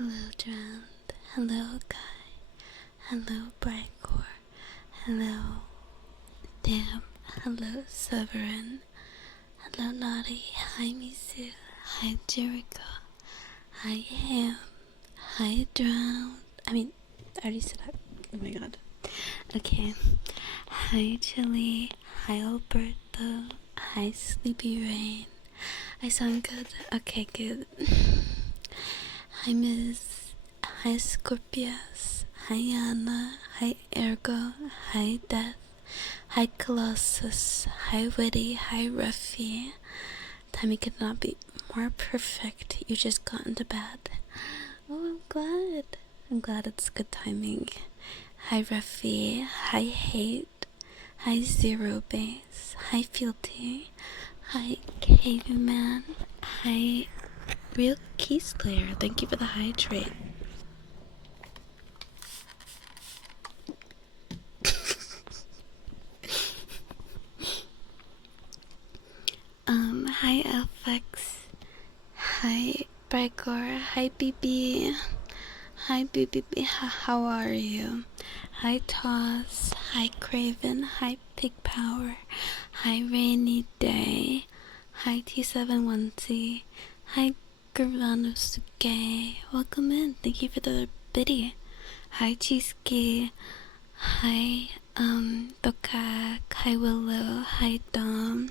Hello, Drowned. Hello, Kai. Hello, Brightcore. Hello, Damn. Hello, Severin. Hello, Naughty. Hi, Misu. Hi, Jericho. Hi, Ham. Hi, Drowned. I already said that. Oh my god. Okay. Hi, Chili. Hi, Alberto. Hi, Sleepy Rain. I sound good? Okay, good. Hi, Miss. Hi, Scorpius. Hi, Anna. Hi, Ergo. Hi, Death. Hi, Colossus. Hi, Witty. Hi, Ruffy. Timing could not be more perfect. You just got into bed. Oh, I'm glad. I'm glad it's good timing. Hi, Ruffy. Hi, Hate. Hi, Zero Base. Hi, Fealty. Hi, Caveman. Hi, Real Keyslayer. Thank you for the hydrate. Hi, Alphex. Hi, Brigor. Hi, BB. Hi, BB. How are you? Hi, Toss. Hi, Craven. Hi, Pig Power. Hi, Rainy Day. Hi, T71C. Hi, Gurvanosuke. Welcome in. Thank you for the biddy. Hi, Cheesecake. Hi, Dokak. Hi, Willow. Hi, Dom.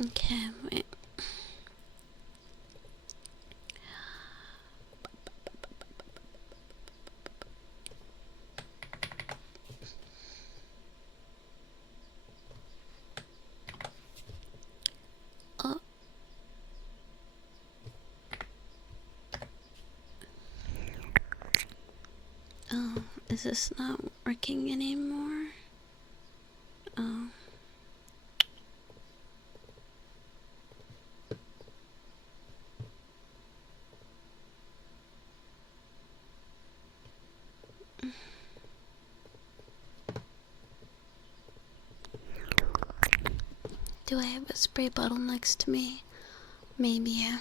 Okay, wait. Oh, is this not working anymore? Oh. Do I have a spray bottle next to me? Maybe, yeah.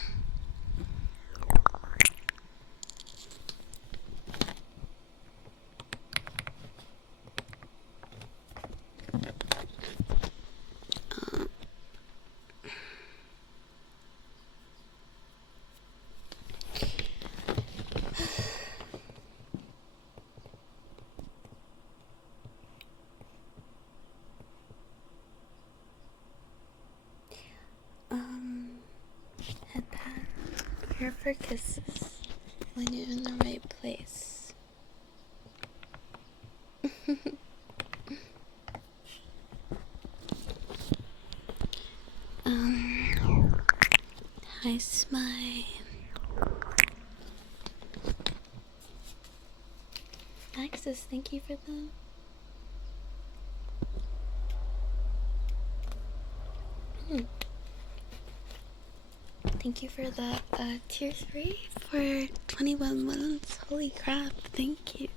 Headpad. Here for kisses when you're in the right place. Hi, Smile. Access, thank you for the... Thank you for the tier 3 for 21 months. Holy crap, thank you.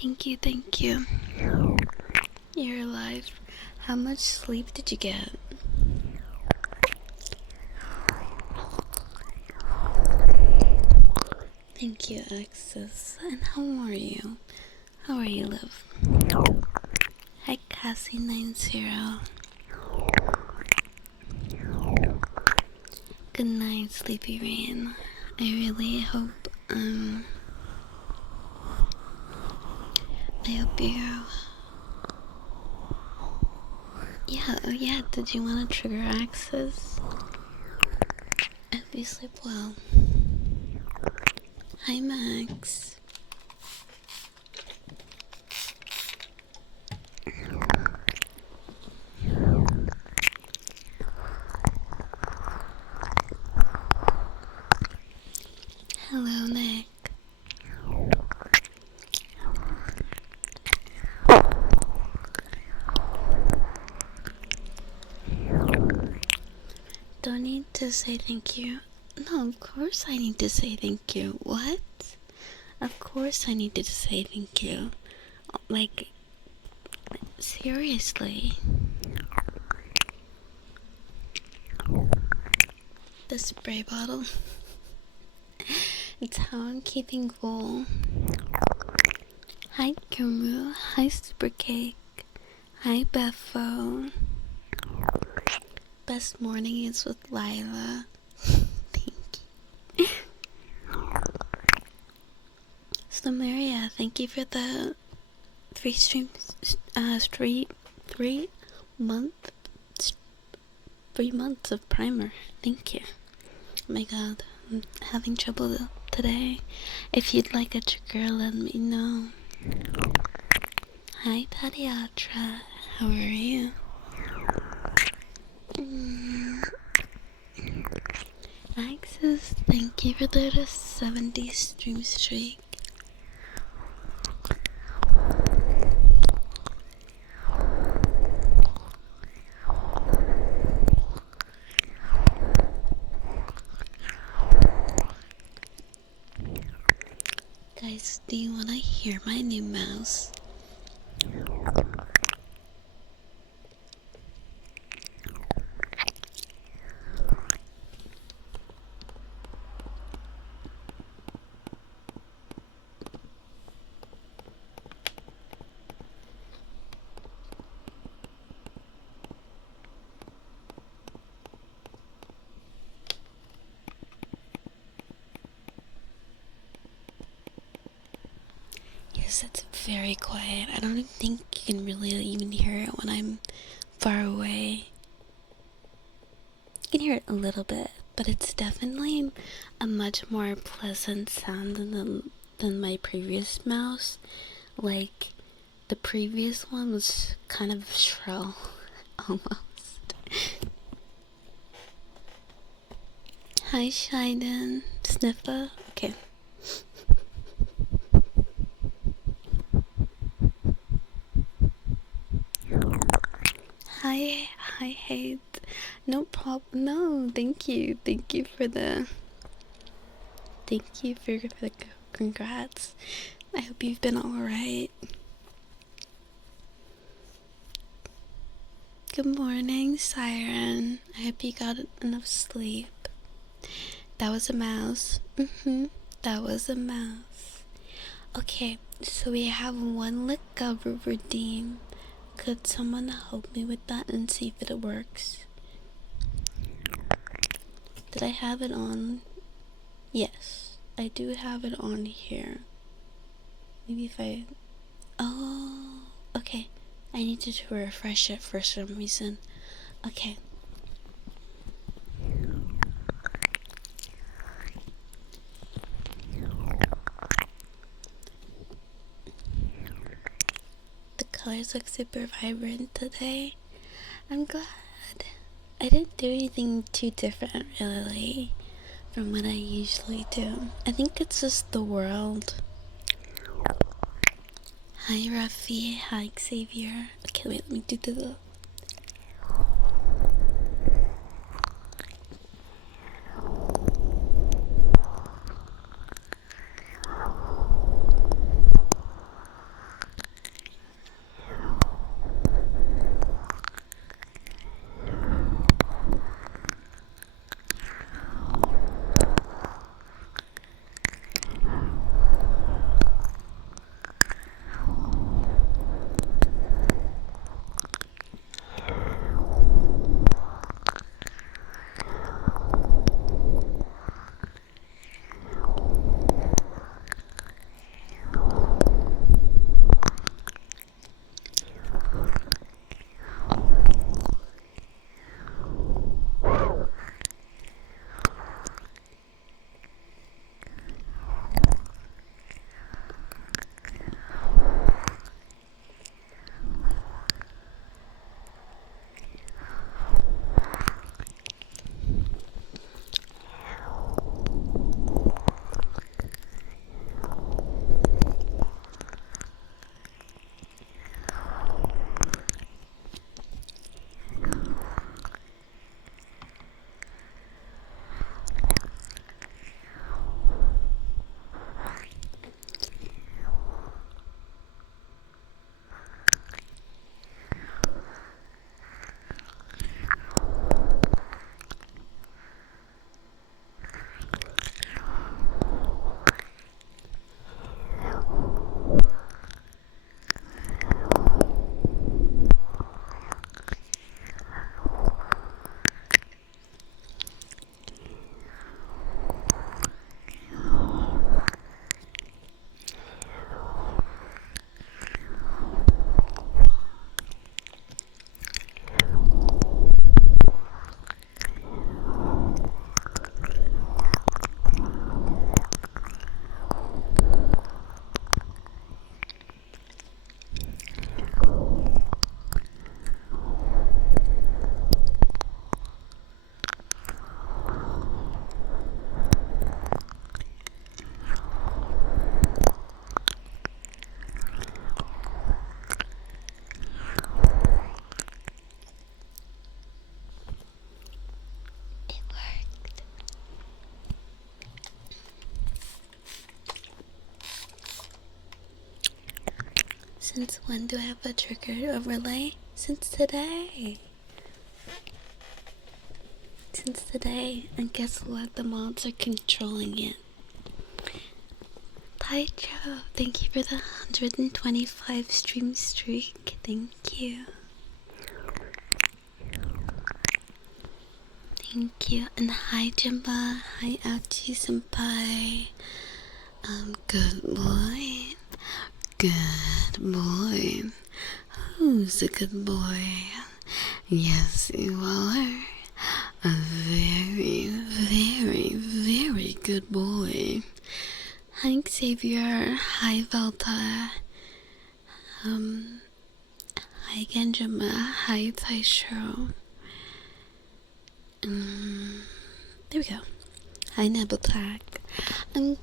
Thank you, thank you. You're alive. How much sleep did you get? Thank you, Access. And how are you? How are you, Liv? Hi, Cassie90. Good night, Sleepy Rain. I really hope, I hope you... Yeah, did you want to trigger Access? I hope you sleep well. Hi, Max. Hello, Nick. Don't need to say thank you. No, of course I need to say thank you. What? Of course I needed to say thank you. Like, seriously. the spray bottle. It's how I'm keeping cool. Hi Guru, hi Supercake, hi Beffo. Best mornings with Lila. Thank you. So Maria, thank you for the 3 streams, 3 months of primer. Thank you. Oh my god, I'm having trouble today. If you'd like a trigger, let me know. Hi Pediatra, how are you? Axis, thank you for the 70 stream streak. Guys, do you want to hear my new mouse? Yes, it's very quiet. I don't think you can really even hear it when I'm far away. You can hear it a little bit, but it's definitely a much more pleasant sound than my previous mouse. Like, the previous one was kind of shrill, almost. Hi, Shiden. Sniffa? Okay. Hi, Hate. No problem. No, thank you. Thank you for the congrats. I hope you've been alright. Good morning, Siren. I hope you got enough sleep. That was a mouse. That was a mouse. Okay, so we have one recover redeem. Could someone help me with that and see if it works? Did I have it on? Yes, I do have it on here. Maybe if I... Oh, okay. I needed to refresh it for some reason. Okay. The colors look super vibrant today. I'm glad. I didn't do anything too different, really, from what I usually do. I think it's just the world. Hi, Ruffy. Hi, Xavier. Okay, wait, let me do the... Since when do I have a trigger overlay? Since today. Since today. And guess what? The mods are controlling it. Taicho, thank you for the 125 stream streak. Thank you. Thank you. And hi Jimba. Hi Achi Senpai. Good boy. Good boy. Who's a good boy? Yes, you are. A very, very, very good boy. Hi Xavier. Hi Velta. Hi Genjima. Hi Taisho. There we go. Hi Nebutak. I'm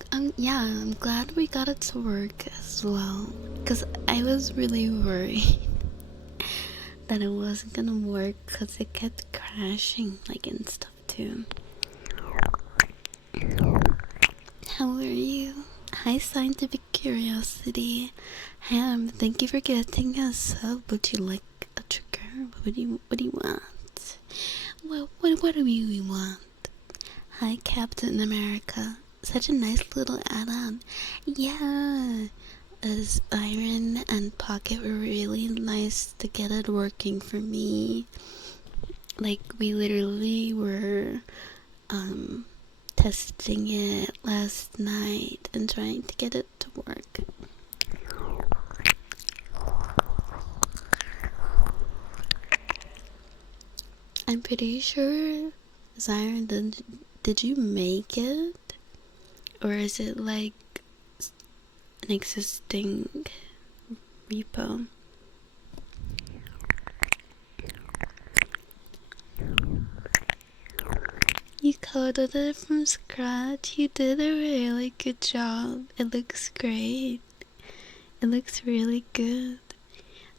glad we got it to work as well. Cause I was really worried that it wasn't gonna work cause it kept crashing like and stuff too. How are you? Hi Scientific Curiosity. Thank you for getting a sub. Would you like a trigger? What do you want? What do we want? Hi Captain America. Such a nice little add-on. Yeah. As Iron and Pocket were really nice to get it working for me. Like we literally were testing it last night and trying to get it to work. I'm pretty sure, Zion, did you make it? Or is it like an existing repo? You coded it from scratch. You did a really good job. It looks great. It looks really good.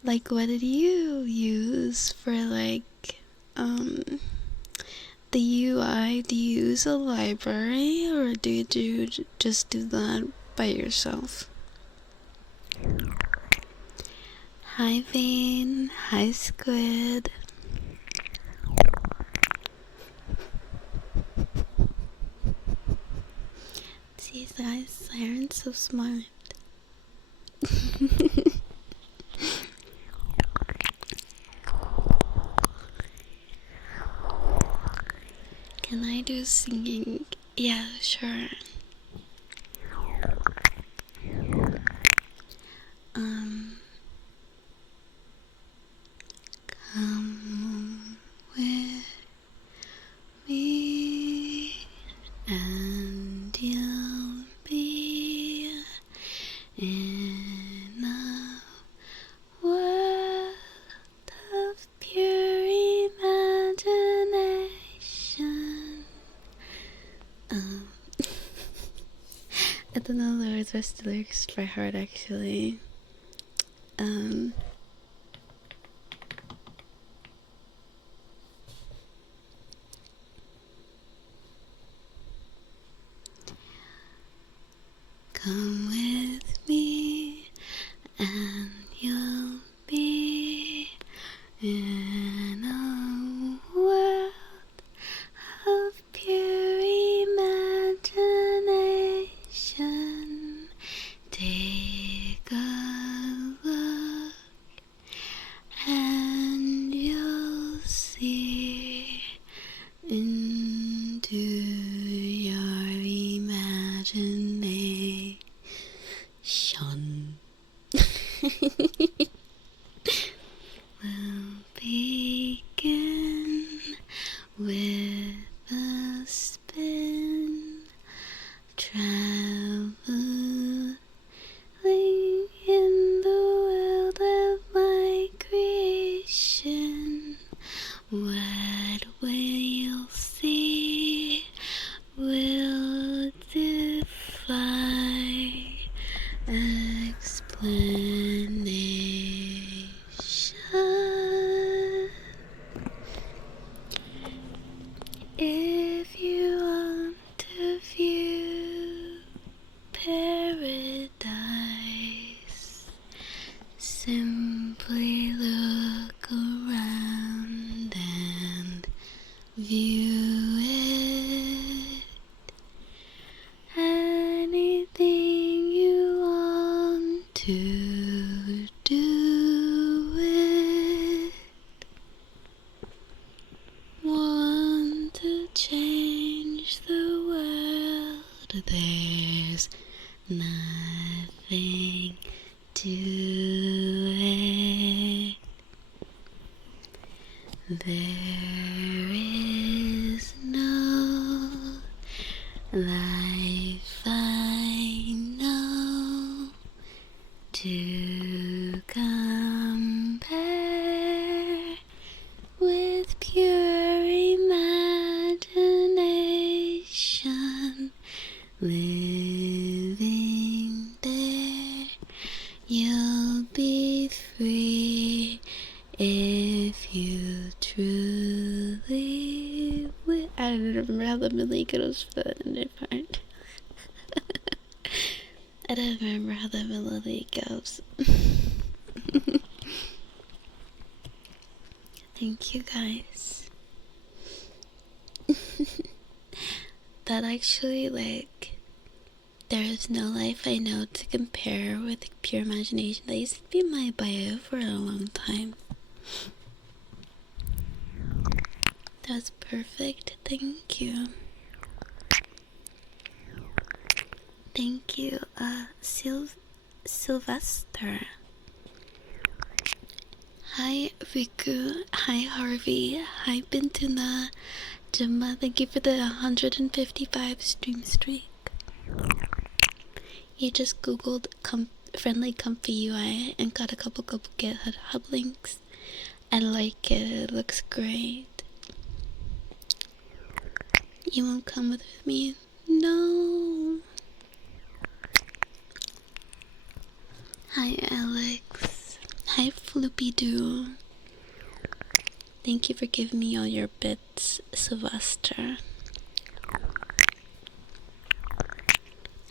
Like, what did you use for like the UI? Do you use a library or did you just do that by yourself? Hi Vane. Hi Squid. See guys, Siren's so smart. Can I do singing? Yeah, sure. Come with me and you'll be in a world of pure imagination. I don't know the rest of the lyrics by heart actually. Come with me and you'll be in a world of pure imagination. Take a look and you'll see into your imagination. We'll begin with a spin, traveling in the world of my creation. What we'll see will defy explanation. If you want to view paradise, say to do it. Want to change the world. There's nothing to it. There is no life I know to compare with pure imagination. Living there, you'll be free if you truly will. I don't remember how the melody goes for the end part. I don't remember how the melody goes. Thank you guys. That actually, like, there is no life I know to compare with pure imagination. That used to be my bio for a long time. That was perfect. Thank you. Thank you, Sylvester. Hi, Riku. Hi, Harvey. Hi, Bintuna. Gemma, thank you for the 155 stream streak. You just googled friendly comfy UI and got a couple GitHub links. I like it. It looks great. You won't come with me? No. Hi, Alex. Hi, Floopy Doo. Thank you for giving me all your bits, Sylvester.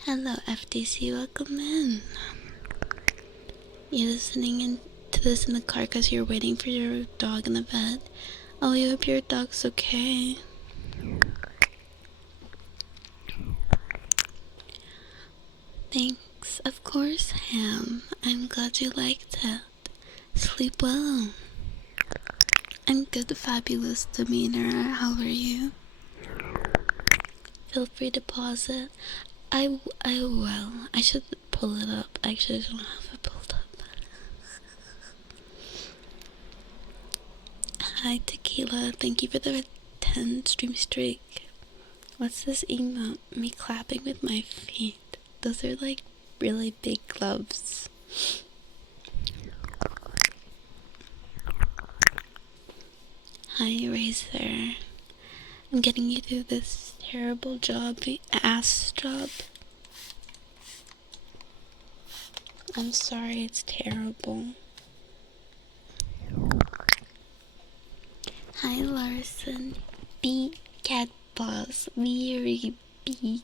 Hello, FDC. Welcome in. You listening to this in the car because you're waiting for your dog in the bed? Oh, I hope your dog's okay. Thanks, of course, Ham. I'm glad you liked it. Sleep well. I'm good, fabulous demeanor. How are you? Feel free to pause it. I will. I should pull it up. Actually, I don't have it pulled up. Hi, Tequila. Thank you for the 10 stream streak. What's this emote? Me clapping with my feet. Those are like really big gloves. Hi, Razor. I'm getting you through this terrible job, ass job. I'm sorry, it's terrible. Hi, Larson. Beak cat boss. Very beak.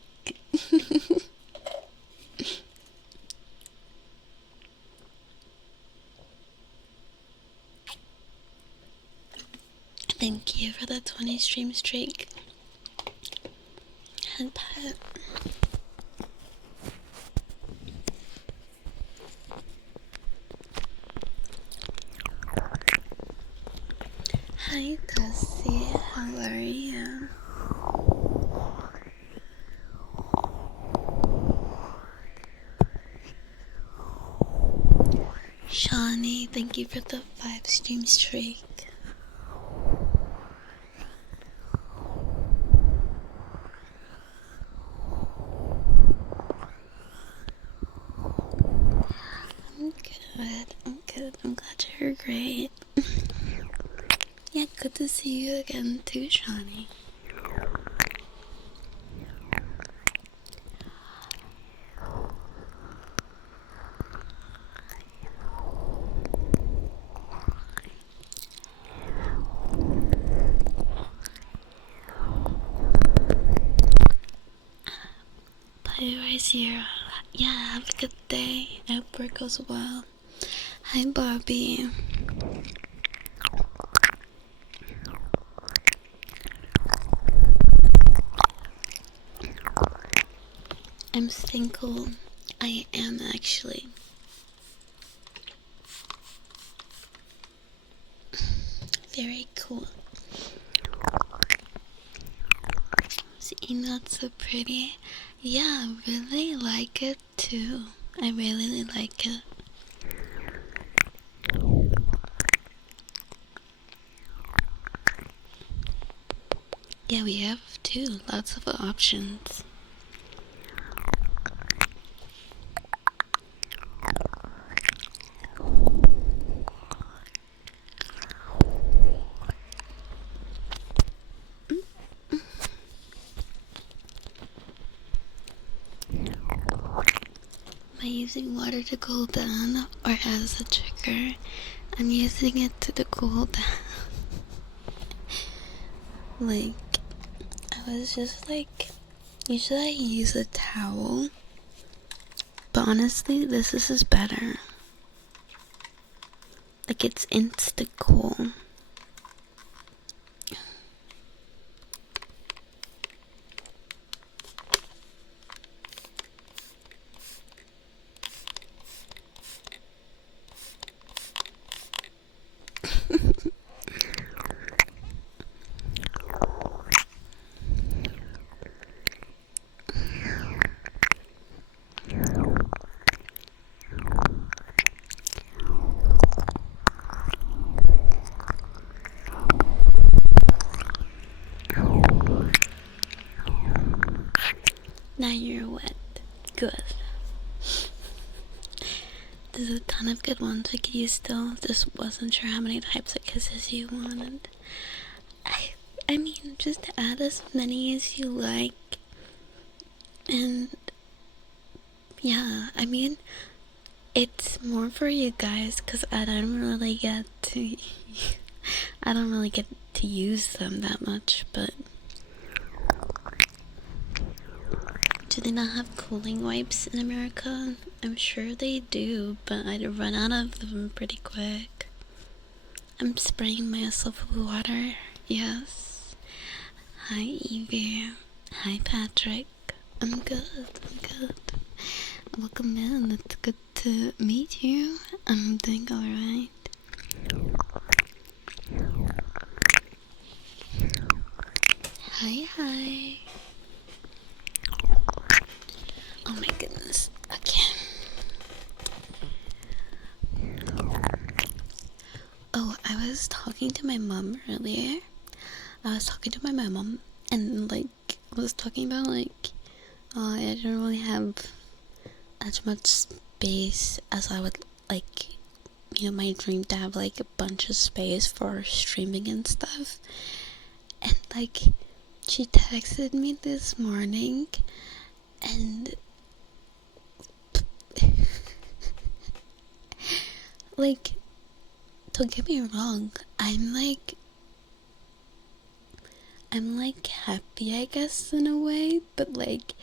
Thank you for the 20 stream streak. And pet. Hi, Dusty. How are you? Shawnee, thank you for the 5 stream streak. I'm good. I'm glad you're great. Yeah, good to see you again too, Shawnee. Bye, Zero. Yeah, have a good day. I hope work goes well. Hi, Barbie. I'm single. I am actually. Very cool. See, not so pretty. Yeah, I really like it too. I really like it. Yeah, we have too. Lots of options. Am I using water to cool down or as a trigger? I'm using it to cool down. Like, I was just like, usually I use a towel, but honestly, this is better. Like, it's instant cool. Now you're wet. Good. There's a ton of good ones we could use still. Just wasn't sure how many types of kisses you wanted. I mean, just add as many as you like. And yeah, I mean, it's more for you guys because I don't really get to use them that much, but do they not have cooling wipes in America? I'm sure they do, but I'd run out of them pretty quick. I'm spraying myself with water. Yes. Hi, Evie. Hi, Patrick. I'm good. Welcome in. It's good to meet you. I'm doing alright. Hi. Oh my goodness. Okay. Oh, I was talking to my mom earlier. And like was talking about like I don't really have as much space as I would like. You know, my dream to have like a bunch of space for streaming and stuff. And like she texted me this morning and like, don't get me wrong, I'm like happy, I guess, in a way, but like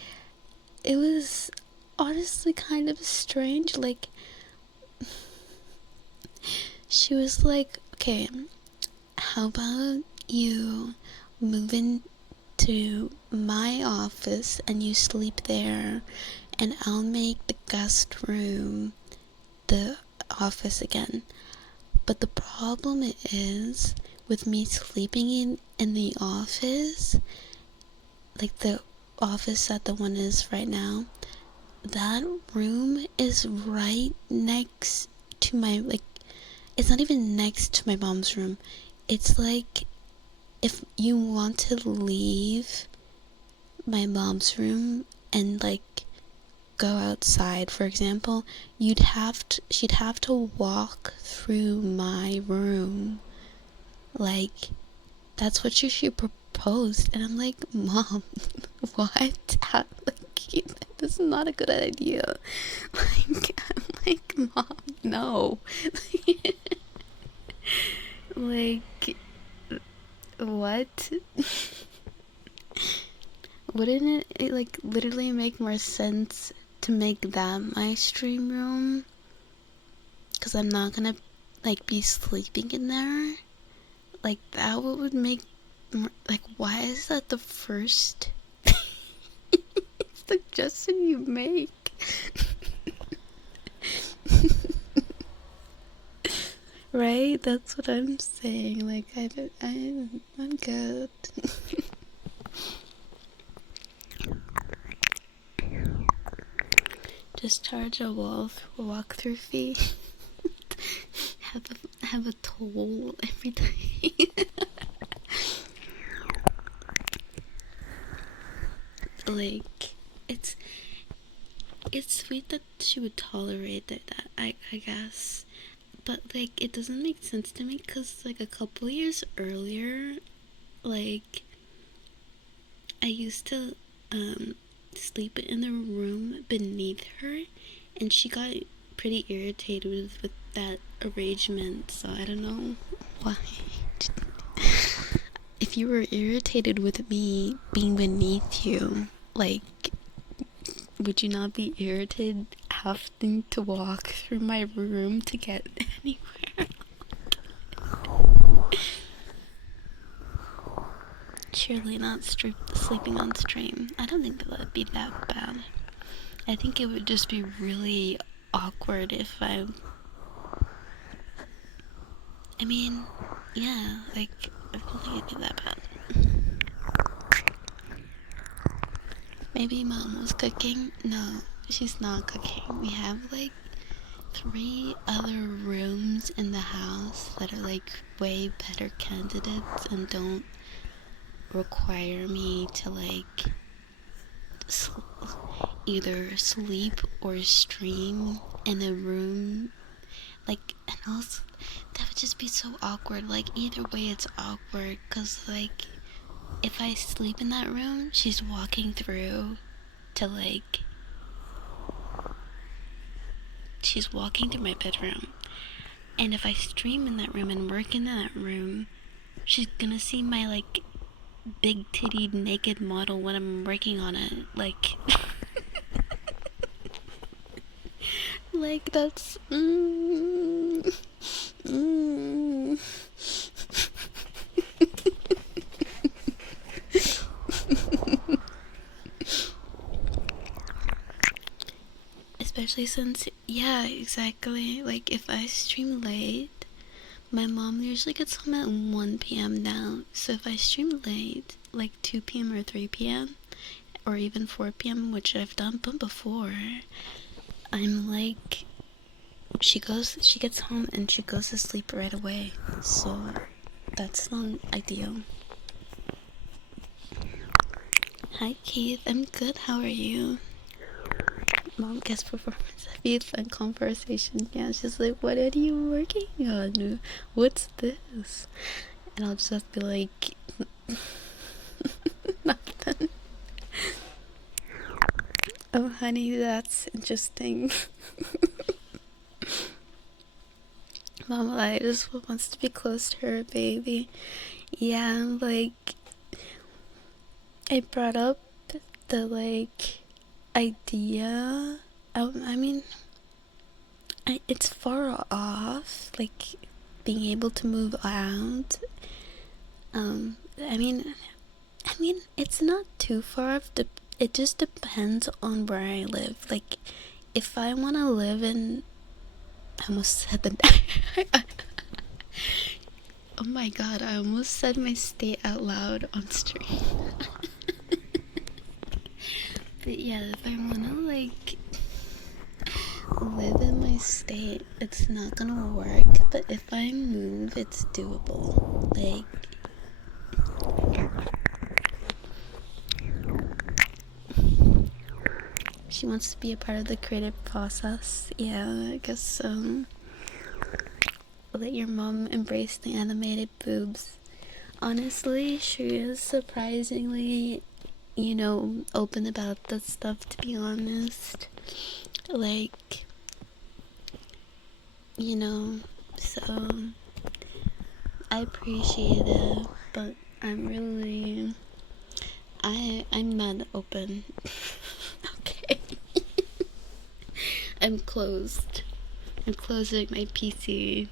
it was honestly kind of strange. Like, she was like, okay, how about you move into my office and you sleep there, and I'll make the guest room the office again. But the problem is, with me sleeping in the office, like the office that the one is right now, that room is right next to my, like, it's not even next to my mom's room. It's like, if you want to leave my mom's room and like go outside, for example, she'd have to walk through my room. Like, that's what she proposed, and I'm like, Mom, what? Like, this is not a good idea. Like, I'm like, Mom, no. Like, what? Wouldn't it like literally make more sense to make that my stream room? Because I'm not gonna like be sleeping in there. Like, that would make more, like, why is that the first suggestion you make? Right? That's what I'm saying. Like, I'm good. Just charge a walk-through fee. have a toll every day. Like, it's sweet that she would tolerate that. I guess. But like, it doesn't make sense to me because like a couple years earlier, like, I used to sleep in the room beneath her, and she got pretty irritated with that arrangement. So I don't know why. If you were irritated with me being beneath you, like, would you not be irritated having to walk through my room to get anywhere? Surely not sleeping on stream. I don't think that would be that bad. I think it would just be really awkward if I mean, yeah, like, I don't think it'd be that bad. Maybe mom was cooking? No, she's not cooking. We have like 3 other rooms in the house that are like way better candidates and don't require me to like either sleep or stream in a room. Like, and also that would just be so awkward. Like, either way it's awkward because like if I sleep in that room, she's walking through to like, she's walking through my bedroom. And if I stream in that room and work in that room, she's gonna see my like big tittied naked model when I'm working on it. Like, like that's especially since, yeah, exactly. Like, if I stream late, my mom usually gets home at 1 p.m. now. So if I stream late, like 2 p.m. or 3 p.m., or even 4 p.m., which I've done before, I'm like, she gets home and she goes to sleep right away. So that's not ideal. Hi Keith, I'm good, how are you? Mom guest performance, have you fun conversation? Yeah, she's like, what are you working on? What's this? And I'll just have to be like, nothing. Oh honey, that's interesting. Mom like just wants to be close to her baby. Yeah, like, I brought up the like idea. I mean, it's far off, like being able to move out. I mean, it's not too far off. It just depends on where I live. Like, if I want to live in, I almost said that. Oh my god, I almost said my state out loud on stream. But yeah, if I wanna like live in my state, it's not gonna work. But if I move, it's doable. Like, she wants to be a part of the creative process. Yeah, I guess so. Let your mom embrace the animated boobs. Honestly, she is surprisingly, open about that stuff, to be honest. Like, so I appreciate it, but I'm not open. Okay. I'm closed. I'm closing my PC.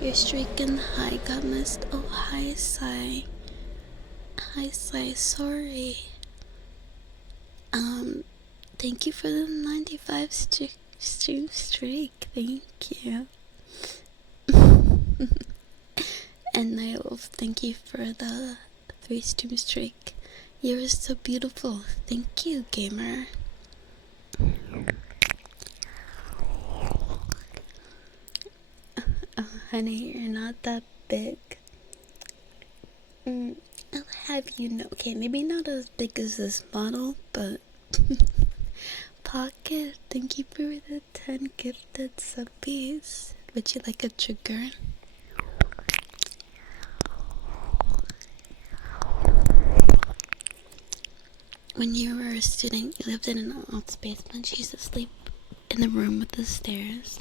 You're streaking high, got missed. Oh, hi, Sai. Hi, sorry. Thank you for the 95 stream streak. Thank you. And Niall, thank you for the 3 stream streak. You're so beautiful. Thank you, gamer. Oh, honey, you're not that big. I'll have you know. Okay, maybe not as big as this model, but Pocket, thank you for the 10 gifted subbies. Would you like a trigger? When you were a student, you lived in an old basement. She used to sleep in the room with the stairs,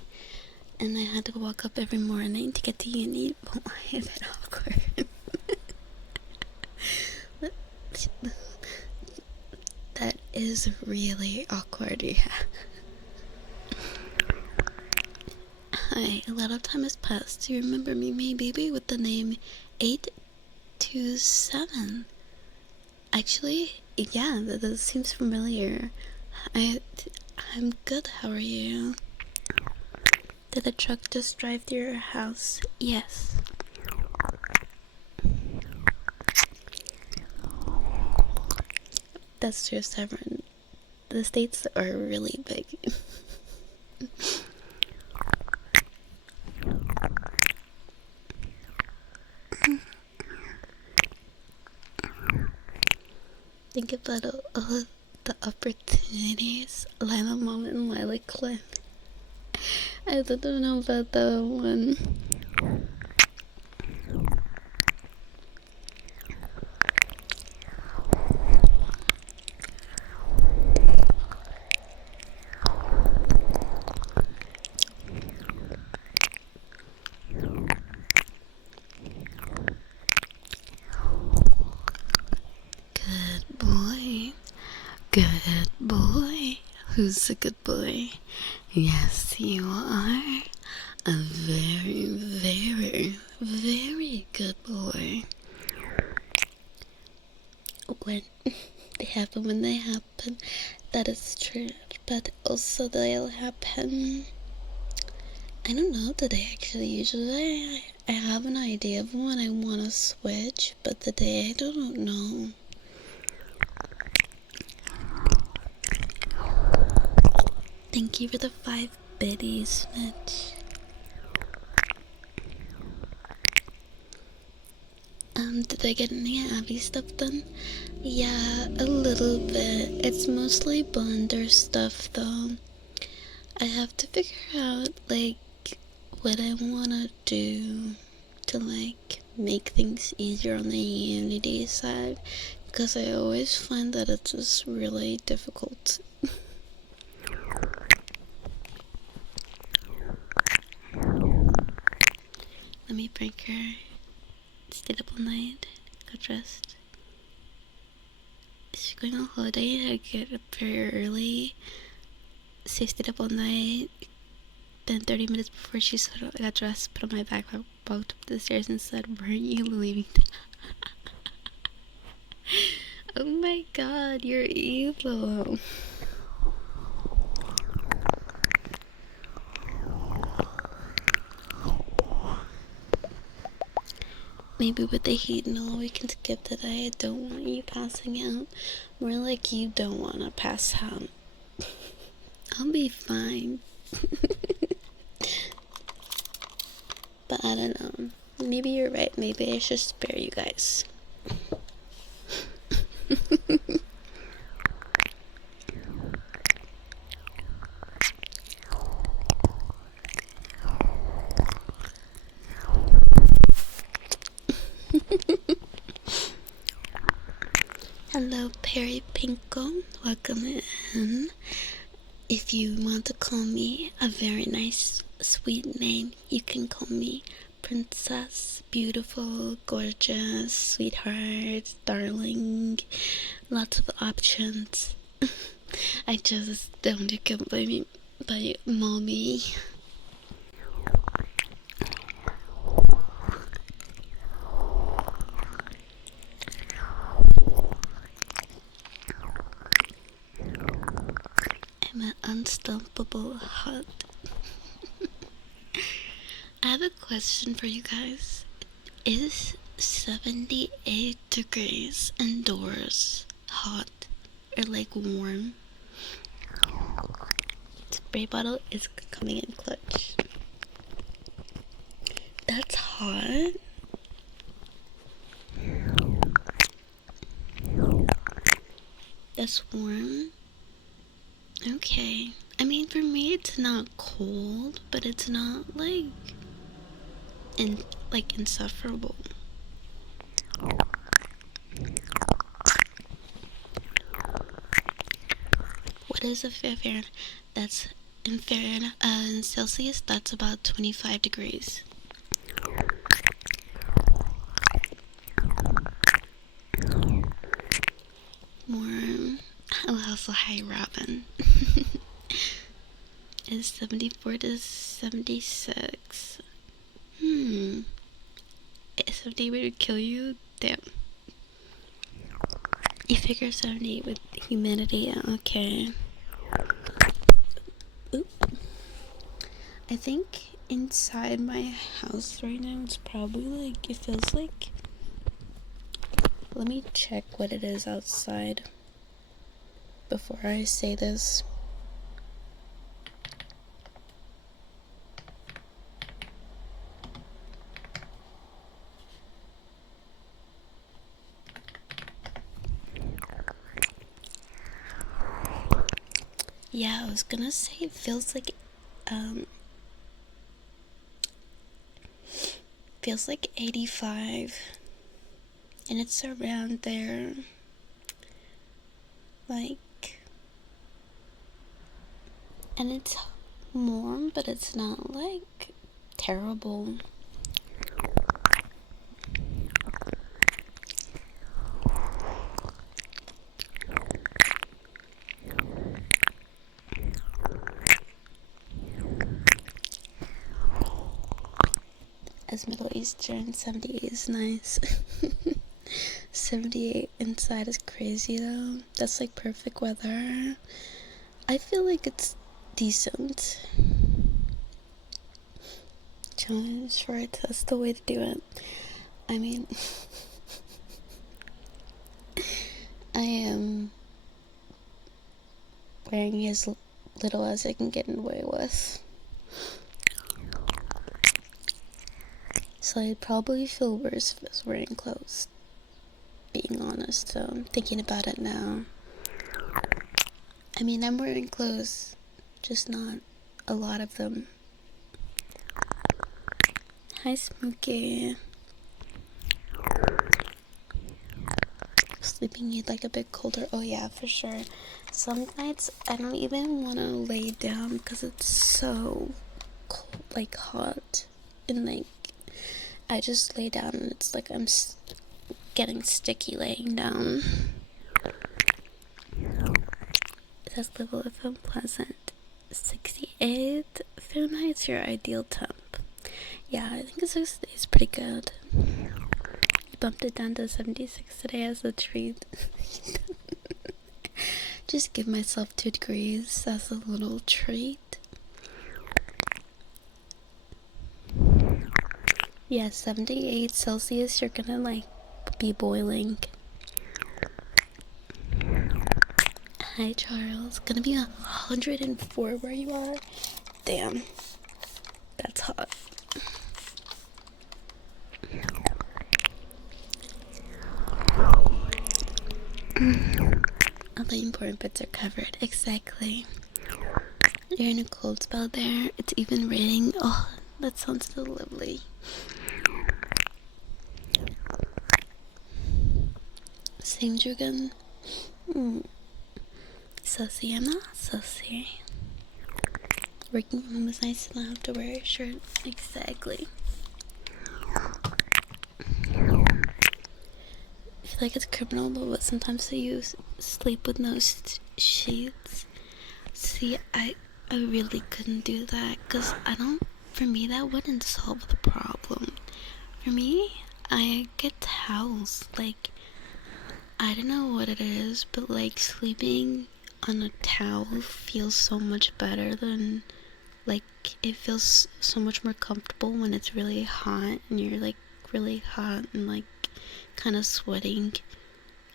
and I had to walk up every morning to get to uni. Oh, I am a bit awkward. That is really awkward, yeah. Hi, a lot of time has passed. Do you remember me, baby, with the name 827? Actually, yeah, that seems familiar. I'm good, how are you? Did the truck just drive through your house? Yes. That's true, Severin. The states are really big. Think about all the opportunities. Lila Mom and Lila Cliff. I don't know about that one. Good boy. Good boy. Who's a good boy? Yes, you are. A very, very, very good boy. When they happen when they happen, that is true. But also they'll happen. I don't know today actually. Usually I have an idea of when I want to switch, but today I don't know. Thank you for the 5 biddies, Mitch. Did I get any Abby stuff done? Yeah, a little bit. It's mostly Blender stuff though. I have to figure out like what I wanna do to like make things easier on the Unity side, because I always find that it's just really difficult. Let me break her. Stayed up all night, got dressed. She's going on holiday. I get up very early. So I stayed up all night. Then 30 minutes before she got dressed, put on my backpack, walked up the stairs and said, "Weren't you leaving?" Oh my god, you're evil. Maybe with the heat and all, we can skip today. I don't want you passing out. More like you don't want to pass out. I'll be fine. But I don't know. Maybe you're right. Maybe I should spare you guys. Hello, Perry Pinko. Welcome in. If you want to call me a very nice, sweet name, you can call me Princess, Beautiful, Gorgeous, Sweetheart, Darling. Lots of options. I just don't go by Mommy. unstoppable hot. I have a question for you guys. Is 78 degrees indoors hot or like warm? Spray bottle is coming in clutch. That's hot. That's warm. Okay. I mean, for me, it's not cold, but it's not like insufferable. What is a Fahrenheit? That's in Fahrenheit. In Celsius, that's about 25 degrees. Warm. Oh, also hi, Robin. Is 74 to 76. 78 would kill you? Damn. You figure 78 with humidity. Okay. Oop. I think inside my house right now, it's probably like, it feels like, let me check what it is outside before I say this. Yeah, I was gonna say it feels like 85, and it's around there, like, and it's warm, but it's not like terrible. As Middle Eastern, 78 is nice. 78 inside is crazy though. That's like perfect weather. I feel like it's decent. Challenge for it. That's the way to do it. I mean, I am wearing as little as I can get away with. So I'd probably feel worse if I was wearing clothes, being honest, so I'm thinking about it now. I mean, I'm wearing clothes, just not a lot of them. Hi, Smokey. Sleeping need like a bit colder. Oh yeah, for sure. Some nights I don't even want to lay down because it's so cold, like hot, and like I just lay down and it's like I'm getting sticky laying down. It says level of unpleasant. 68 Fahrenheit's your ideal temp. Yeah, I think 68 is pretty good. You bumped it down to 76 today as a treat. Just give myself 2 degrees as a little treat. Yeah, 78 Celsius, you're gonna like be boiling. Hi Charles, gonna be 104 where you are? Damn, that's hot. All the important bits are covered, exactly. You're in a cold spell there, it's even raining. Oh, that sounds so lovely. Same Jugan. Sussy, I'm not sussy. Working from home is nice to not have to wear a shirt. Exactly. I feel like it's criminal, but sometimes you sleep with no sheets. See, I really couldn't do that, because for me that wouldn't solve the problem. For me, I get towels, like, I don't know what it is, but like sleeping on a towel feels so much better than, like, it feels so much more comfortable when it's really hot and you're like really hot and like kind of sweating.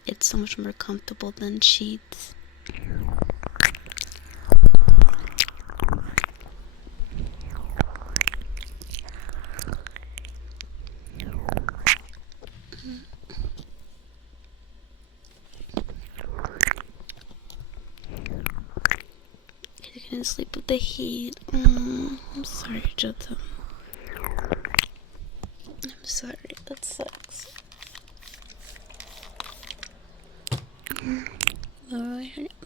It's so much more comfortable than sheets. You couldn't sleep with the heat. I'm sorry, Jota. I'm sorry, that sucks.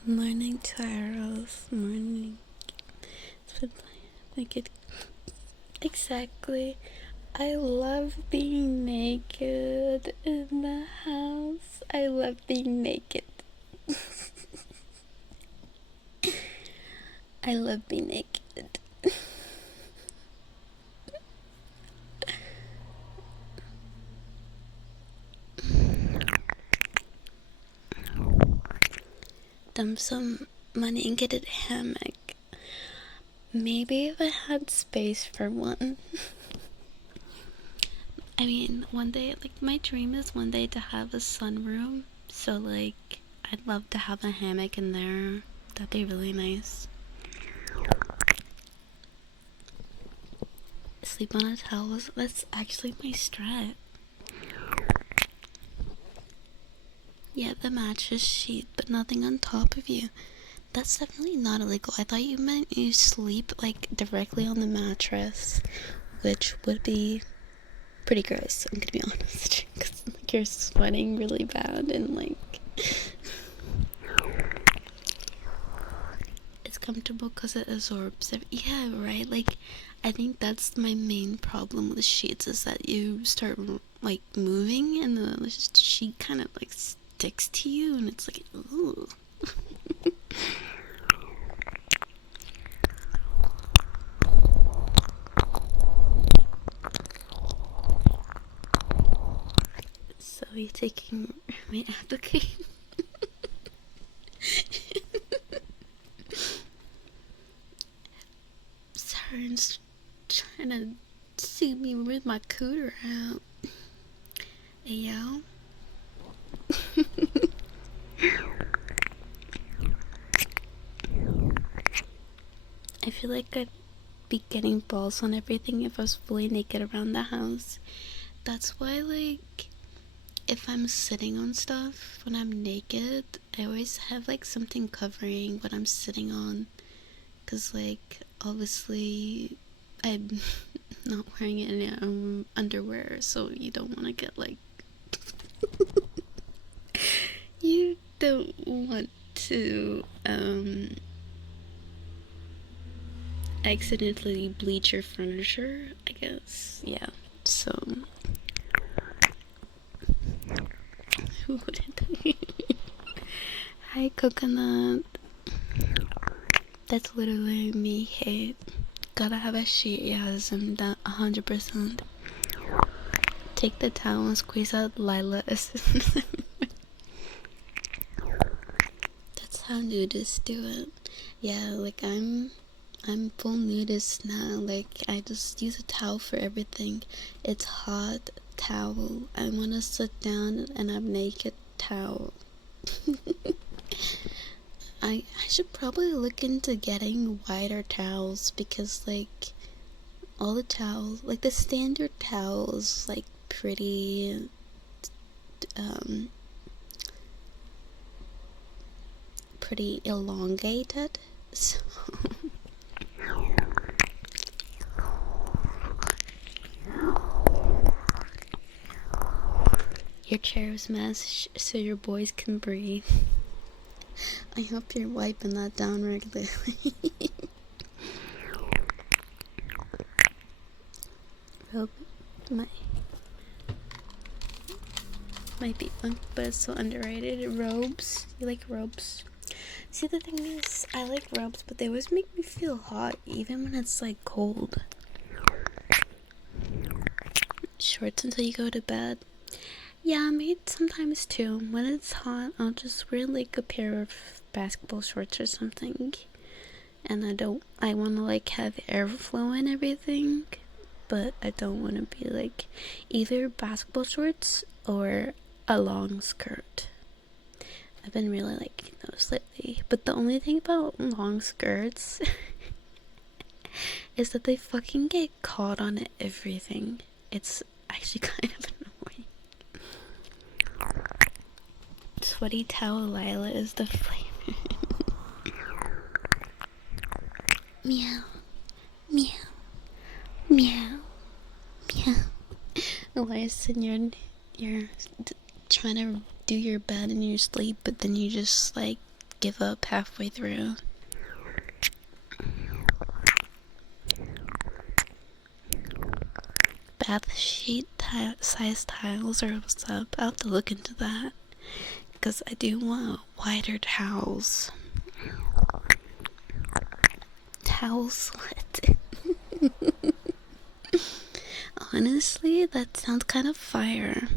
Morning, Charles. Morning. Like it. Exactly. I love being naked in the house. I love being naked. I love being naked. Dump some money and get a hammock. Maybe if I had space for one. I mean, one day, like, my dream is one day to have a sunroom. So, like, I'd love to have a hammock in there. That'd be really nice. Sleep on a towel. That's actually my strat. Yeah, the mattress sheet, but nothing on top of you. That's definitely not illegal. I thought you meant you sleep, like, directly on the mattress, which would be pretty gross, I'm gonna be honest. Because, like, you're sweating really bad and, like, it's comfortable because it absorbs it. Yeah, right? Like, I think that's my main problem with sheets is that you start, like, moving and the sheet kind of, like, sticks to you and it's like, ooh. So you taking my application? Saren's trying to see me with my cooter out. Hey, yo. I feel like I'd be getting balls on everything if I was fully naked around the house. That's why, like, if I'm sitting on stuff when I'm naked, I always have, like, something covering what I'm sitting on. Because, like, obviously, I'm not wearing any underwear, so you don't want to get, like, you don't want to, accidentally bleach your furniture, I guess. Yeah, so who wouldn't? Hi, Coconut. That's literally me. Hey, gotta have a sheet. Yes, I'm that 100%. Take the towel and squeeze out Lila. That's how nudists do it. Yeah, like I'm full nudist now. Like, I just use a towel for everything. It's hot, towel. I want to sit down and I'm naked, towel. I should probably look into getting wider towels because, like, all the towels, like the standard towels, like pretty pretty elongated. So your chair is mess so your boys can breathe. I hope you're wiping that down regularly. Robe might be fun, but it's so underrated. Robes, you like robes? See, the thing is, I like robes, but they always make me feel hot, even when it's like cold. Shorts until you go to bed. Yeah, I mean, sometimes too. When it's hot, I'll just wear like a pair of basketball shorts or something. And I want to like have airflow and everything, but I don't want to be like either basketball shorts or a long skirt. I've been really liking those lately. But the only thing about long skirts is that they fucking get caught on everything. It's actually kind of annoying. Sweaty Towel Lila is the flavor. Meow, meow, meow, meow. Elias, and you're trying to do your bed in your sleep, but then you just like give up halfway through. Bath sheet size tiles or what's up? I'll have to look into that because I do want wider towels. Towels, what? Honestly, that sounds kind of fire.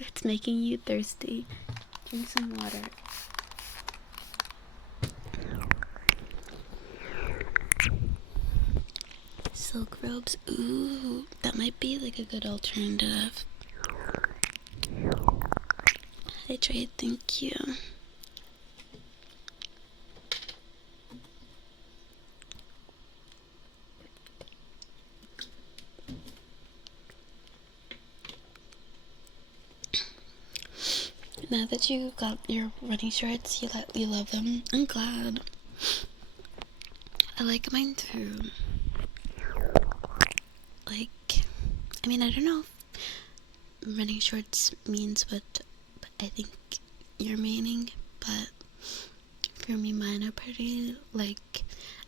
It's making you thirsty. Drink some water. Silk robes, ooh, that might be like a good alternative. Hydrate, thank you. Now that you got your running shorts, you love them. I'm glad. I like mine too. Like, I mean, I don't know if running shorts means what I think you're meaning, but for me, mine are pretty, like,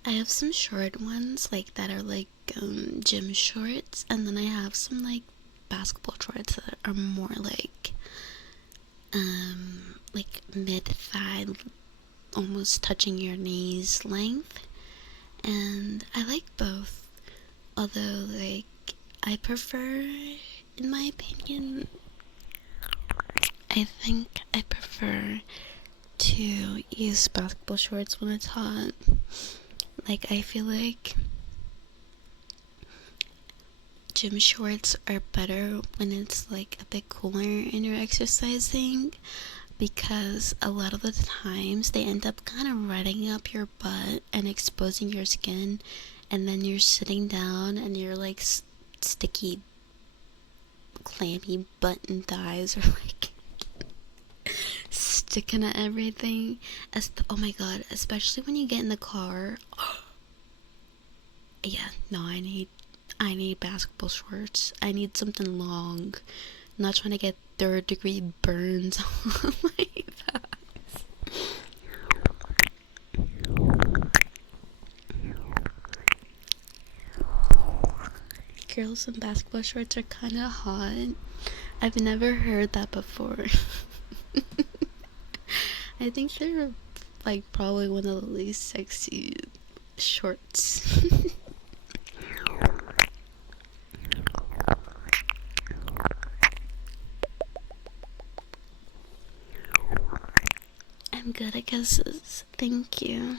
I have some short ones, like, that are, like, gym shorts, and then I have some, like, basketball shorts that are more, like mid-thigh, almost touching your knees length, and I like both, although, like, I prefer, in my opinion, I think I prefer to use basketball shorts when it's hot. Like, I feel like gym shorts are better when it's like a bit cooler and you're exercising, because a lot of the times they end up kind of running up your butt and exposing your skin, and then you're sitting down and you're like sticky, clammy butt and thighs are like sticking to everything. Oh my god, especially when you get in the car. Yeah, no, I need basketball shorts. I need something long. I'm not trying to get third-degree burns on my thighs. Girls in basketball shorts are kind of hot. I've never heard that before. I think they're like probably one of the least sexy shorts. I'm good at guesses. Thank you.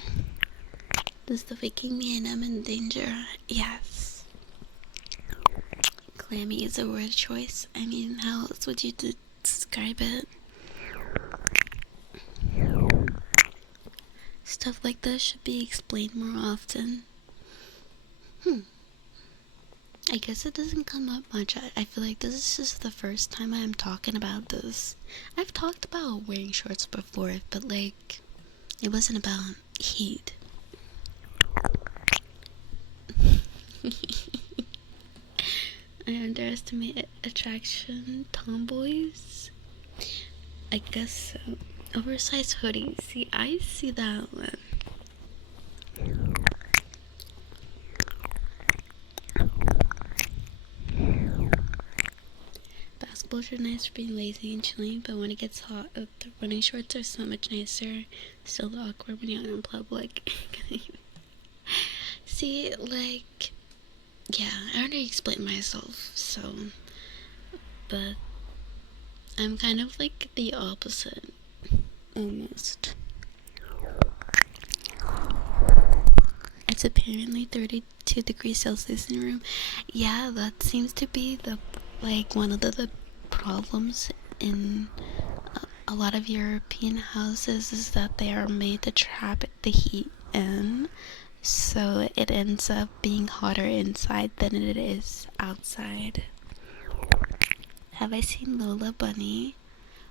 Does the Viking mean I'm in danger? Yes. Clammy is a word choice. I mean, how else would you describe it? Stuff like this should be explained more often. I guess it doesn't come up much. I feel like this is just the first time I'm talking about this. I've talked about wearing shorts before, but like, it wasn't about heat. I underestimate attraction, tomboys. I guess so. Oversized hoodies. See, I see that one. Basketballs are nice for being lazy and chilling, but when it gets hot, the running shorts are so much nicer. Still awkward when you're out in public. See, like, yeah, I already explained myself, so but I'm kind of like the opposite, almost. It's apparently 32 degrees Celsius in the room. Yeah, that seems to be the one of the problems in a lot of European houses, is that they are made to trap the heat in, so it ends up being hotter inside than it is outside. Have I seen Lola Bunny?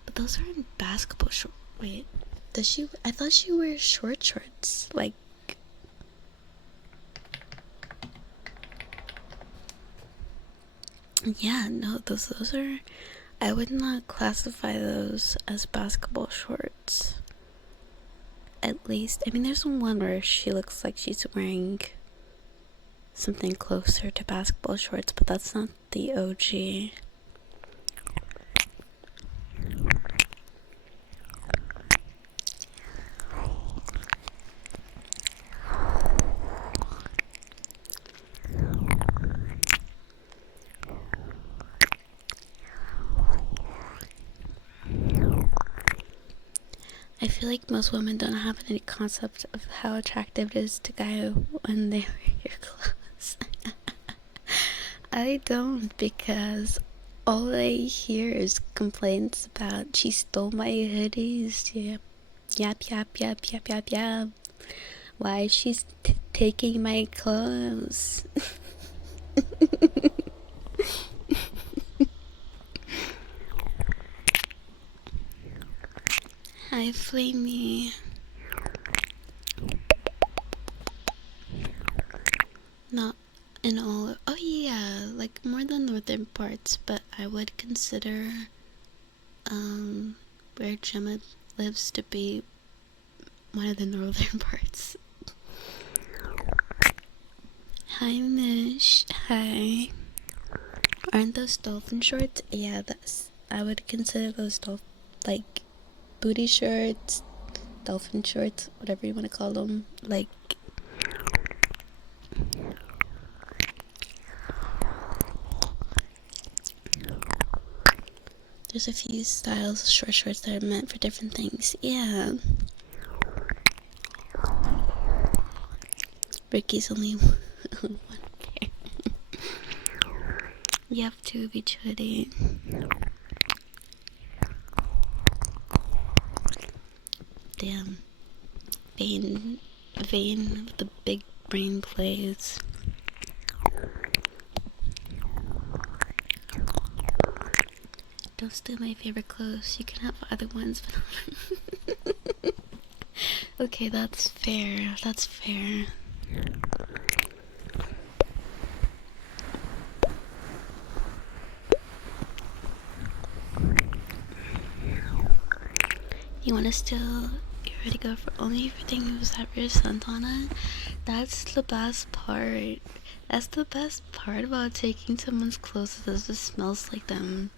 But those aren't basketball shorts. Wait, does she? I thought she wears shorts. Like, yeah, no, those are. I would not classify those as basketball shorts. At least, I mean, there's one where she looks like she's wearing something closer to basketball shorts, but that's not the OG. I feel like most women don't have any concept of how attractive it is to guys when they wear your clothes. I don't, because all I hear is complaints about she stole my hoodies. Yap. Why she's taking my clothes? Hi, Flamey. Not in all. Oh yeah, like more the northern parts, but I would consider where Gemma lives to be one of the northern parts. Hi, Mish. Hi. Aren't those dolphin shorts? Yeah, I would consider those like booty shorts, dolphin shorts, whatever you want to call them. Like, there's a few styles of short shorts that are meant for different things. Yeah. Ricky's only one pair. You have to be hoodie. Damn. Vane with the big brain plays. Don't steal my favorite clothes. You can have other ones, but okay, that's fair. That's fair. You wanna still? You ready to go for only everything you have your scent on it? That's the best part. That's the best part about taking someone's clothes, is it smells like them.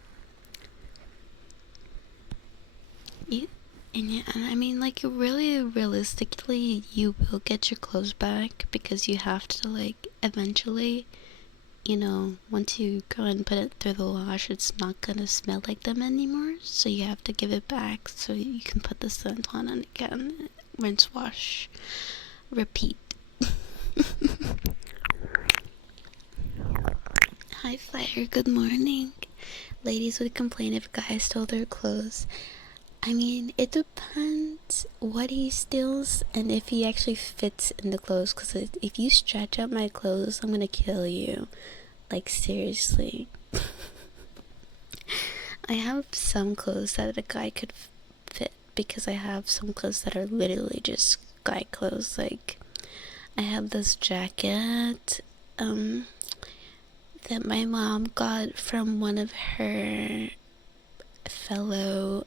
And I mean, like, really realistically, you will get your clothes back, because you have to, like, eventually, once you go and put it through the wash, it's not gonna smell like them anymore, so you have to give it back so you can put the scent on it again. Rinse, wash, repeat. Hi, Fire, good morning. Ladies would complain if guys stole their clothes. I mean, it depends what he steals and if he actually fits in the clothes, because if you stretch out my clothes, I'm gonna kill you. Like, seriously. I have some clothes that a guy could fit, because I have some clothes that are literally just guy clothes. Like, I have this jacket that my mom got from one of her fellow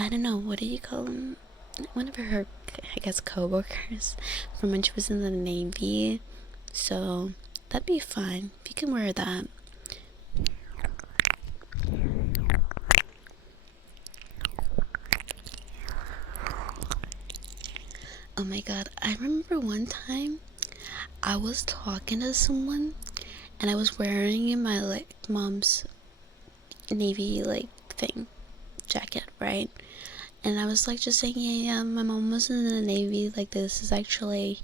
I don't know, what do you call them? One of her, I guess, co-workers from when she was in the Navy. So that'd be fine if you can wear that. Oh my god, I remember one time I was talking to someone and I was wearing my like mom's navy like thing jacket, right? And I was like just saying, yeah, my mom was in the navy. Like this is actually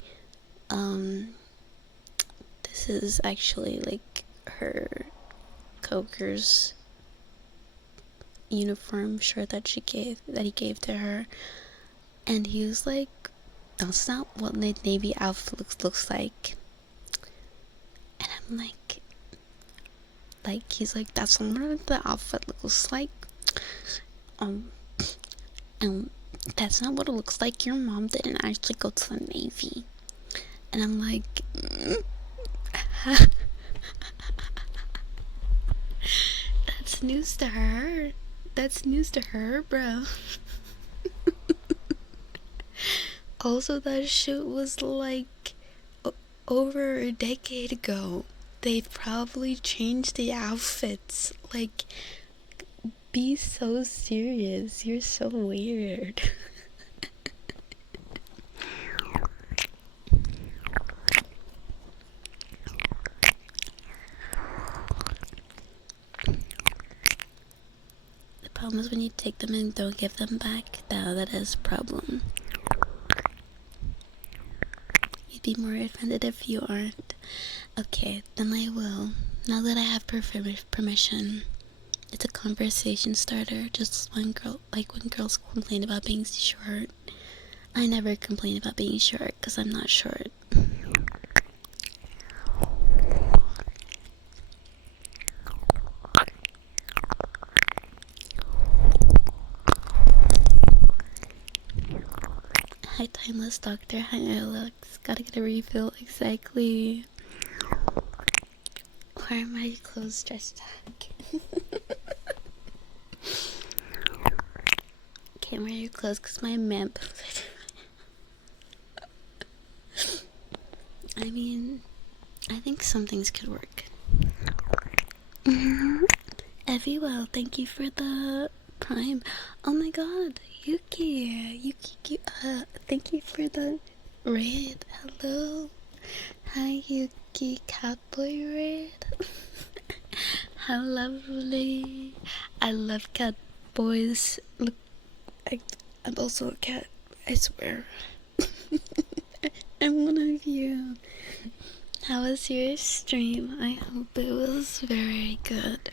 like her coworker's uniform shirt that he gave to her. And he was like, that's not what the navy outfit looks like. And I'm like he's like, that's not what the outfit looks like. And that's not what it looks like. Your mom didn't actually go to the navy. And I'm like, that's news to her. That's news to her, bro. Also, that shoot was like over a decade ago. They've probably changed the outfits. Like, be so serious. You're so weird. The problem is when you take them and don't give them back. That is a problem. You'd be more offended if you aren't. Okay, then I will. Now that I have permission. It's a conversation starter, just when girls complain about being short. I never complain about being short, because I'm not short. Hi, Timeless Doctor. Hi, Alex. Gotta get a refill. Exactly. Why are my clothes stretched out? Can't wear your clothes because my man. I mean, I think some things could work. Evie, well, thank you for the prime. Oh my god, Yuki, thank you for the raid. Hello. Hi, Yuki, Catboy raid. How lovely. I love cat boys. Look, I'm also a cat, I swear. I'm one of you. How was your stream? I hope it was very good.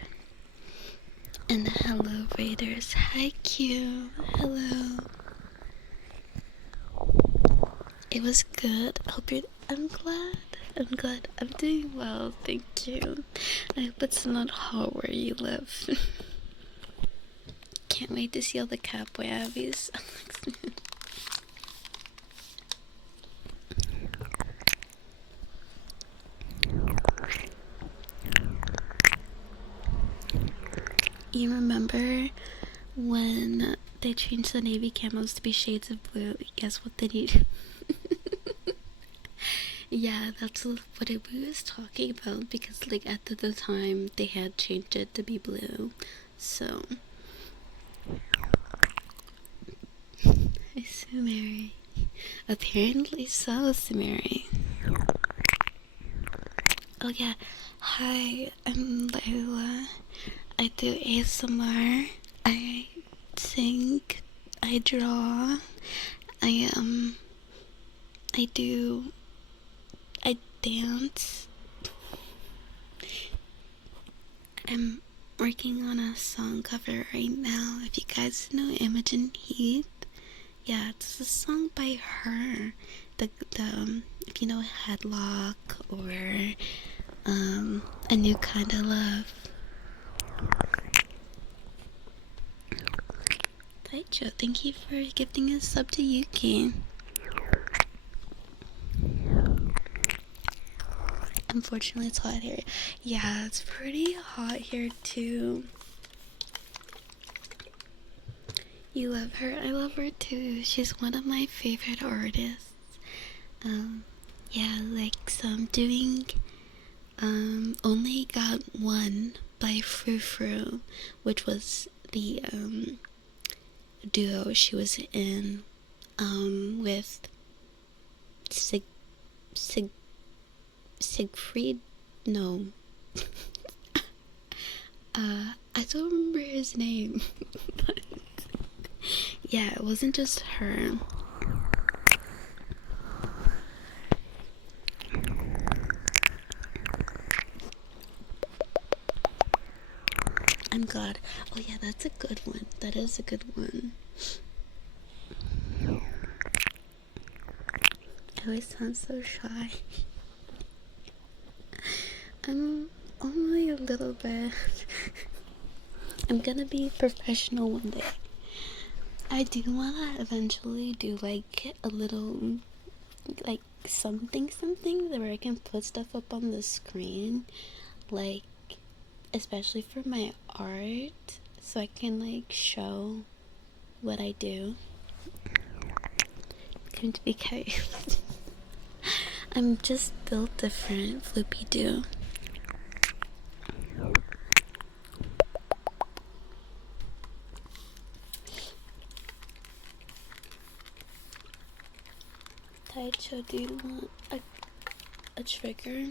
And hello, Raiders. Hi, Q. Hello. It was good. I'm glad. I'm doing well. Thank you. I hope it's not hot where you live. Can't wait to see all the Catboy Abbies. You remember when they changed the navy camos to be shades of blue? Guess what they need? Yeah, that's what it was talking about, because like at the time they had changed it to be blue. So I sue Mary. Apparently so, Mary. Oh yeah, hi, I'm Layla. I do ASMR. I sing. I draw. I do. I dance. I'm working on a song cover right now. If you guys know Imogen Heath, yeah, it's a song by her. If you know Headlock or A New Kind of Love. Taicho, thank you for gifting a sub to Yuki. Unfortunately, it's hot here. Yeah, it's pretty hot here too. You love her? I love her too. She's one of my favorite artists. Yeah, like, so I'm doing Only Got One by Frou Frou, which was the duo she was in with Siegfried? No, I don't remember his name. But yeah, it wasn't just her. I'm glad. Oh yeah, that's a good one. That is a good one. I always sound so shy. I'm only a little bit. I'm gonna be professional one day. I do wanna eventually do like a little, like something where I can put stuff up on the screen, like especially for my art, so I can like show what I do. Come to be curious. I'm just built different, Floopy Doo. Taicho, do you want a trigger?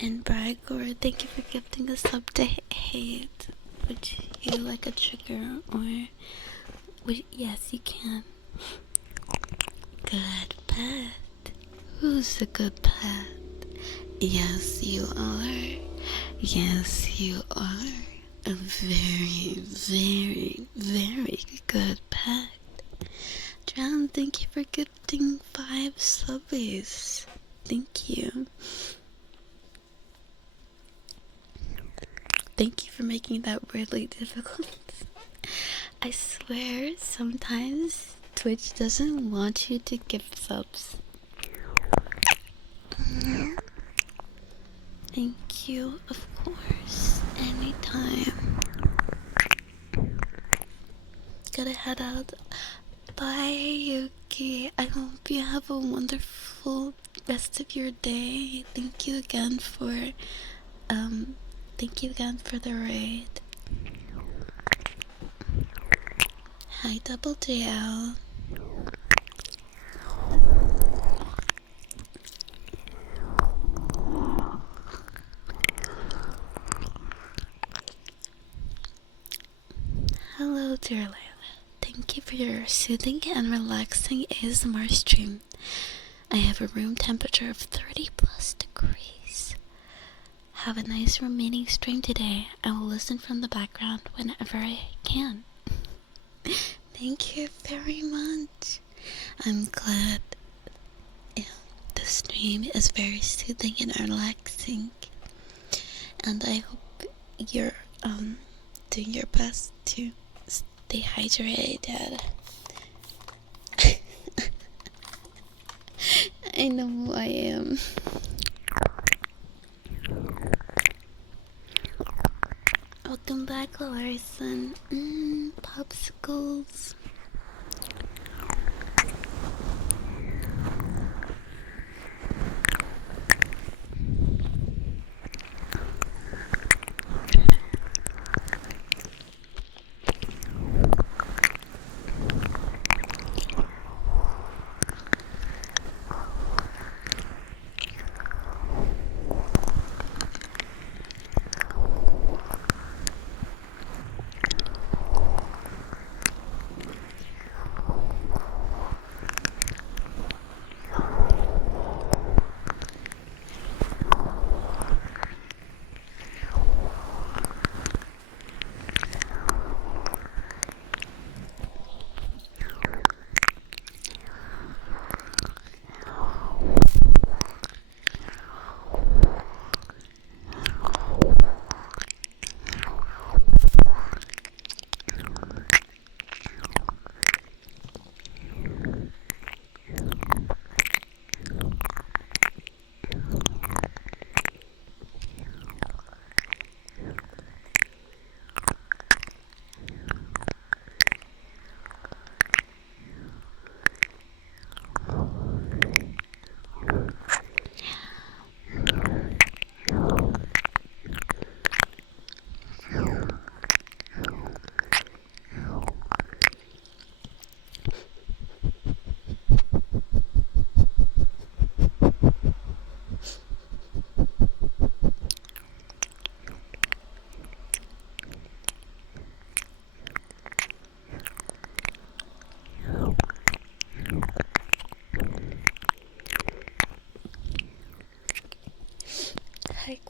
And Bragor, thank you for gifting us up to hate. Would you like a trigger, or yes, you can. Good pet. Who's a good pet? Yes, you are. Yes, you are. A very, very, very good pet. Drown, thank you for gifting 5 subbies. Thank you. Thank you for making that weirdly difficult. I swear, sometimes Twitch doesn't want you to gift subs. Thank you, of course. Anytime. Gotta head out. Bye, Yuki. I hope you have a wonderful rest of your day. Thank you again for the raid. Hi, Double JL. Hello, dear Layla. Thank you for your soothing and relaxing ASMR stream. I have a room temperature of 30 plus degrees. Have a nice remaining stream today. I will listen from the background whenever I can. Thank you very much. I'm glad the stream is very soothing and relaxing. And I hope you're doing your best to stay hydrated. I know who I am. Welcome back, Larson. Popsicles.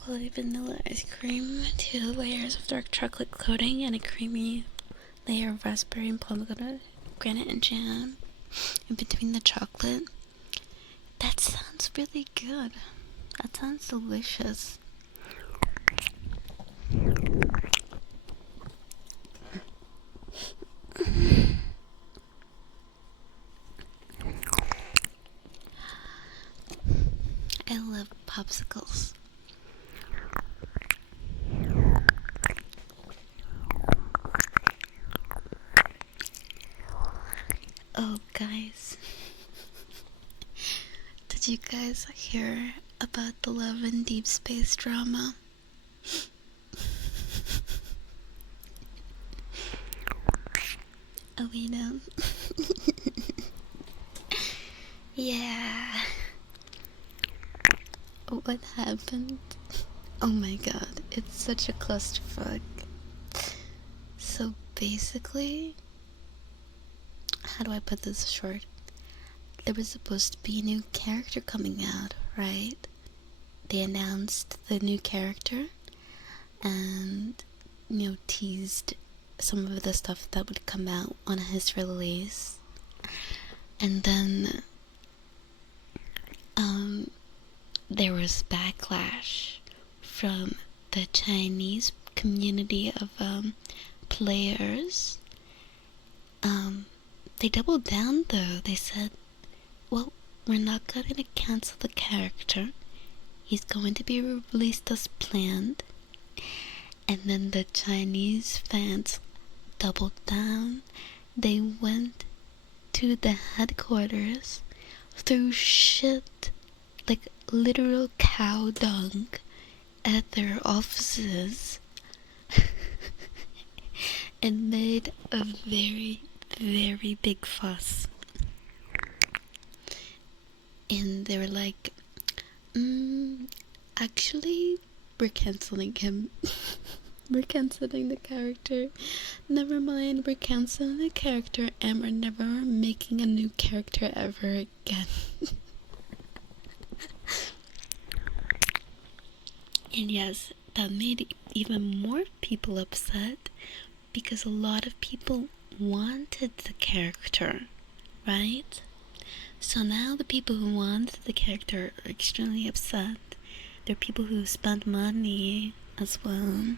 quality vanilla ice cream, 2 layers of dark chocolate coating, and a creamy layer of raspberry and pomegranate and jam in between the chocolate. That sounds really good. That sounds delicious. I love popsicles. Oh, guys. Did you guys hear about the Love and Deep Space drama? Oh, we know. Yeah. What happened? Oh my god, it's such a clusterfuck. So basically, how do I put this short? There was supposed to be a new character coming out, right? They announced the new character and, teased some of the stuff that would come out on his release. And then, there was backlash from the Chinese community of, players. They doubled down though. They said, well, we're not going to cancel the character. He's going to be released as planned. And then the Chinese fans doubled down. They went to the headquarters, threw shit, like literal cow dung, at their offices, and made a very, very big fuss. And they were like, actually, we're canceling him. We're canceling the character. Never mind, we're canceling the character, and we're never making a new character ever again. And yes, that made even more people upset, because a lot of people wanted the character, right? So now the people who want the character are extremely upset. There are people who spent money as well,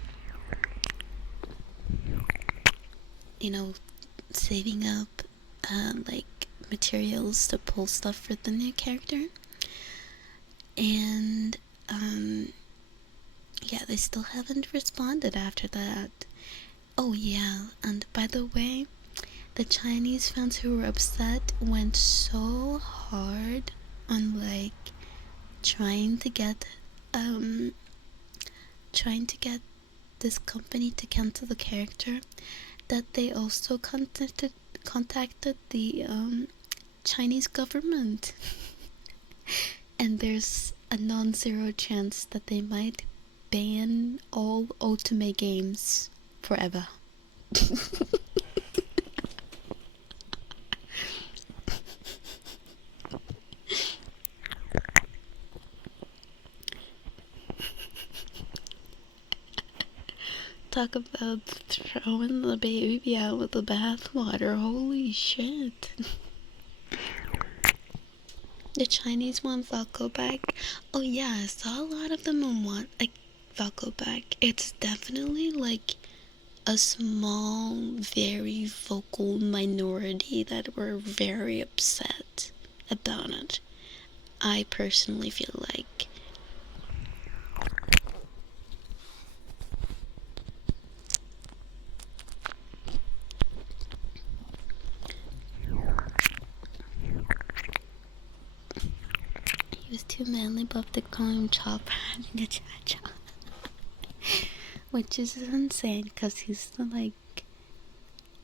saving up like materials to pull stuff for the new character. And yeah, they still haven't responded after that. Oh yeah, and by the way, the Chinese fans who were upset went so hard on like trying to get this company to cancel the character, that they also contacted the Chinese government. And there's a non-zero chance that they might ban all otome games forever. Talk about throwing the baby out with the bathwater. Holy shit. The Chinese want Falco back. Oh yeah, I saw a lot of them want like Falco back. It's definitely like a small, very vocal minority that were very upset about it. I personally feel like he was too manly buff to call him Chopper having a cha-cha. Which is insane, because he's like,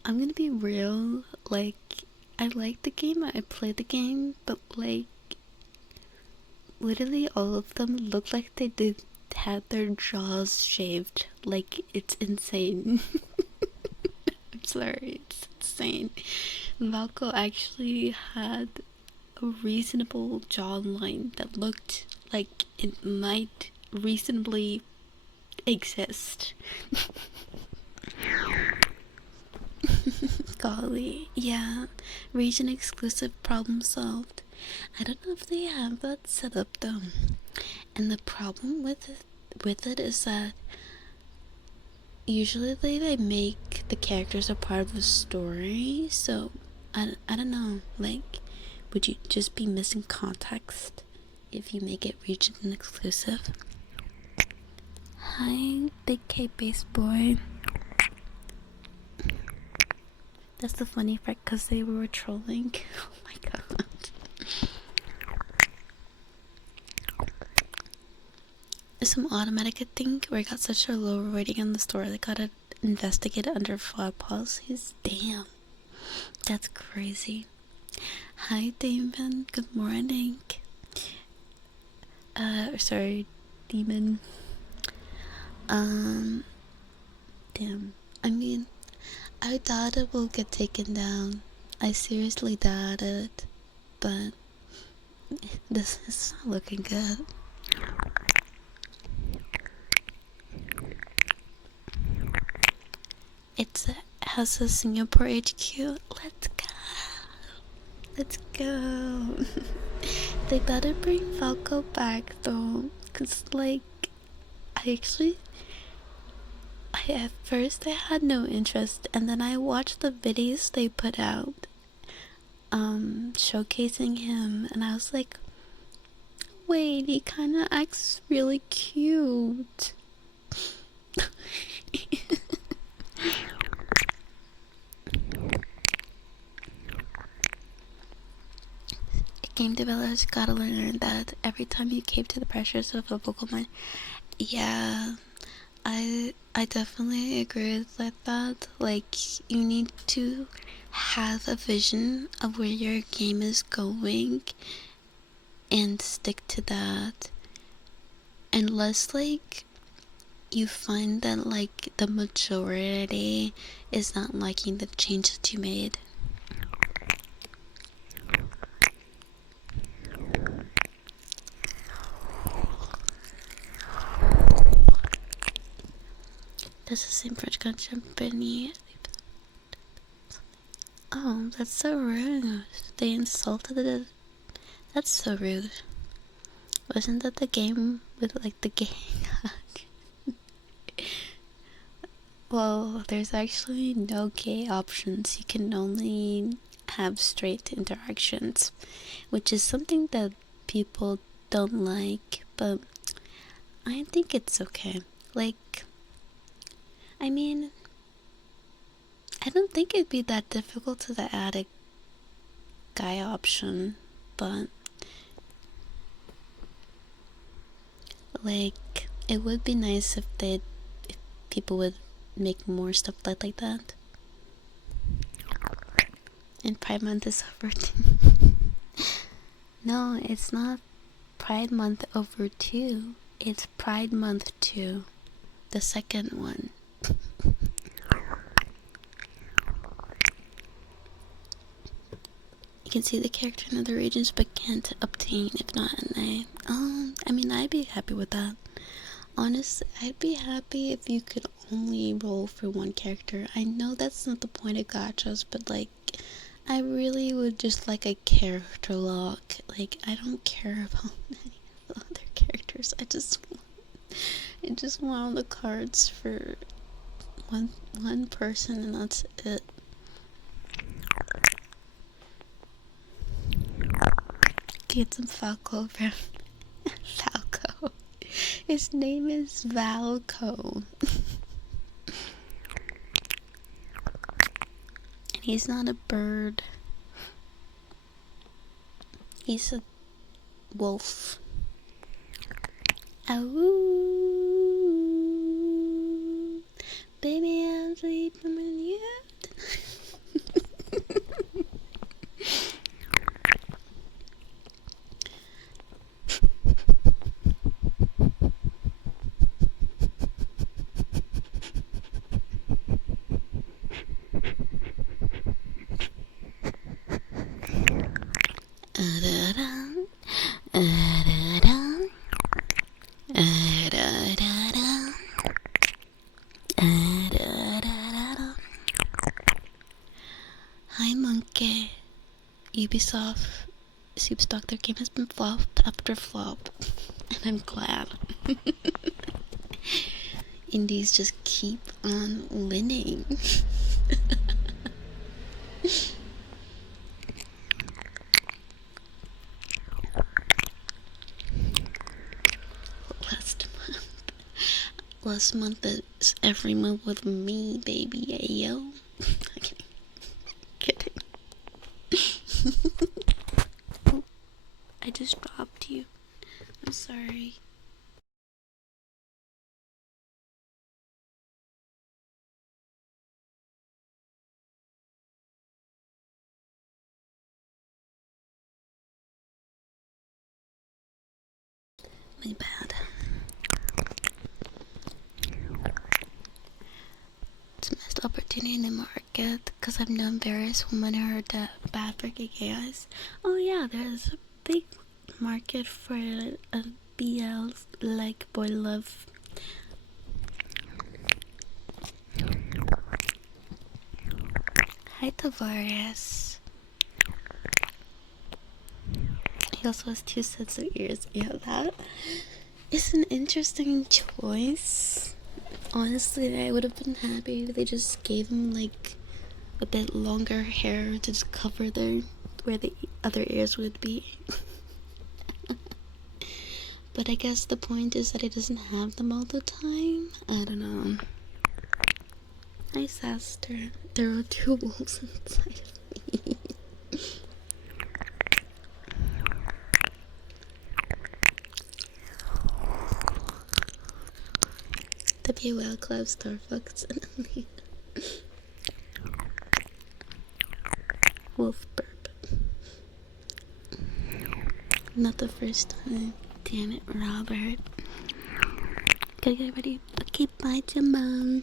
I'm gonna be real, like, I like the game, I played the game, but like, literally all of them look like they had their jaws shaved. Like, it's insane. I'm sorry, it's insane. Valko actually had a reasonable jawline that looked like it might reasonably exist. Golly, yeah. Region exclusive, problem solved. I don't know if they have that set up though. And the problem with it is that usually they make the characters a part of the story, so I don't know, like, would you just be missing context if you make it region exclusive? Hi, big K base boy. That's the funny part, because they were trolling. Oh my god. Some automatic thing where I got such a low rating on the store, they gotta investigate it under fraud policies. Damn. That's crazy. Hi, Damon. Good morning. Sorry, Demon. Damn. I mean, I doubt it will get taken down. I seriously doubt it. But this is not looking good. It has a Singapore HQ. Let's go. Let's go. They better bring Falco back though. Cause like, at first I had no interest, and then I watched the videos they put out showcasing him, and I was like, wait, he kinda acts really cute. Game developers gotta learn that every time you cave to the pressures of a vocal mind. Yeah, I definitely agree with that. Like, you need to have a vision of where your game is going and stick to that. Unless like you find that like the majority is not liking the changes you made. Does the same French company? Oh, that's so rude. They insulted it. That's so rude. Wasn't that the game with like the gay? Well, there's actually no gay options. You can only have straight interactions, which is something that people don't like, but I think it's okay. Like, I mean, I don't think it'd be that difficult to add a guy option, but like, it would be nice if people would make more stuff like that. And Pride Month is over too. No, it's not Pride Month over 2. It's Pride Month 2. The second one. You can see the character in other regions but can't obtain if not an A. I mean, I'd be happy with that. Honestly, I'd be happy if you could only roll for one character. I know that's not the point of gachas, but like, I really would just like a character lock. Like, I don't care about any of the other characters. I just want all the cards for one person, and that's it. Get some Falco from Falco. His name is Valco. And he's not a bird. He's a wolf. Ooh, baby, I'm sleeping with you. Ubisoft their game has been flop after flop, and I'm glad. Indies just keep on winning. Last month is every month with me, baby. Ayo. Kidding. I just dropped you. I'm sorry. My bad. It's a missed opportunity in the market because I'm no embarrassed when I heard that bad for KKIs. Oh yeah, there's a big market for a BL like boy love. Hi Tavares. He also has 2 sets of ears. Yeah, that is an interesting choice. Honestly, I would have been happy if they just gave him like a bit longer hair to just cover where the other ears would be. But I guess the point is that he doesn't have them all the time. I don't know. Hi Saster. There are 2 wolves inside of me. WL Club Starbucks and wolf burp. Not the first time. Damn it, Robert. Gotta get ready. Okay, bye, Jimbo.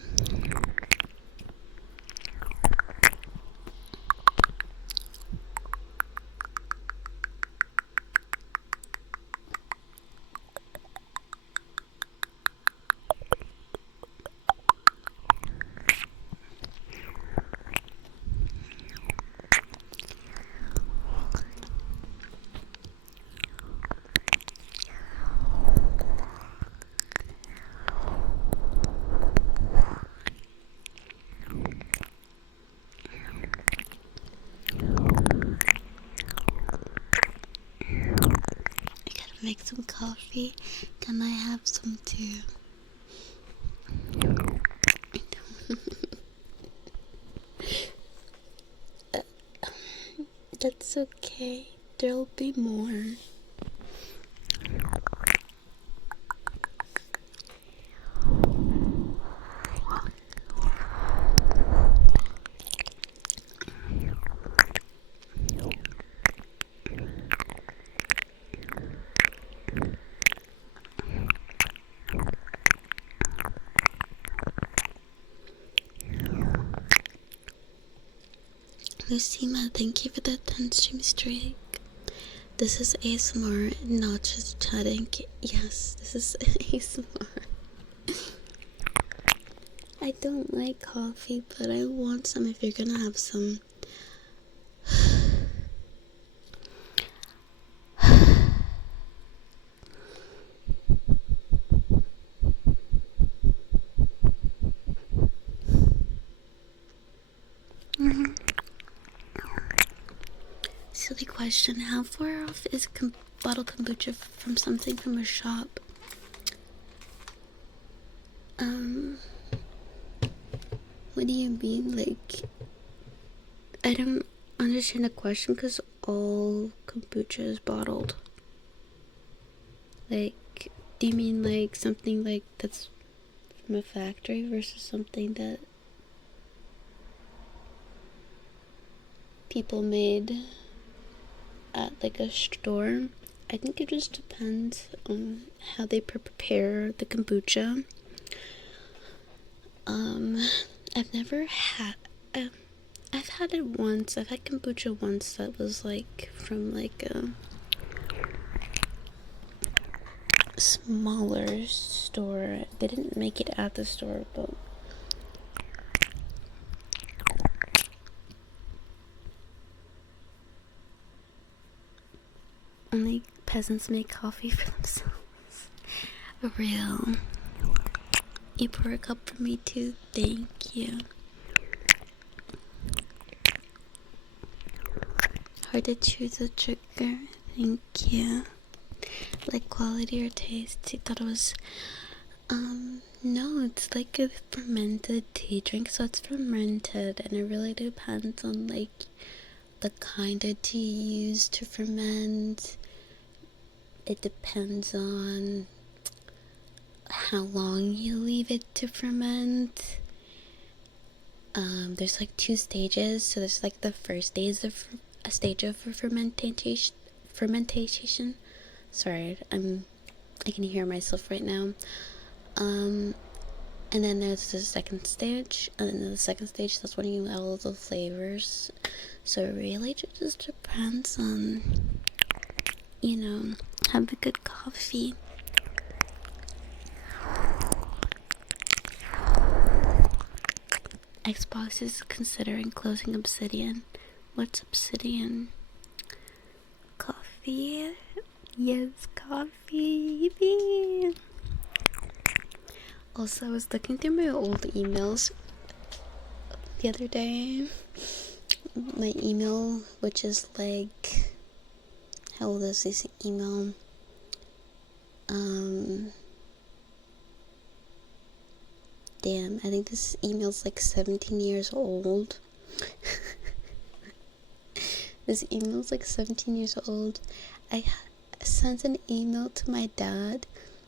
Make some coffee. Can I have some too? That's okay. There'll be more. Lucima, thank you for the 10 stream streak. This is ASMR, not just chatting. Yes, this is ASMR. I don't like coffee, but I want some if you're gonna have some. Silly question. How far off is bottle kombucha from something from a shop? What do you mean? Like, I don't understand the question because all kombucha is bottled. Like, do you mean like something like that's from a factory versus something that people made at like a store? I think it just depends on how they prepare the kombucha. I've never had. I've had it once. I've had kombucha once that was like from like a smaller store. They didn't make it at the store, but only peasants make coffee for themselves. Real. You pour a cup for me too. Thank you. Hard to choose a trigger. Thank you. Like quality or taste? You thought it was no, it's like a fermented tea drink, so it's fermented, and it really depends on like the kind of tea you use to ferment. It depends on how long you leave it to ferment. There's like 2 stages. So there's like the first stage of fermentation. Sorry, I can hear myself right now. And then there's the second stage, and then the second stage, that's when you add all the flavors. So it really just depends on, you know, have a good coffee. Xbox is considering closing Obsidian. What's Obsidian? Coffee? Yes, coffee. Yippee. Also, I was looking through my old emails the other day. My email, which is like, how old is this email? Damn, I think this email's like 17 years old. This email's like 17 years old. I sent an email to my dad.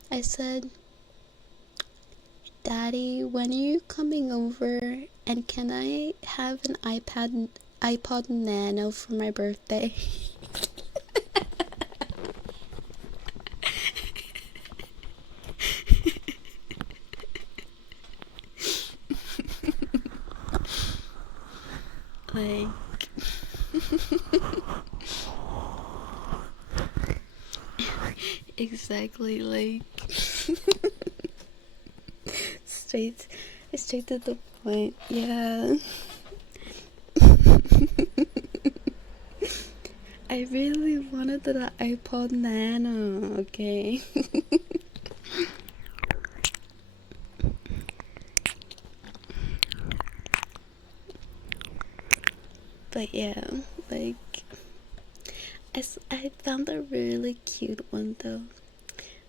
I said, Daddy, when are you coming over, and can I have an iPod Nano for my birthday? Like exactly, like straight to the point. Yeah. I really wanted the iPod Nano, okay? But yeah, like, I found a really cute one though.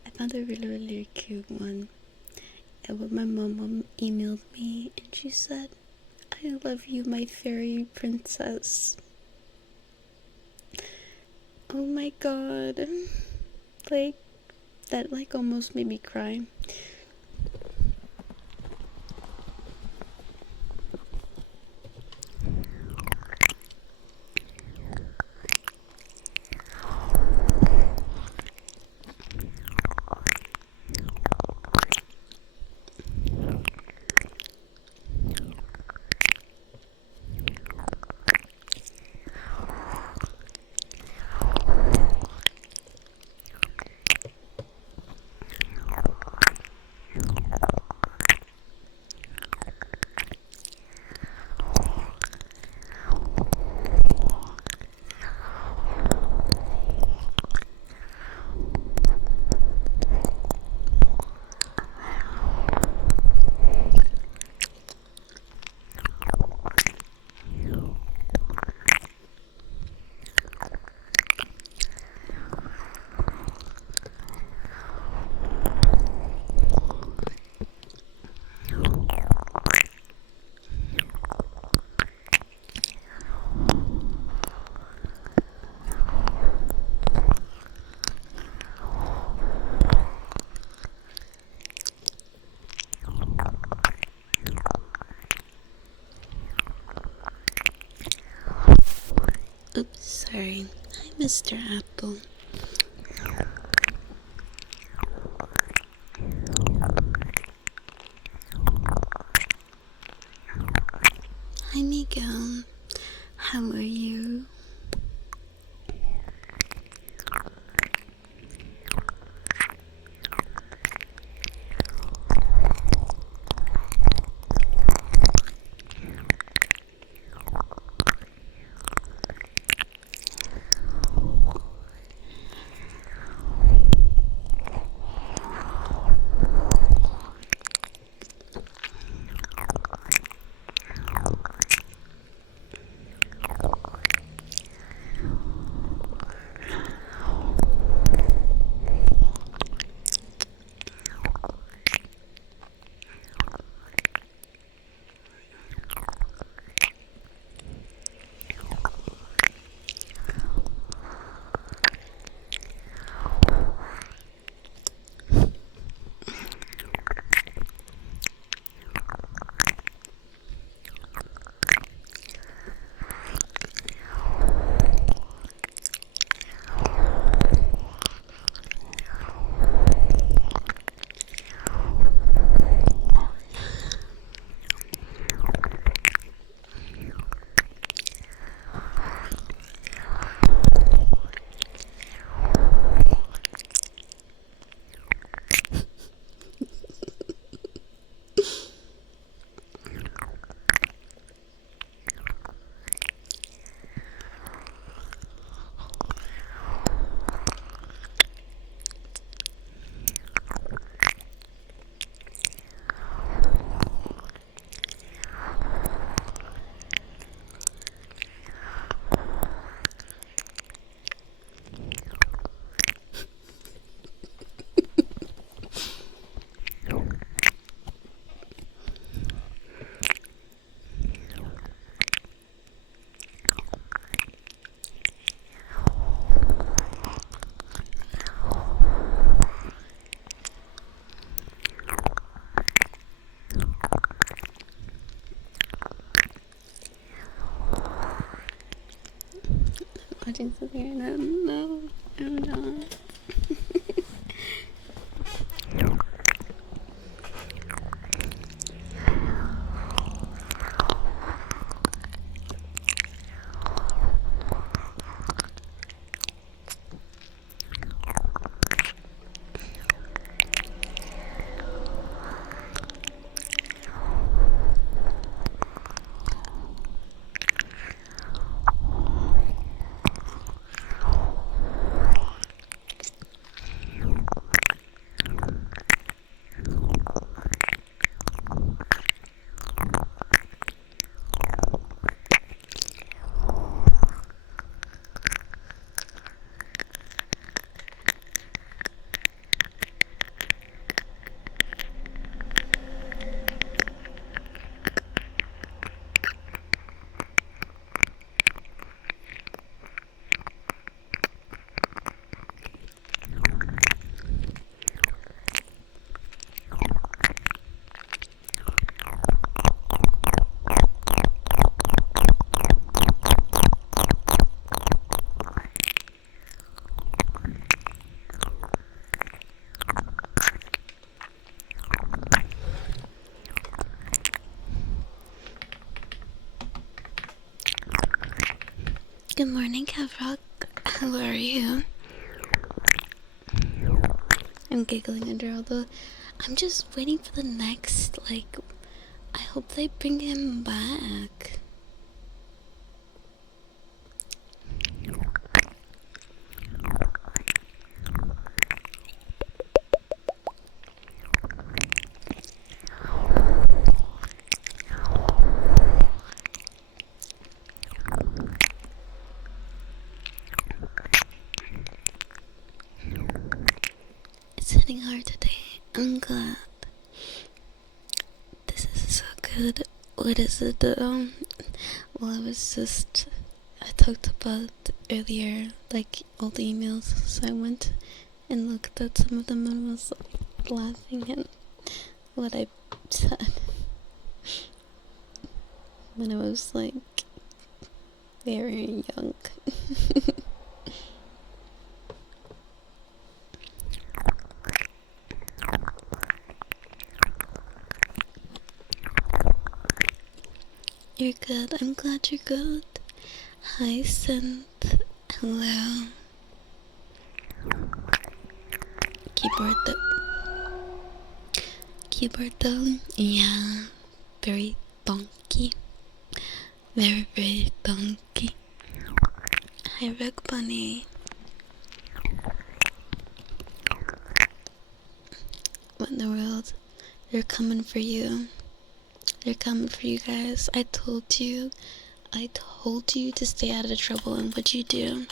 I found a really cute one. And when my mom emailed me, and she said, I love you, my fairy princess. Oh my god. Like, that like almost made me cry. Oops, sorry. Hi, Mr. Apple. Hi, Miguel. How are you? watching something right now? No, I'm not. Good morning, Kevrock. How are you? I'm giggling under all the... I'm just waiting for the next, like... I hope they bring him back. It's hitting hard today. I'm glad. This is so good. What is it? Well, I talked about earlier, like all the emails, so I went and looked at some of them and was laughing at what I said when I was like very young. You're good. I'm glad you're good. Hi, Synth. Hello. Keyboard though. Yeah. Very bonky. Very, very bonky. Hi, Rock Bunny. What in the world? They're coming for you. They're coming for you guys. I told you to stay out of trouble, and what'd you do?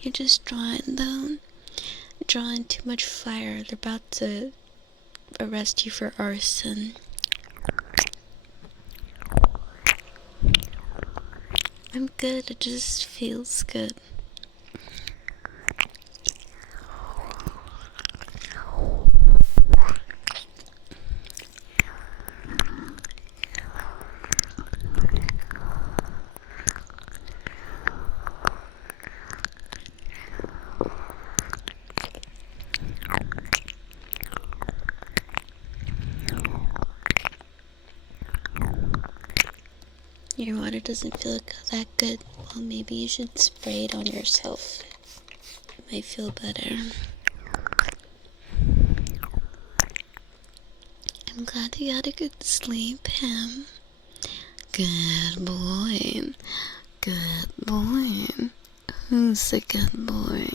You're just drawing too much fire. They're about to arrest you for arson. I'm good, it just feels good. Your water doesn't feel that good. Well, maybe you should spray it on yourself. It might feel better. I'm glad you had a good sleep, Pam. Good boy. Good boy. Who's a good boy?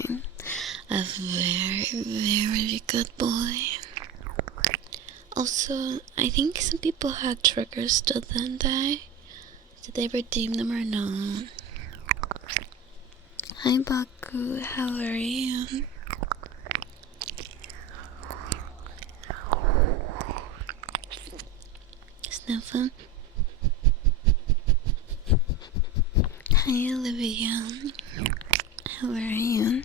A very, very good boy. Also, I think some people had triggers still, didn't they? Did they redeem them or not? Hi, Baku. How are you? Snuffa. Hi, Olivia. How are you?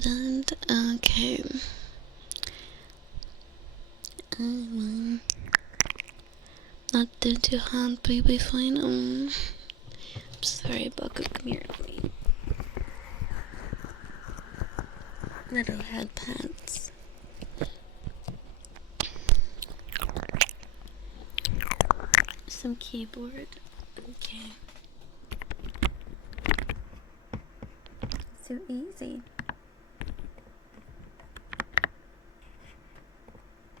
didn't? Okay. Not doing too hard, but you'll be fine. I'm sorry, Bucko, come here with me. Little head pants. Some keyboard. Okay. So easy.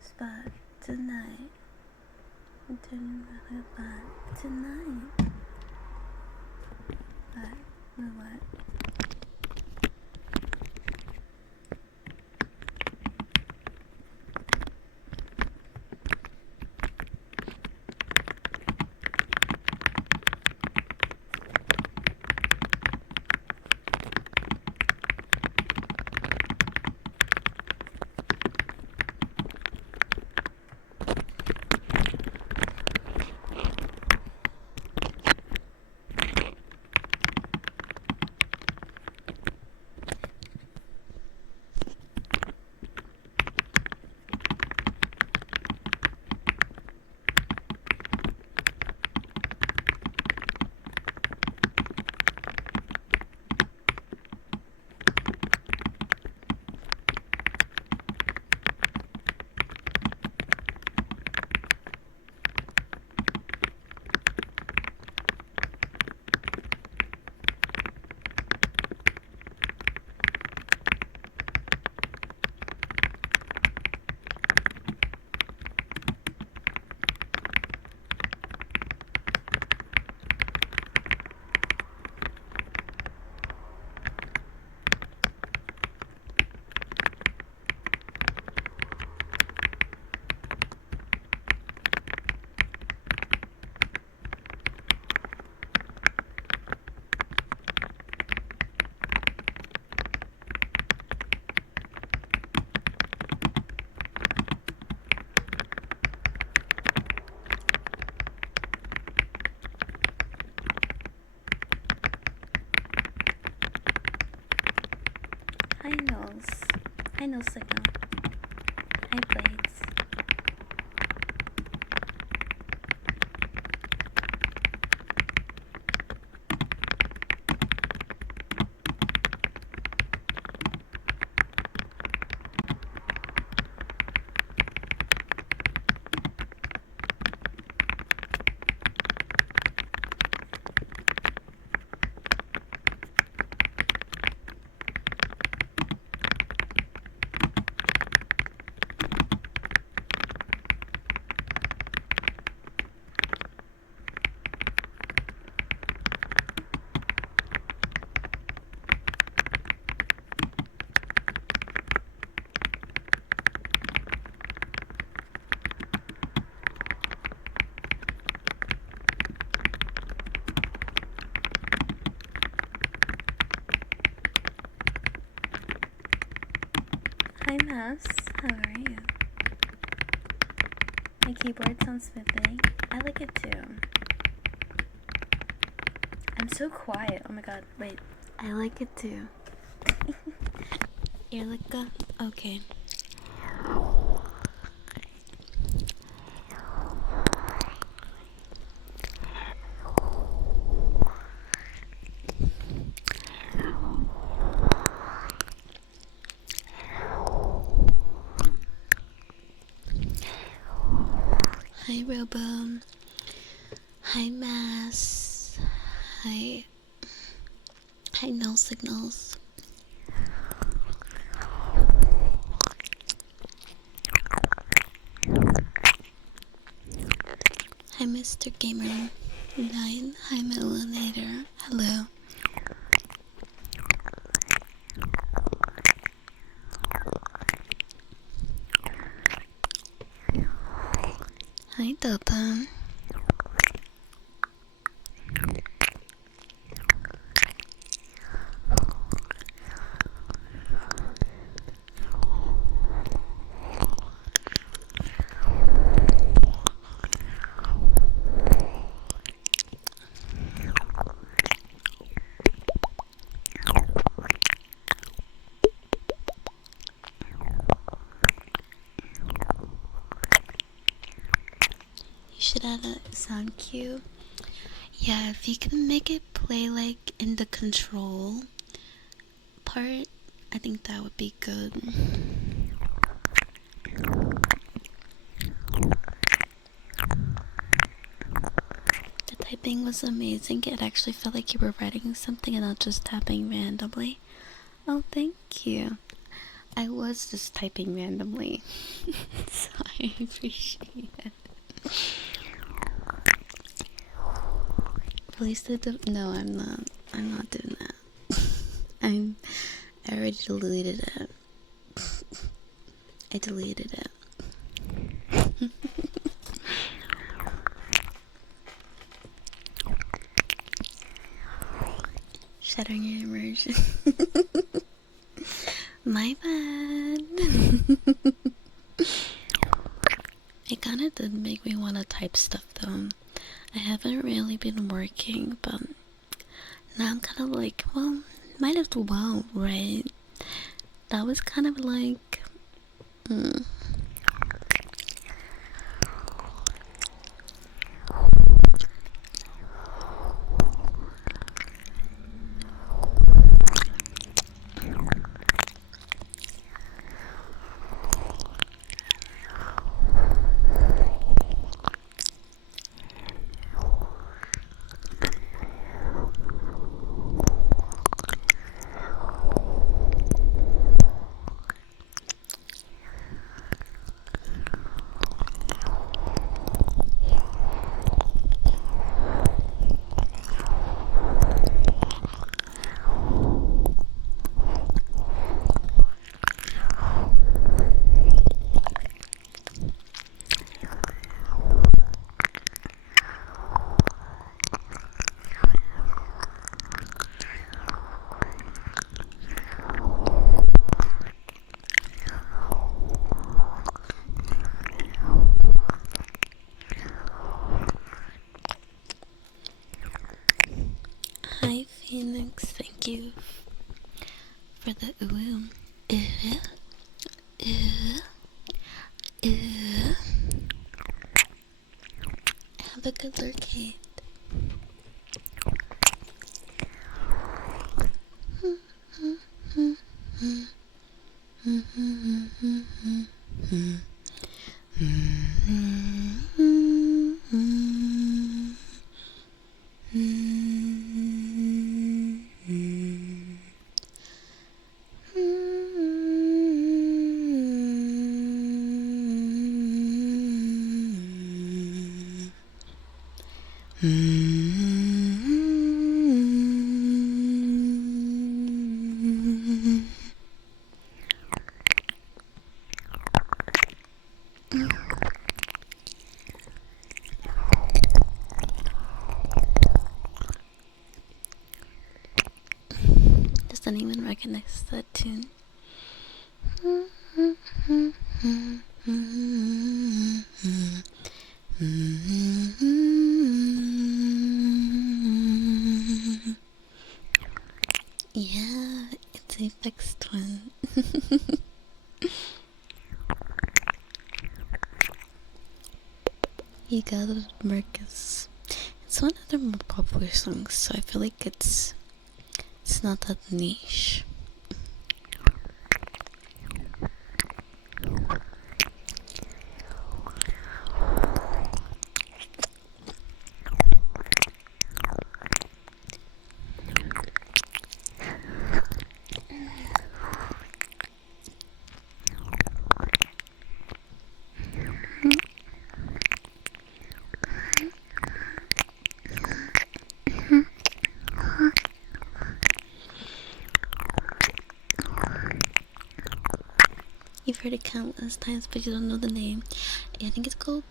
Spot tonight. I'm turning my head back tonight. What? Hi, no signal. Hi, blades. Hi, Mouse. How are you? My keyboard sounds smoothly. I like it too. I'm so quiet. Oh my god. Wait. I like it too. You're like a... Okay. Hi, Robo. Hi, Mass. Hi, No Signals. Hi, Mr. Gamer 9. Hi, Melanator. Hello. Hi, Delta. Should add a sound cue. Yeah, if you can make it play like in the control part, I think that would be good. The typing was amazing. It actually felt like you were writing something and not just tapping randomly. Oh, thank you. I was just typing randomly. So I appreciate it. Please no, I'm not. I'm not doing that. I already deleted it. I deleted it. Shattering your immersion. My bad. It kinda did make me wanna type stuff though. I haven't really been working, but now I'm kind of like, well, might as well, right? That was kind of like, hi Phoenix, thank you for the ooh. Have a good lurkade. Doesn't even recognize that tune. Yeah, it's Apex Twin. You got it, Marcus. It's one of their more popular songs, so I feel like it's not that niche. You've heard it countless times, but you don't know the name. I think it's called.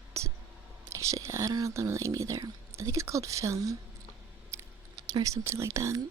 Actually, I don't know the name either. I think it's called Film or something like that.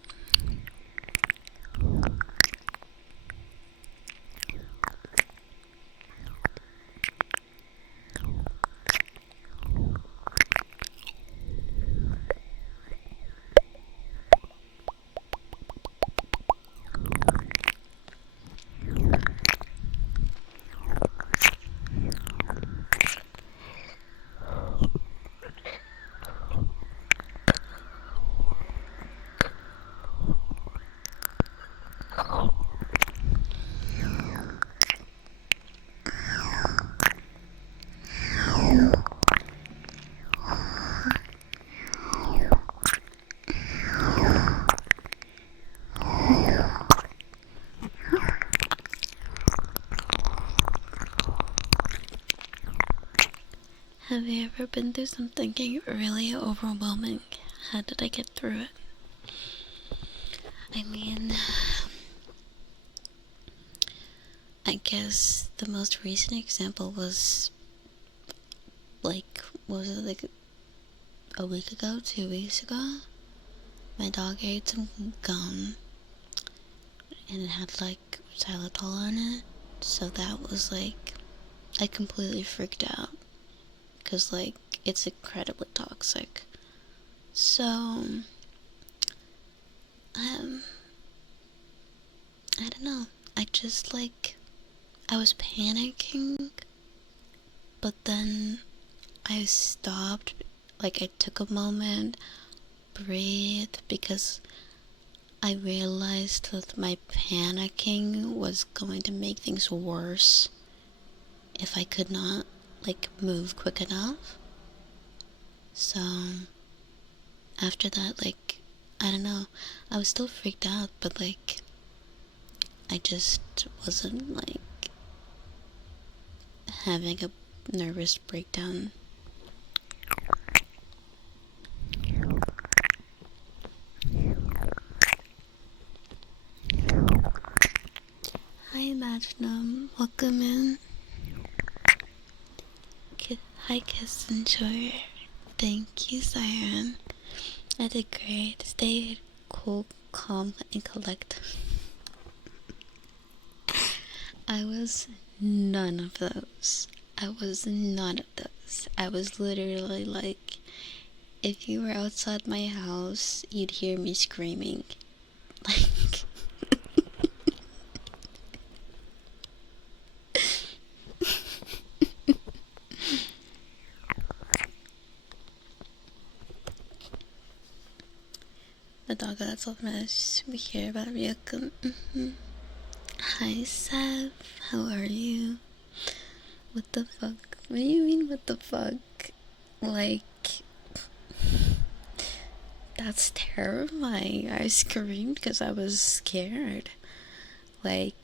Have you ever been through something really overwhelming? How did I get through it? I mean, I guess the most recent example was like, was it like a week ago, 2 weeks ago? My dog ate some gum and it had like xylitol on it, so that was like, I completely freaked out because like it's incredibly toxic. So I don't know, I just like, I was panicking, but then I stopped, like I took a moment, breathed, because I realized that my panicking was going to make things worse if I could not like move quick enough. So after that, like, I don't know, I was still freaked out, but like I just wasn't like having a nervous breakdown. Hi Magnum, welcome in. Hi Kiss and Shore. Thank you, Siren. I did great. Stay cool, calm, and collected. I was none of those. I was none of those. I was literally like, if you were outside my house, you'd hear me screaming. Like, the dog that's off mess. We hear about Ryukun. Hi, Seth. How are you? What the fuck? What do you mean, what the fuck? Like, that's terrifying. I screamed because I was scared. Like,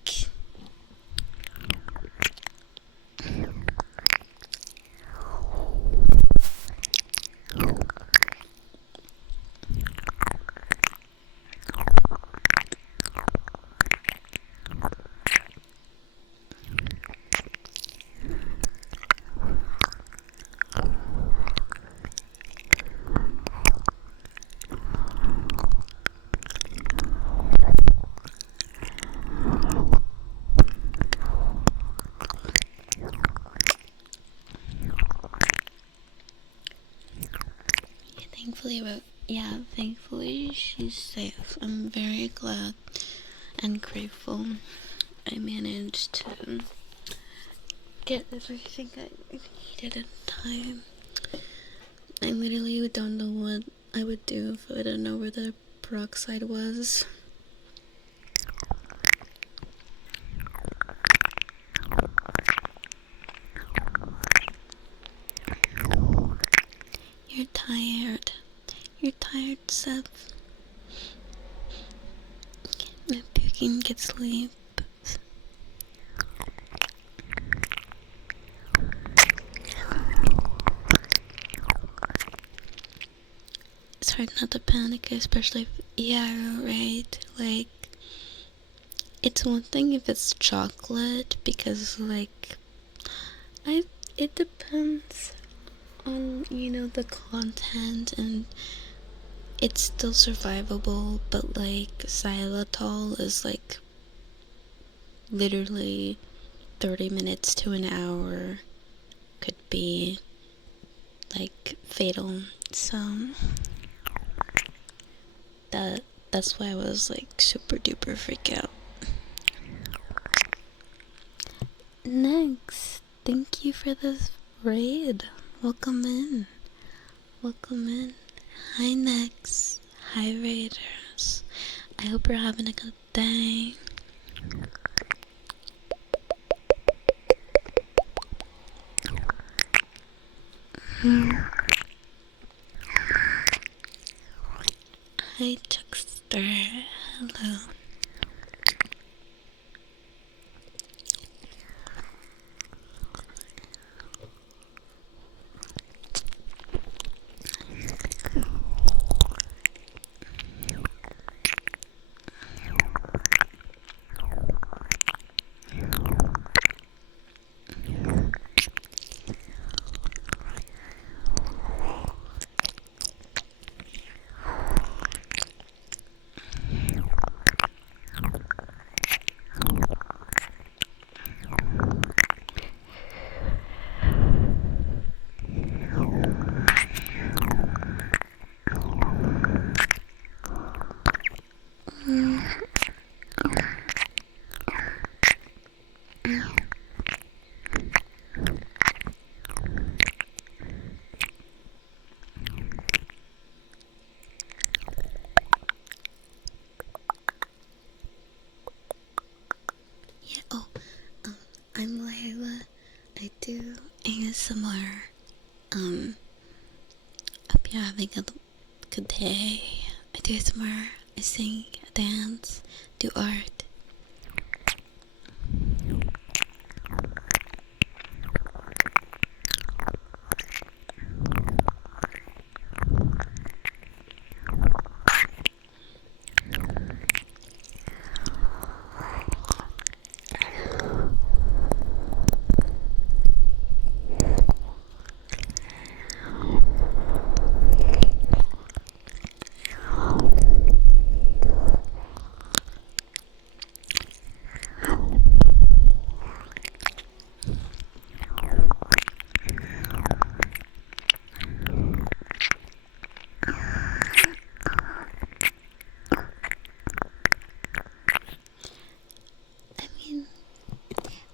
thankfully she's safe. I'm very glad and grateful I managed to get everything I needed in time. I literally don't know what I would do if I didn't know where the peroxide was. You're tired. You're tired, Seth. Maybe you can get sleep. It's hard not to panic, especially if, yeah, right, like, it's one thing if it's chocolate, because, like, it depends on, you know, the content, and it's still survivable, but, like, xylitol is, like, literally 30 minutes to an hour could be, like, fatal, so that's why I was, like, super duper freak out. Next, thank you for this raid. Welcome in. Welcome in. Hi, Next. Hi, Raiders. I hope you're having a good day. Hi, Chuckster. Hello. Yeah, I'm Layla. I do ASMR. Hope you're having a good day. I do ASMR. I sing, I dance, do art.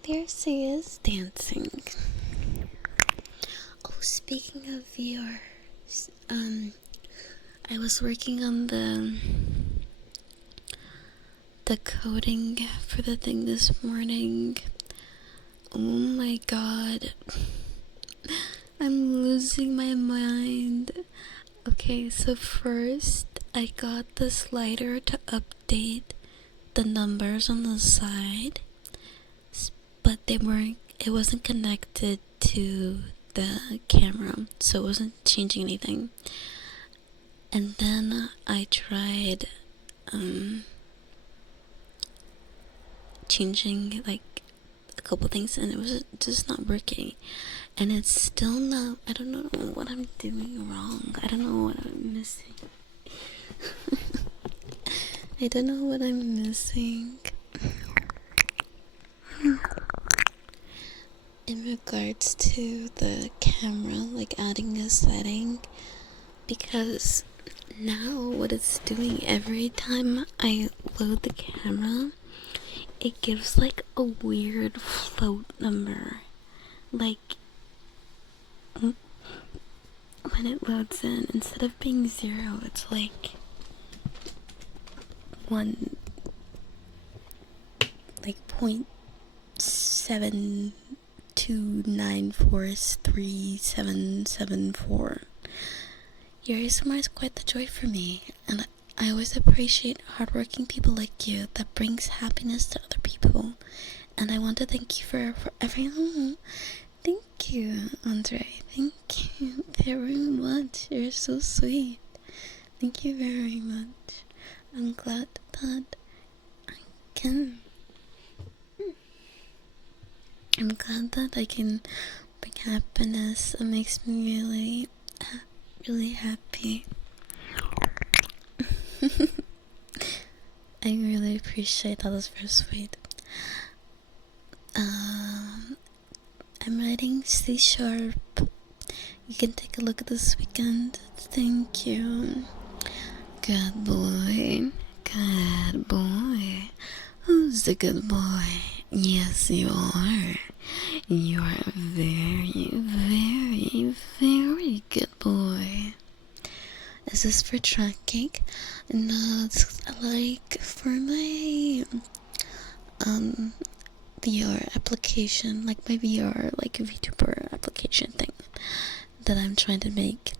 There she is dancing. Oh, speaking of VRs, I was working on the coding for the thing this morning. Oh my god. I'm losing my mind. Okay, so first I got the slider to update the numbers on the side, but it wasn't connected to the camera, so it wasn't changing anything. And then I tried changing like a couple things, and it was just not working. And it's still not. I don't know what I'm doing wrong. I don't know what I'm missing. I don't know what I'm missing. In regards to the camera, like adding a setting, because now what it's doing every time I load the camera, it gives like a weird float number. Like when it loads in, instead of being 0, it's like 1, like 0.72943774. Your ASMR is quite the joy for me, and I always appreciate hardworking people like you that brings happiness to other people. And I want to thank you for everything. Thank you, Andre. Thank you very much. You're so sweet. Thank you very much. I'm glad that I can. I'm glad that I can bring happiness. It makes me really, really happy. I really appreciate that. Was very sweet. I'm writing C#. You can take a look at this weekend. Thank you. Good boy. Good boy. Who's the good boy? Yes, you are. You are a very, very, very good boy. Is this for tracking? No, it's like for my VR application, like my VR like VTuber application thing that I'm trying to make.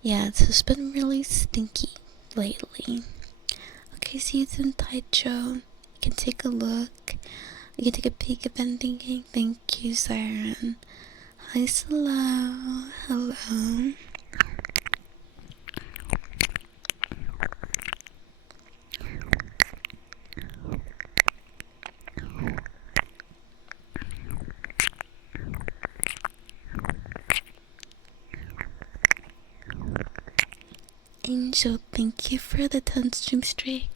Yeah, it's just been really stinky lately. Okay, see you soon, Taicho. You can take a look. You can take a peek if anything. Thank you, Siren. Hi, Slow. Hello. Angel, thank you for the 10 stream streak.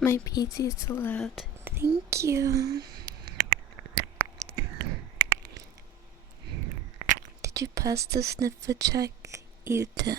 My PC is so loud. Thank you. Did you pass the sniffer check? You did.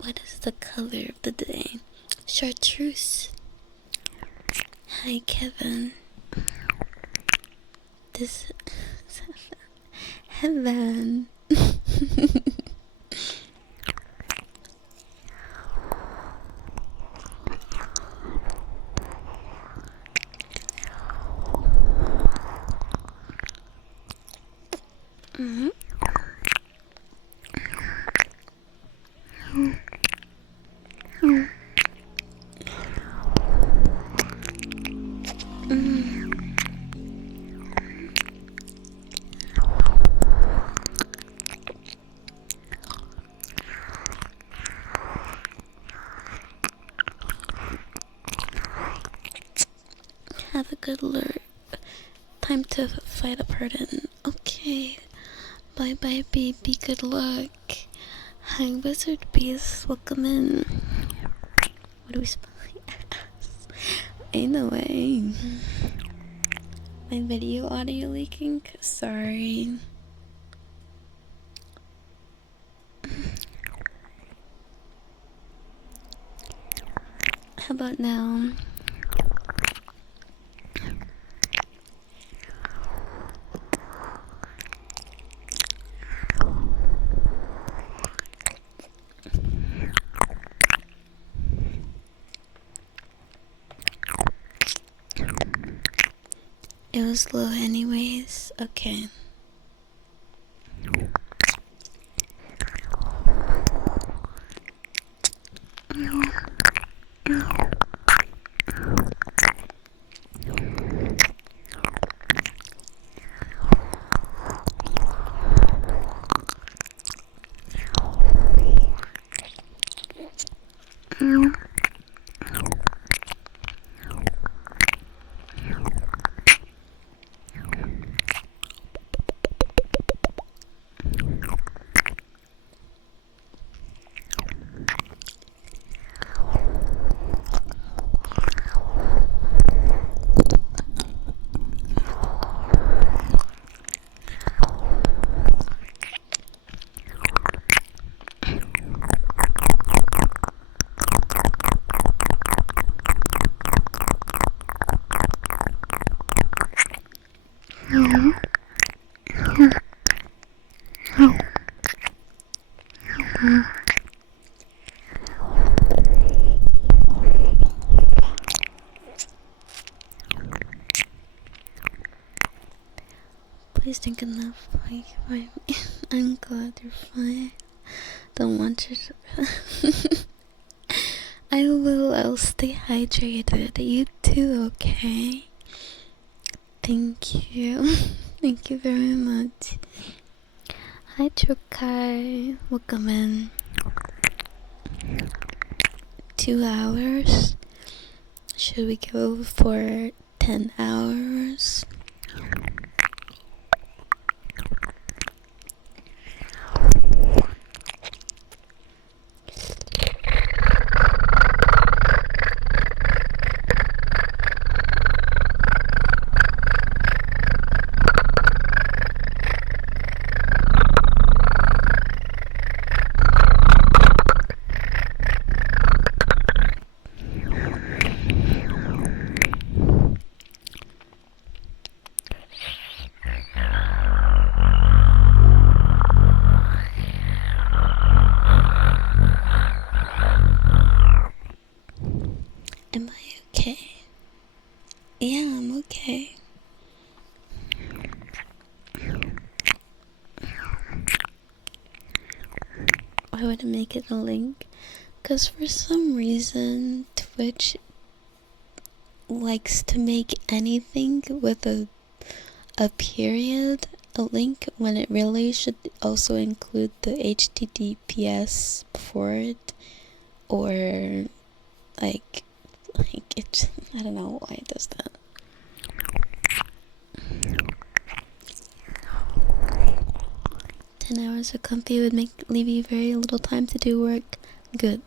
What is the color of the day? Chartreuse. Hi, Kevin. This is heaven. Have a good lurk. Time to fight a pardon. Okay. Bye bye, baby. Good luck. Hi, Wizard Beast. Welcome in. What do we spell as? Ain't no way. My video audio leaking? Sorry. How about now? It was low anyways. Okay. Please think enough. I'm glad you're fine. Don't want you to. I will. I'll stay hydrated. You too, okay? Thank you. Thank you very much. Hi, Trukai. Welcome in. 2 hours? Should we go for 10 hours? Am I okay? Yeah, I'm okay. I would make it a link because for some reason Twitch likes to make anything with a period a link when it really should also include the HTTPS before it, or like it. I don't know why it does that. 10 hours of comfy would leave you very little time to do work. Good.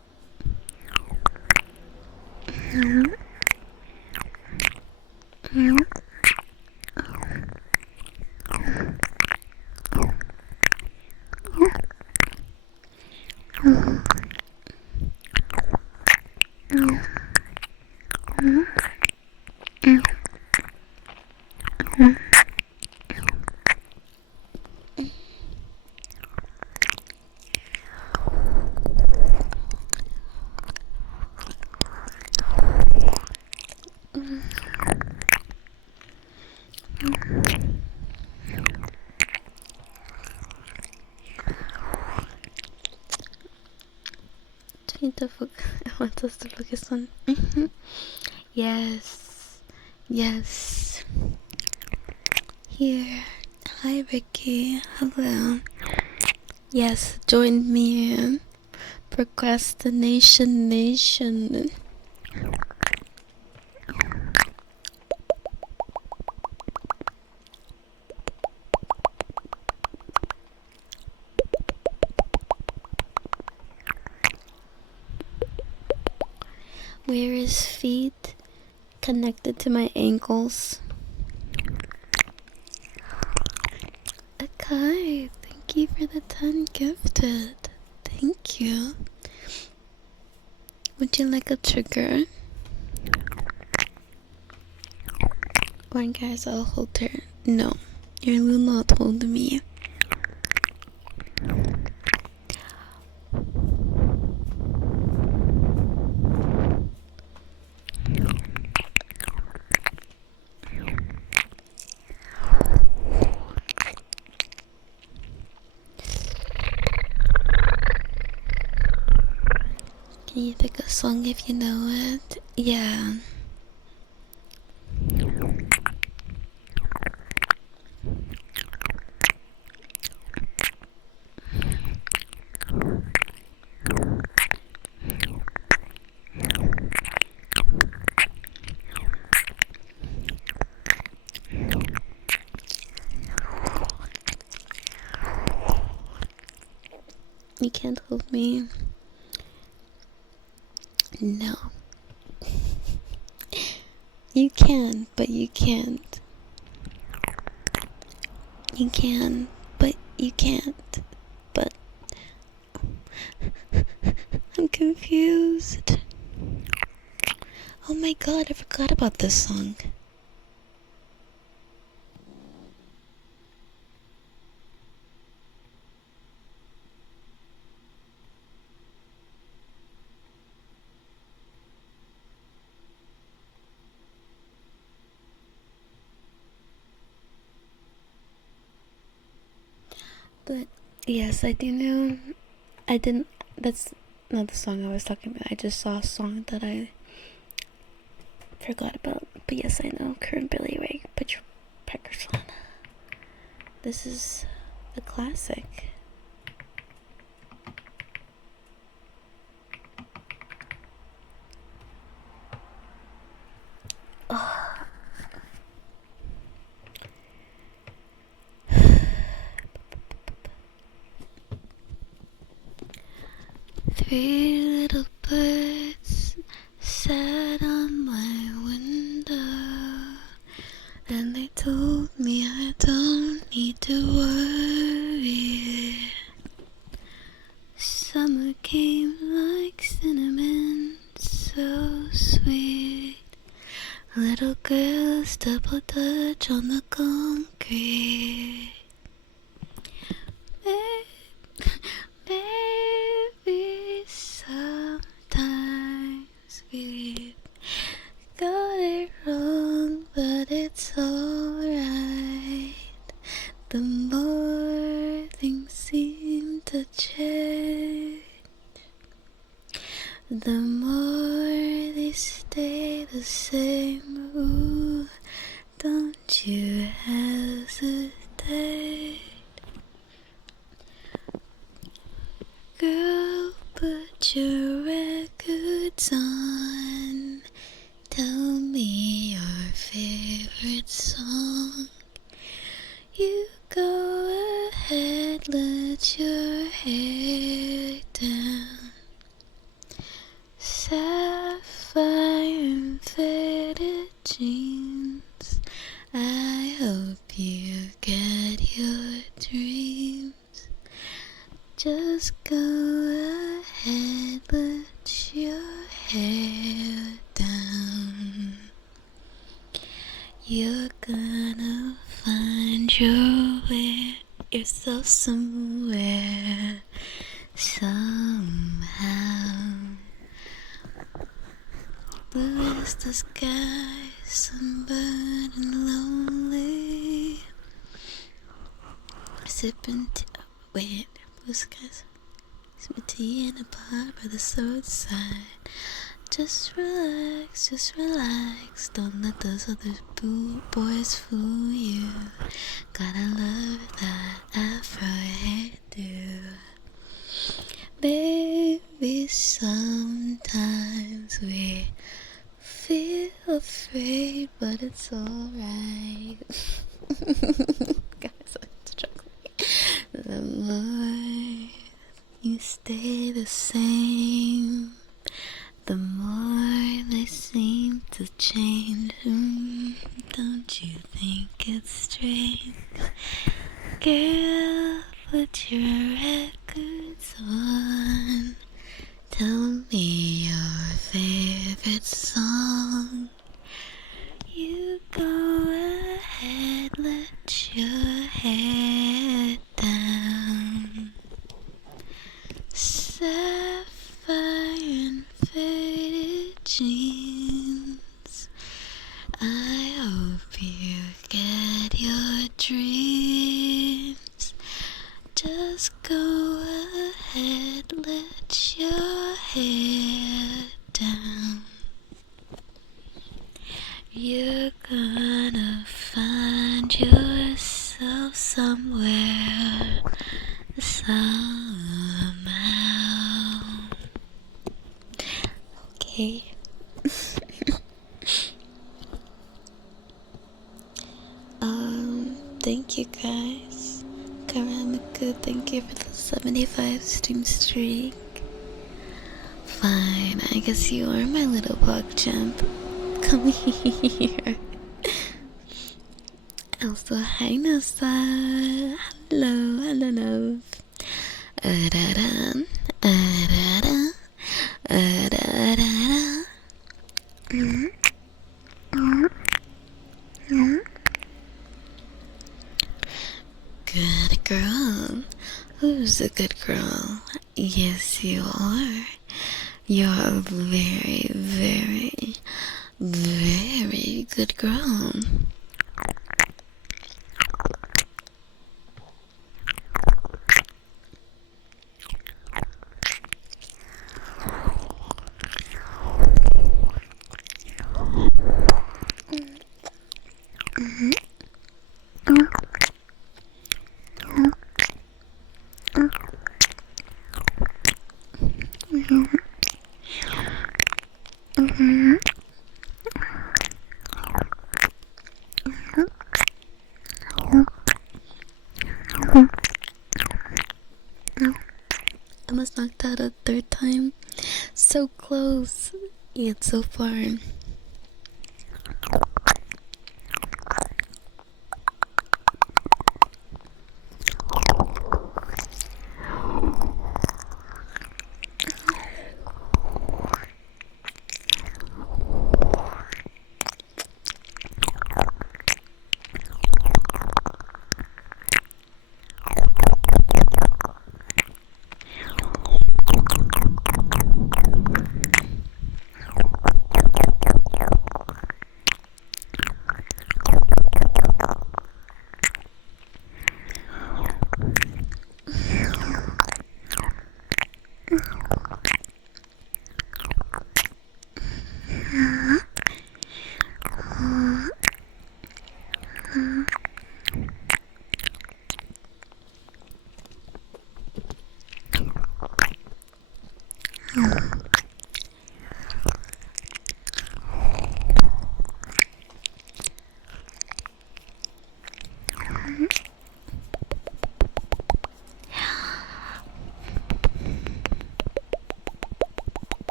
I want us to focus on. Yes. Yes. Here. Hi, Ricky. Hello. Yes, join me in Procrastination Nation. Where is feet connected to my ankles? Okay, thank you for the 10 gifted. Thank you. Would you like a trigger? One guys, I'll hold her. No, you will not hold me. Can you pick a song if you know it? Yeah. You can't hold me. No. You can, but you can't. You can, but you can't. But I'm confused. Oh my god, I forgot about this song. But yes, I do know. I didn't. That's not the song I was talking about. I just saw a song that I forgot about. But yes, I know. Current Billy Ray. Put your peckers on. This is a classic. Oh. 3 little birds sat on my window, and they told me I don't need to worry. Summer came like cinnamon, so sweet. Little girls double dutch on the concrete. Maybe sometimes we weep got it wrong, but it's alright. The more things seem to change, the more they stay the same. Ooh, don't you hesitate. Girl, put your records on. Tell me your favorite song. You go ahead, let your hair down. Sapphire and faded jeans. I hope you get your dreams. Just go ahead, let your hair down. You're gonna find your way, yourself somewhere, somehow. Blue is the sky, sunburned and lonely. Sipping tea, wait, blue skies. Sipping tea in a bar by the roadside. Just relax. Don't let those other boys fool you. Gotta love that afro hairdo. Baby, sometimes we feel afraid, but it's alright. Guys, I'm struggling. The more you stay the same, the more they seem to change. Don't you think it's strange? Girl, put your records on. Tell me your favorite song. You go ahead, let your hair down. Sapphire and faded jeans. I hope you get your dreams. Just go ahead, let your hair down. You're gonna find yourself somewhere, somehow. Okay. Thank you guys. Karamika, thank you for the 75 stream streak. Fine, I guess you are my little pog champ. Come here. Also, hi Nasa. Hello, love. Good girl. Who's a good girl? Yes, you are. You're a very, very, very good girl. I was knocked out a third time. So close, yet so far.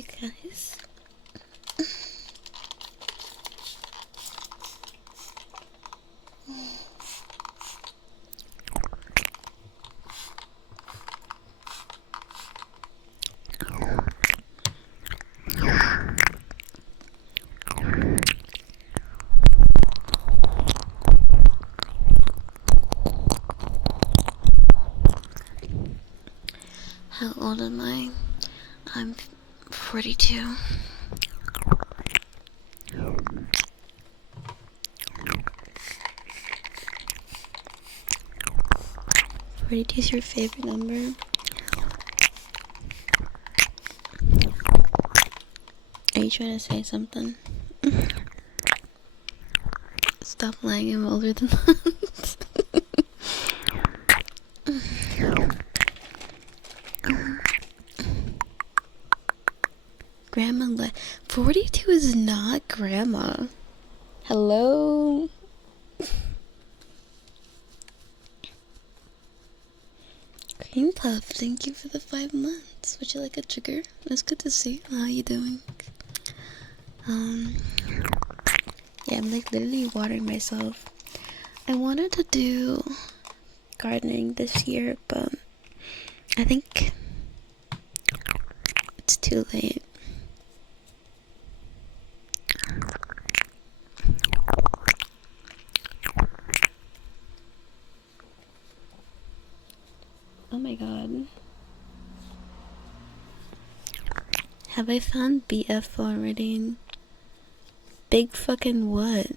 you guys. How old am I? I'm 42. Is your favorite number? Are you trying to say something? Stop lying, I'm older than that. Grandma 42 is not grandma. Hello? Cream Puff, thank you for the 5 months. Would you like a trigger? It's good to see. How you doing? Yeah, I'm like literally watering myself. I wanted to do gardening this year, but I think it's too late. Oh my god. Have I found BF already? Big fucking what?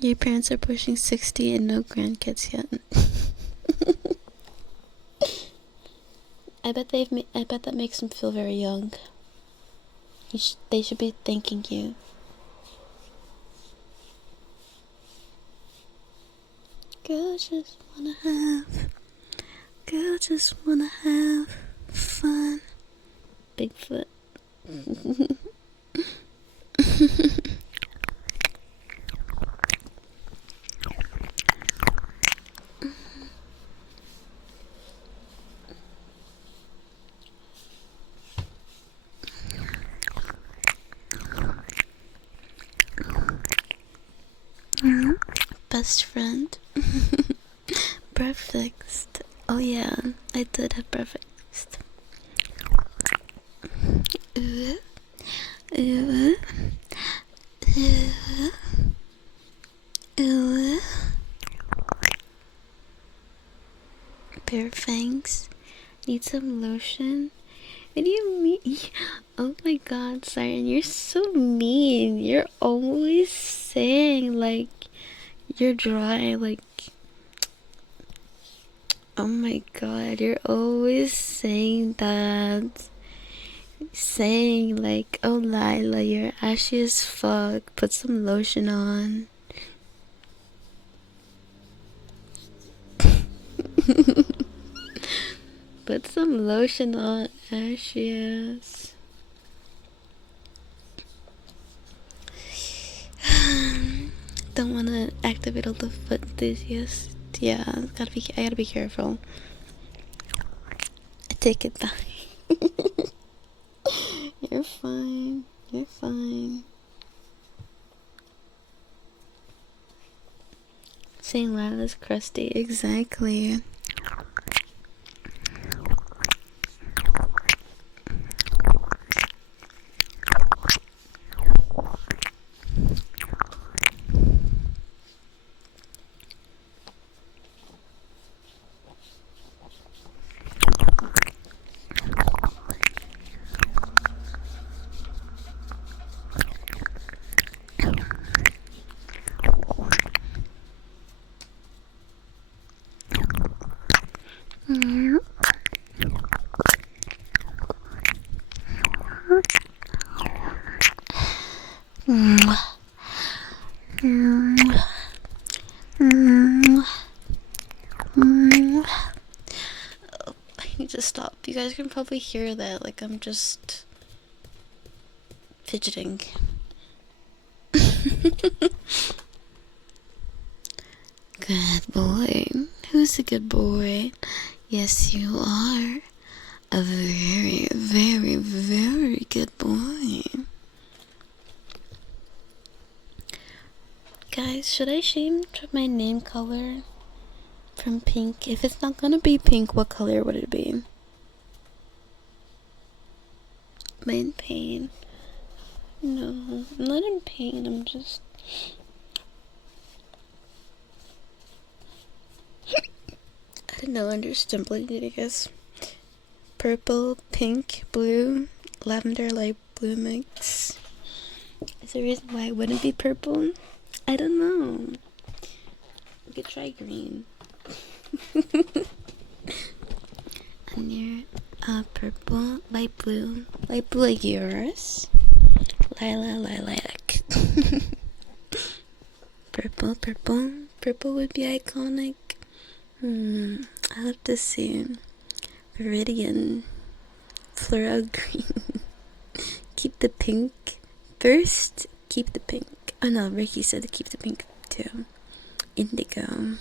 Your parents are pushing 60 and no grandkids yet. I bet that makes them feel very young. They should be thanking you. Girl just wanna have fun. Bigfoot. Best friend. Breakfast. Oh yeah, I did have breakfast. Bare fangs. Need some lotion. What do you mean? Oh my god, Siren, you're so mean. You're always saying like you're dry, like oh my god, you're always saying that. Saying like, oh Lila, you're ashy as fuck. Put some lotion on. Put some lotion on, ashy ass. Don't want to activate all the foot enthusiasts. Yeah, I gotta be careful. I take it back. You're fine. You're fine. Saying Lila's crusty. Exactly. I need to stop. You guys can probably hear that, like I'm just fidgeting. Good boy. Who's a good boy? Yes, you are. A very, very, very good boy. Guys, should I change my name color from pink? If it's not gonna be pink, what color would it be? Am I in pain? No, I'm not in pain. I'm just... I don't know, understandably, I guess. Purple, pink, blue, lavender, light blue mix. Is there a reason why it wouldn't be purple? I don't know. We could try green. And you're purple, light blue like yours. Lilac. Purple would be iconic. I'll have to see. Viridian, floral green. Keep the pink. First, keep the pink. Oh no, Ricky said to keep the pink too. Indigo.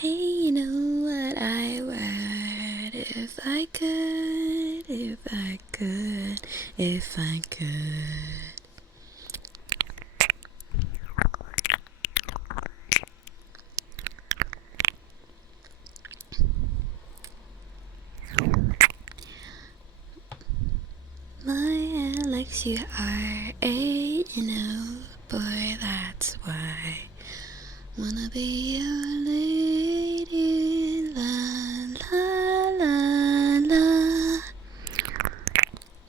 Hey, you know what I would if I could, if I could, if I could. My Alex, you are a, you know, boy, that's why. Wanna be your lady, la la la la.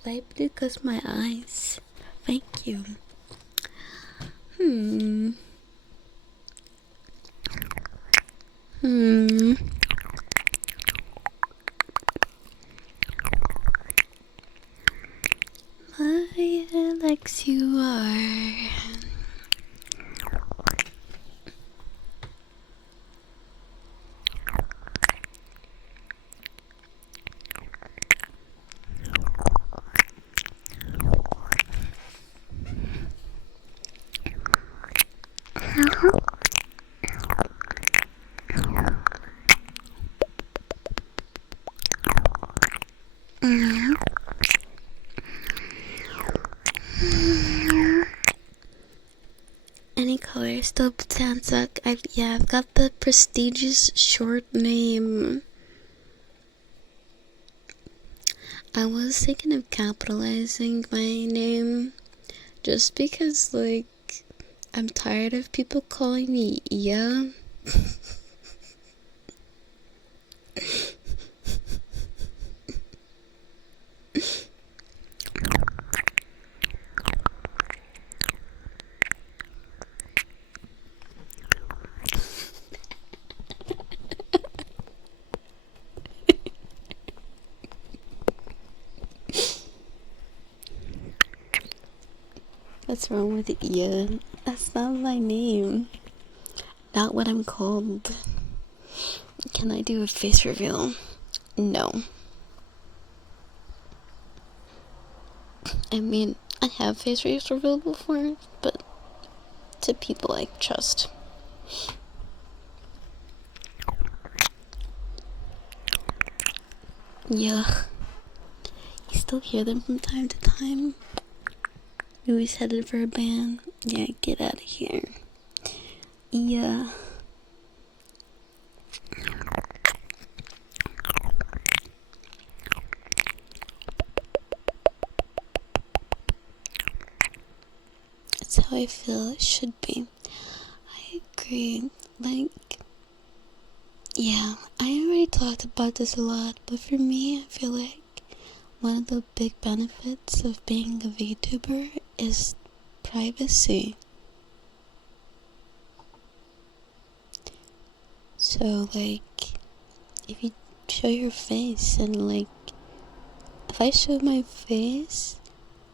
Light blue cause my eyes. Thank you. My Alex, you are. Any color still stands up. I've got the prestigious short name. I was thinking of capitalizing my name just because, like, I'm tired of people calling me Iya. What's wrong with Iya? That's not my name. Not what I'm called. Can I do a face reveal? No. I mean, I have face reveal before, but to people I trust. Yuck. You still hear them from time to time? You always headed for a ban? Yeah, get out of here. Yeah. That's how I feel it should be. I agree. Like, yeah, I already talked about this a lot, but for me, I feel like one of the big benefits of being a VTuber is privacy. So, like, if you show your face and, like, if I show my face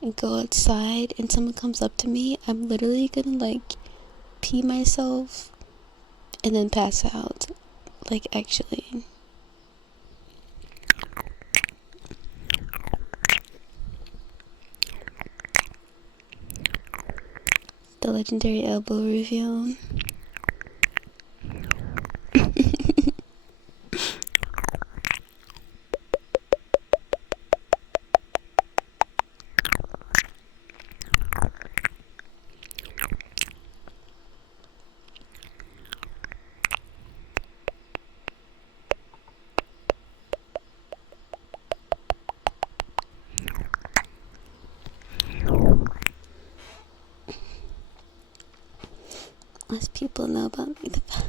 and go outside and someone comes up to me, I'm literally gonna, like, pee myself and then pass out. Like, actually. The legendary elbow reveal. know about me, the better.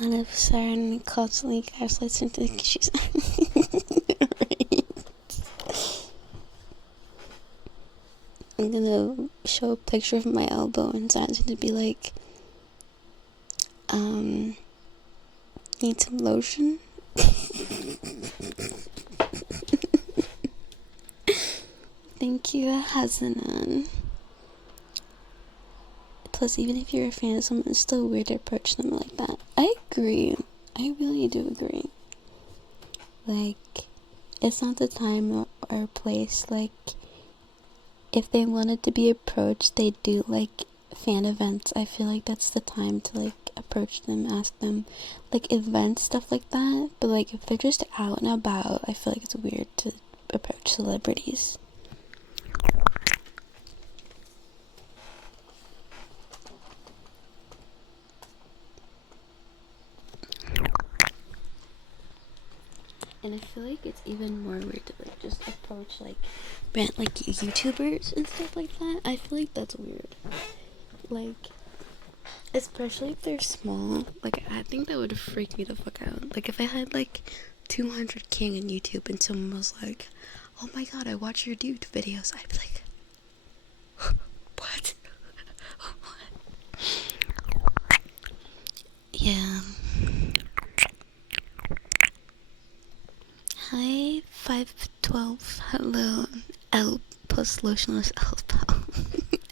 And if Siren constantly gaslights and thinks she's right. I'm gonna show a picture of my elbow and Siren's gonna be like, need some lotion? Thank you, Hazanan. Plus, even if you're a fan of someone, it's still weird to approach them like that. I agree. I really do agree. Like, it's not the time or place. Like, if they wanted to be approached, they do, like, fan events. I feel like that's the time to, like, approach them, ask them, like, events, stuff like that. But, like, if they're just out and about, I feel like it's weird to approach celebrities. And I feel like it's even more weird to, like, just approach, like, YouTubers and stuff like that. I feel like that's weird. Like, especially if they're small. Like, I think that would freak me the fuck out. Like, if I had, like, 200K on YouTube and someone was like, oh my god, I watch your dude videos, I'd be like, what? What? Yeah. Hi, 512. Hello. L plus lotionless elbow.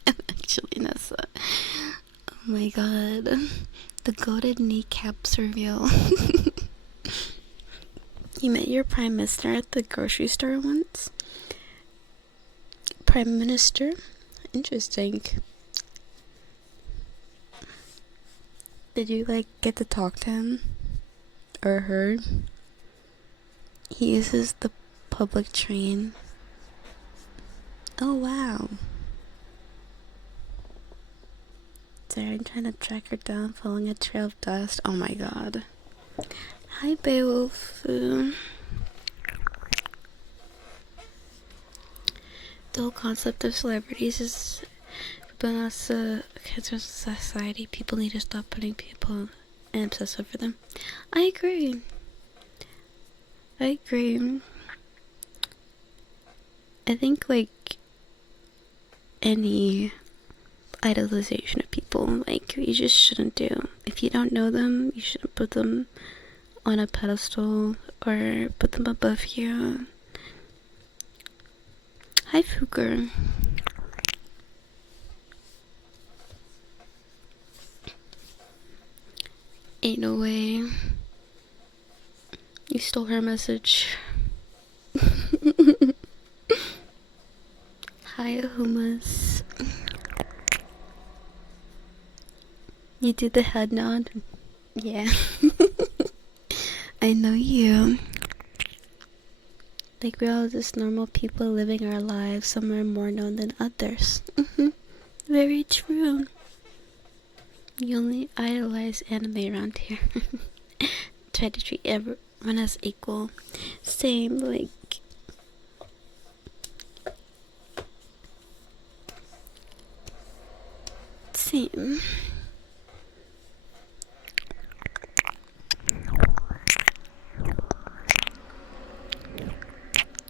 I'm actually Nessa. Oh my god. The goated kneecaps reveal. You met your prime minister at the grocery store once? Prime minister? Interesting. Did you, like, get to talk to him? Or her? He uses the public train. Oh wow. Sorry, I'm trying to track her down following a trail of dust. Oh my god. Hi, Beowulf. The whole concept of celebrities is but as a cancer society, people need to stop putting people and obsess over them. I agree. I think, like, any idolization of people, like, you just shouldn't do. If you don't know them, you shouldn't put them on a pedestal or put them above you. Hi, Fuker. Ain't no way. You stole her message. Hi, Hummus. You did the head nod? Yeah. I know you. Like, we're all just normal people living our lives. Some are more known than others. Very true. You only idolize anime around here. Try to treat everyone as equal. Same, like... Same.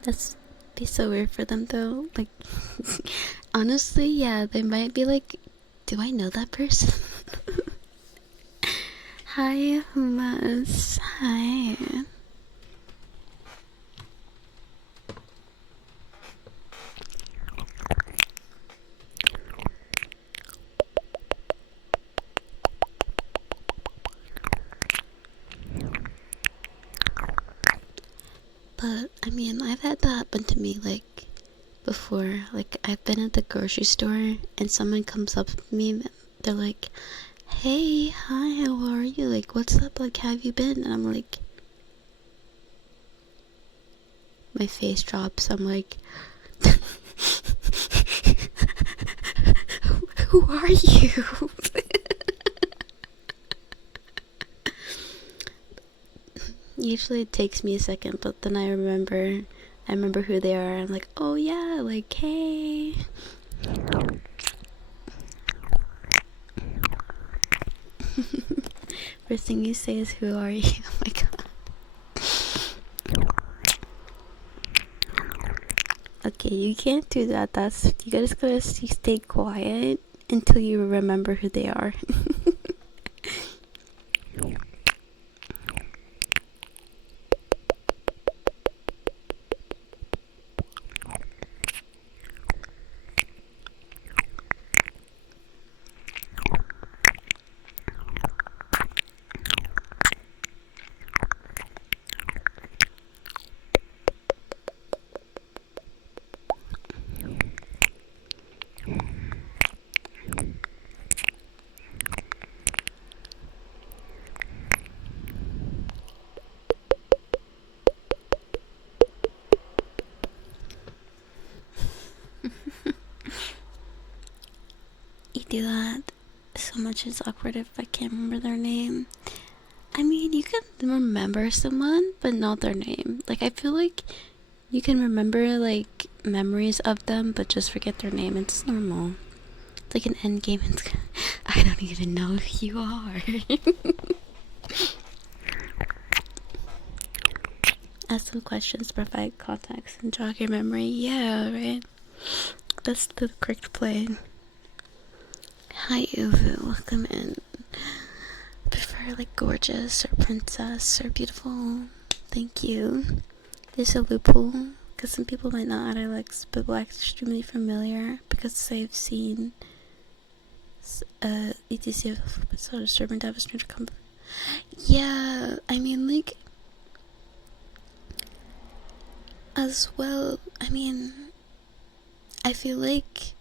That's be so weird for them though. Like, honestly, yeah, they might be like, do I know that person? Hi, Humas. Hi. But, I mean, I've had that happen to me, like, before. Like, I've been at the grocery store and someone comes up to me, they're like, hey, hi, how are you? Like, what's up? Like, how have you been? And I'm like, my face drops. I'm like, who are you? Usually it takes me a second, but then I remember who they are. I'm like, oh yeah, like, hey. First thing you say is, who are you? Oh my god. Okay, you can't do that. You just gotta stay quiet until you remember who they are. You do that so much. It's awkward if I can't remember their name. I mean, you can remember someone, but not their name. Like, I feel like you can remember, like, memories of them, but just forget their name. It's normal. It's like an end game. I don't even know who you are. Ask some questions, provide context, and jog your memory. Yeah, right? That's the correct play. Hi, Uvu. Welcome in. Prefer like gorgeous or princess or beautiful. Thank you. There's a loophole because some people might not utter like but extremely familiar because they've seen etc sort of servant of a stranger come. Yeah, I mean, like, as well, I mean, I feel like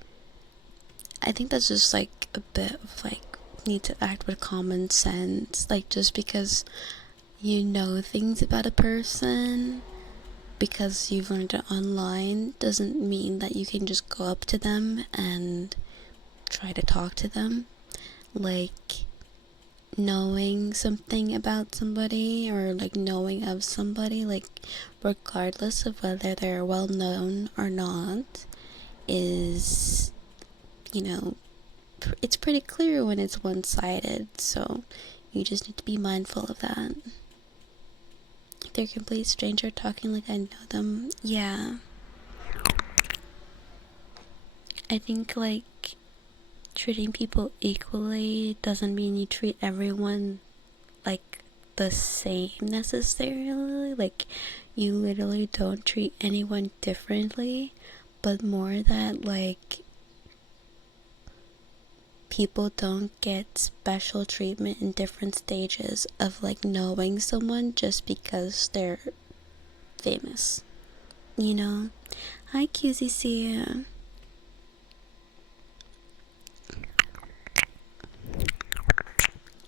I think that's just like a bit of like need to act with common sense. Like, just because you know things about a person because you've learned it online doesn't mean that you can just go up to them and try to talk to them. Like, knowing something about somebody or like knowing of somebody, like, regardless of whether they're well known or not, is, you know, it's pretty clear when it's one-sided. So you just need to be mindful of that. If they're a complete stranger talking like I know them, yeah. I think, like, treating people equally doesn't mean you treat everyone like the same necessarily. Like, you literally don't treat anyone differently, but more that, like, people don't get special treatment in different stages of, like, knowing someone just because they're famous, you know? Hi, QZC.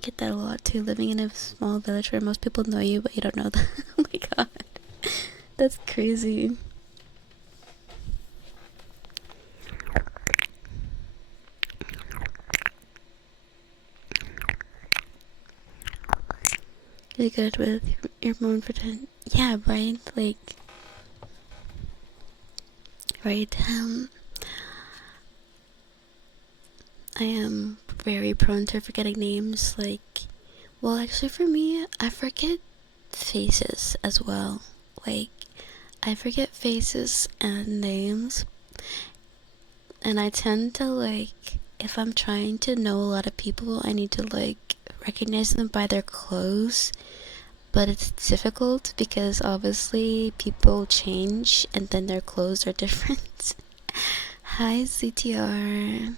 Get that a lot too, living in a small village where most people know you but you don't know them. Oh my god, that's crazy. You're good with your own pretend. Yeah, right? Like, right, I am very prone to forgetting names. Like, well, actually for me, I forget faces as well. Like, I forget faces and names, and I tend to, like, if I'm trying to know a lot of people, I need to, like, recognize them by their clothes. But it's difficult because obviously people change and then their clothes are different. Hi, CTR.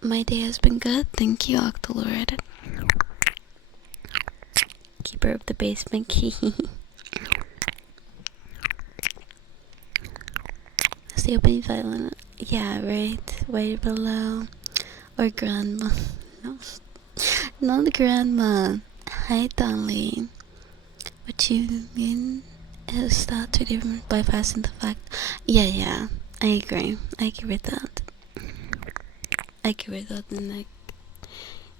My day has been good, thank you, Octolord. Keeper of the basement key. Stay open silent. Yeah, right. Way below. Or grandma. No. Not grandma. Hi, Dolly. What you mean? is that too different bypassing the fact? Yeah, I agree. I agree with that. I agree with that. And like,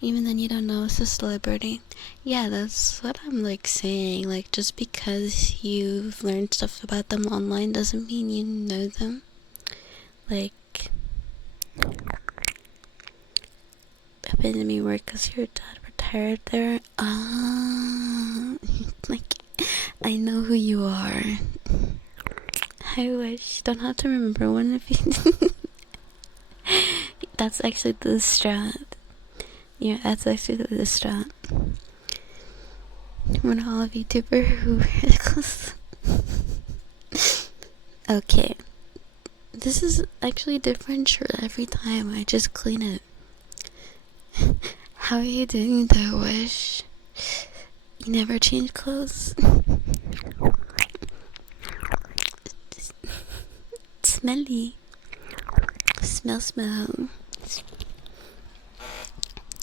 even then, you don't know it's a celebrity. Yeah, that's what I'm like saying. Like, just because you've learned stuff about them online doesn't mean you know them. Like, happened to me work because your dad retired there. Like, I know who you are. I wish. Don't have to remember one of you. That's actually the strat. Yeah, that's actually the strat. When all of YouTuber who radicals. Okay. This is actually a different shirt every time. I just clean it. How are you doing there, Wish? You never change clothes? Smelly. Smell.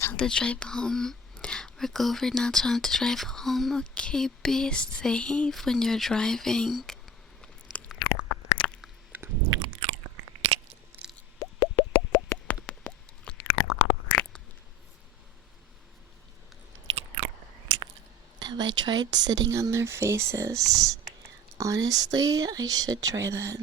How to drive home. Work over, now time to drive home. Okay, be safe when you're driving. Have I tried sitting on their faces? Honestly, I should try that.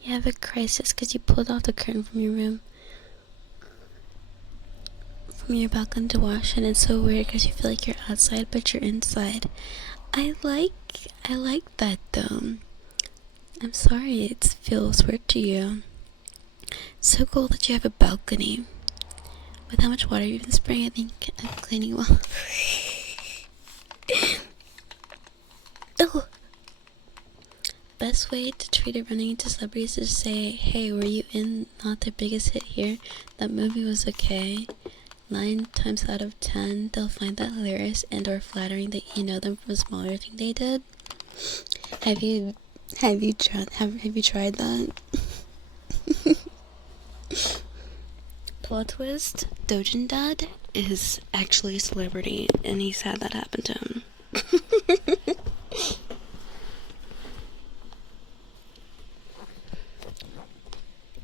You have a crisis because you pulled off the curtain from your room, from your balcony to wash, and it's so weird because you feel like you're outside but you're inside. I like that though. I'm sorry it feels weird to you. So cool that you have a balcony. With how much water you've been spraying, I think I'm cleaning well. Oh. Best way to treat it running into celebrities is to say, hey, were you in Not Their Biggest Hit Here? That movie was okay. 9 times out of 10, they'll find that hilarious and or flattering that you know them from a smaller thing they did. Have you tried that? Plot twist, Dojin Dad is actually a celebrity and he's had that happen to him.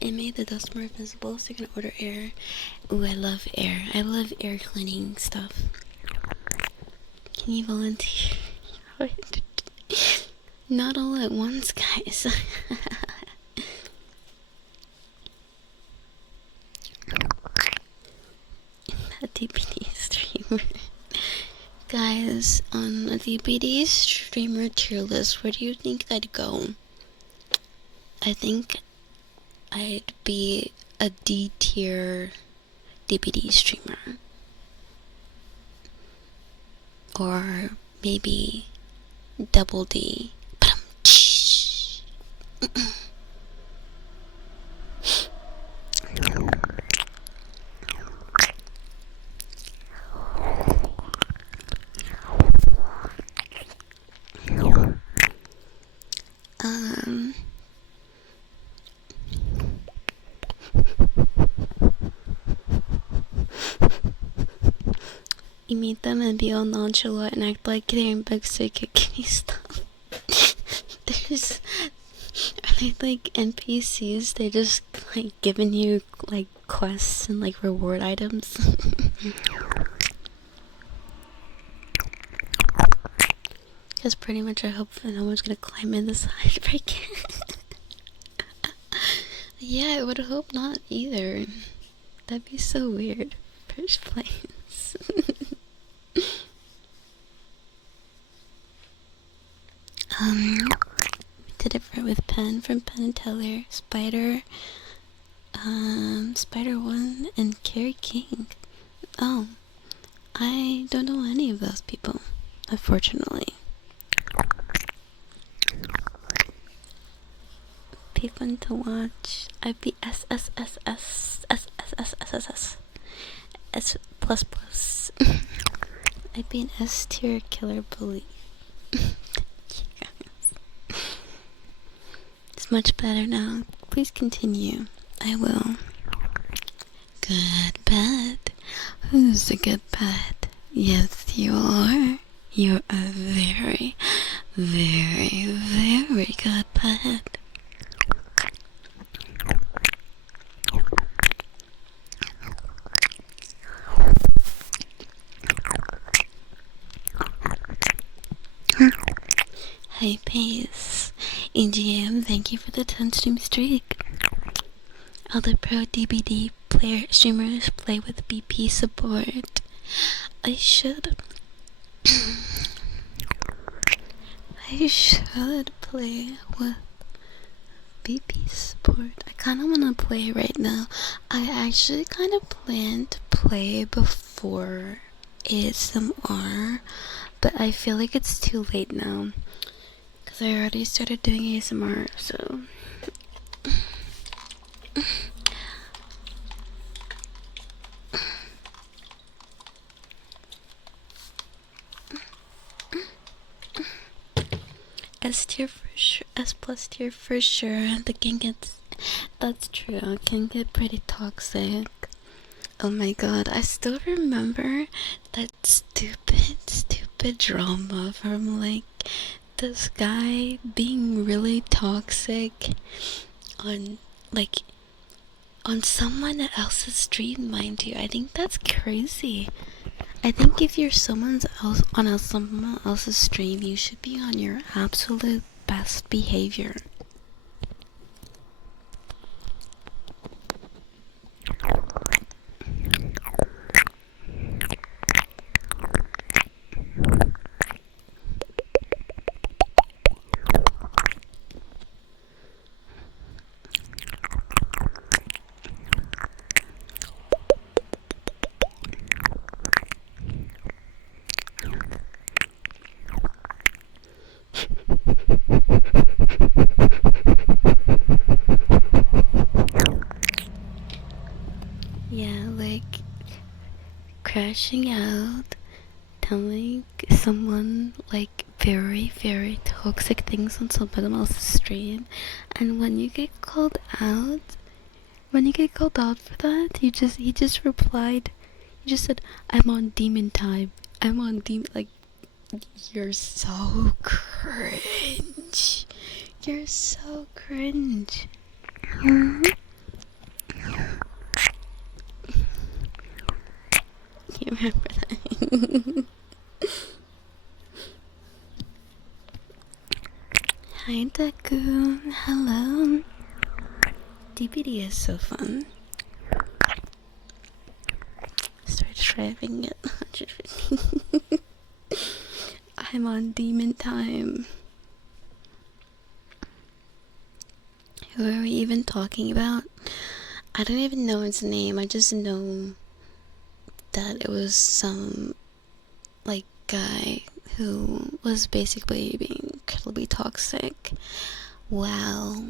It made the dust more visible, so you can order air. Ooh, I love air. I love air cleaning stuff. Can you volunteer? Not all at once, guys. A DPD streamer. Guys, on a DPD streamer tier list, where do you think I'd go? I think I'd be a D tier DPD streamer. Or maybe double D. You meet them and be all nonchalant and act like they're in books so you could give you stuff. Are they like NPCs? They're just like giving you like quests and like reward items. Because pretty much I hope that no one's gonna climb in the side break. Yeah, I would hope not either. That'd be so weird. First place. We did it with Pen from Penn and Teller, Spider, Spider-1 and Carrie King. Oh, I don't know any of those people, unfortunately. Be fun to watch. I'd be S plus plus. I'd be an S tier killer bully. It's much better now. Please continue. I will. Good pet. Who's a good pet? Yes, you are. You're a very, very, very good pet. Hey, Pace. EGM, thank you for the 10 stream streak. Other pro DBD player streamers play with BP support. I should. I should play with BP support. I kind of want to play right now. I actually kind of planned to play before ASMR, but I feel like it's too late now because I already started doing ASMR, so S tier for sure, S plus tier for sure. The game gets, that's true, it can get pretty toxic. Oh my god, I still remember that stupid drama from like this guy being really toxic on like on someone else's stream, mind you. I think that's crazy. I think if you're someone else's stream, you should be on your absolute best behavior. Yeah, like crashing out, telling someone like very, very toxic things on someone else's stream, and when you get called out, for that, he just replied, he just said, "I'm on demon time. I'm on demon." Like, you're so cringe. You're so cringe. You remember that? Hi, Deku. Hello. DBD is so fun. Start driving at 150. I'm on demon time. Who are we even talking about? I don't even know his name. I just know that it was some like guy who was basically being incredibly toxic while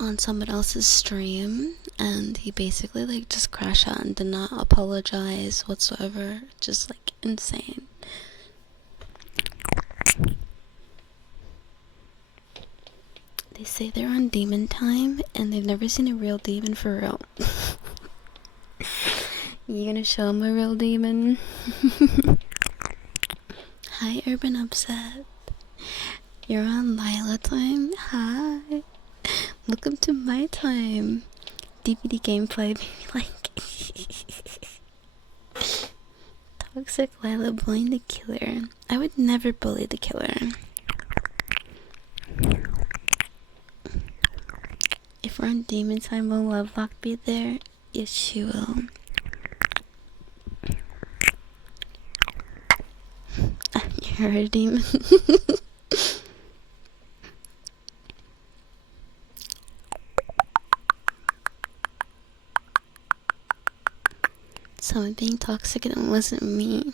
on someone else's stream, and he basically like just crashed out and did not apologize whatsoever. Just like insane. They say they're on demon time and they've never seen a real demon for real. You gonna show them a real demon? Hi, Urban Upset. You're on Lila time? Hi. Welcome to my time. DVD gameplay, maybe like toxic Lila bullying the killer. I would never bully the killer. If we're on demon time, will Lovelock be there? Yes, she will. You're a demon. someone being toxic and it wasn't me.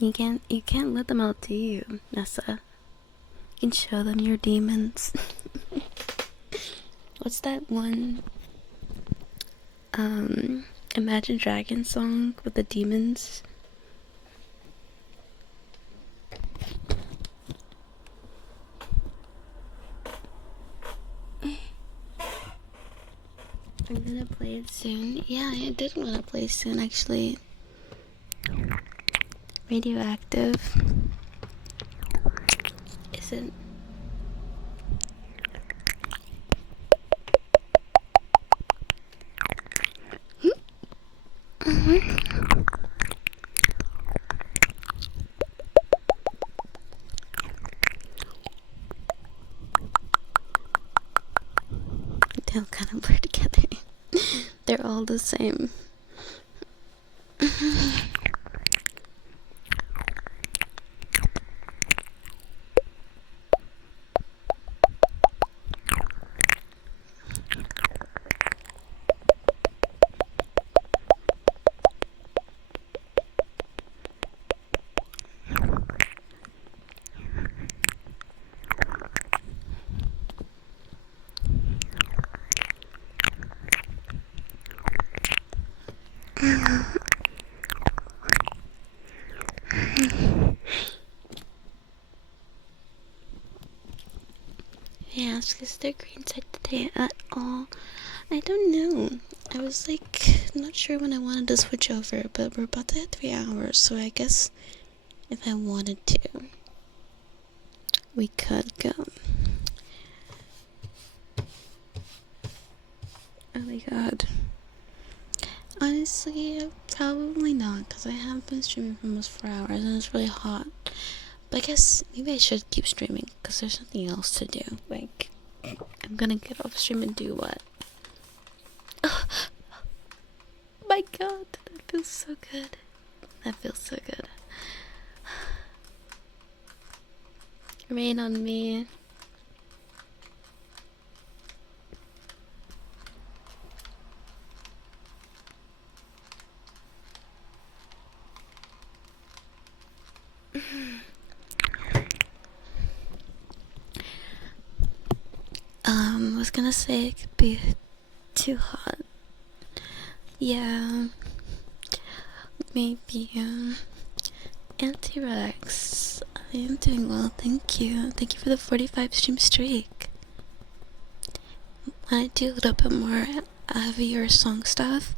You can't let them outdo you, Nessa. You can show them your demons. What's that one Imagine Dragons song with the demons? I'm gonna play it soon. Yeah, I did want to play soon actually. Radioactive. Isn't. They all kind of blur together. They're all the same. Yeah, is there green side today at all? I don't know. I was like, not sure when I wanted to switch over, but we're about to hit 3 hours, so I guess if I wanted to, we could go. Oh my god. Honestly, probably not, because I have been streaming for almost 4 hours and it's really hot. But I guess maybe I should keep streaming, because there's nothing else to do. Like, I'm gonna get off stream and do what? Oh my god, that feels so good. That feels so good. Rain on me. I was gonna say it could be too hot. Yeah. Maybe, Anti-Rex. I am doing well, thank you. Thank you for the 45 stream streak. Wanna do a little bit more heavier song stuff?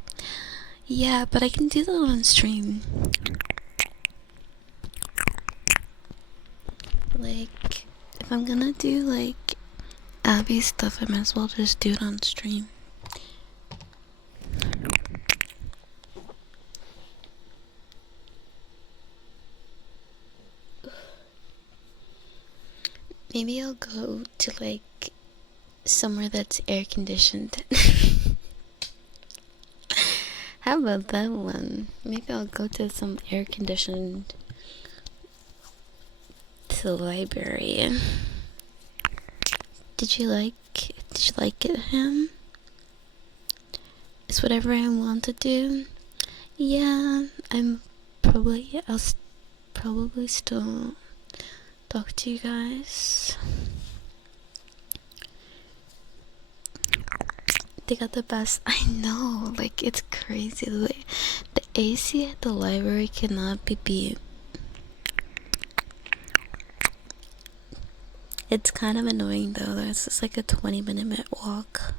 Yeah, but I can do that on stream. Like, if I'm gonna do like Abby stuff, I might as well just do it on stream. Maybe I'll go to like somewhere that's air conditioned. How about that one? Maybe I'll go to some air conditioned to the library. Did you like it, him? It's whatever I want to do. Yeah, I'll probably still talk to you guys. They got the best. I know, like, it's crazy. The AC at the library cannot be beat. It's kind of annoying though. It's just like a 20-minute walk.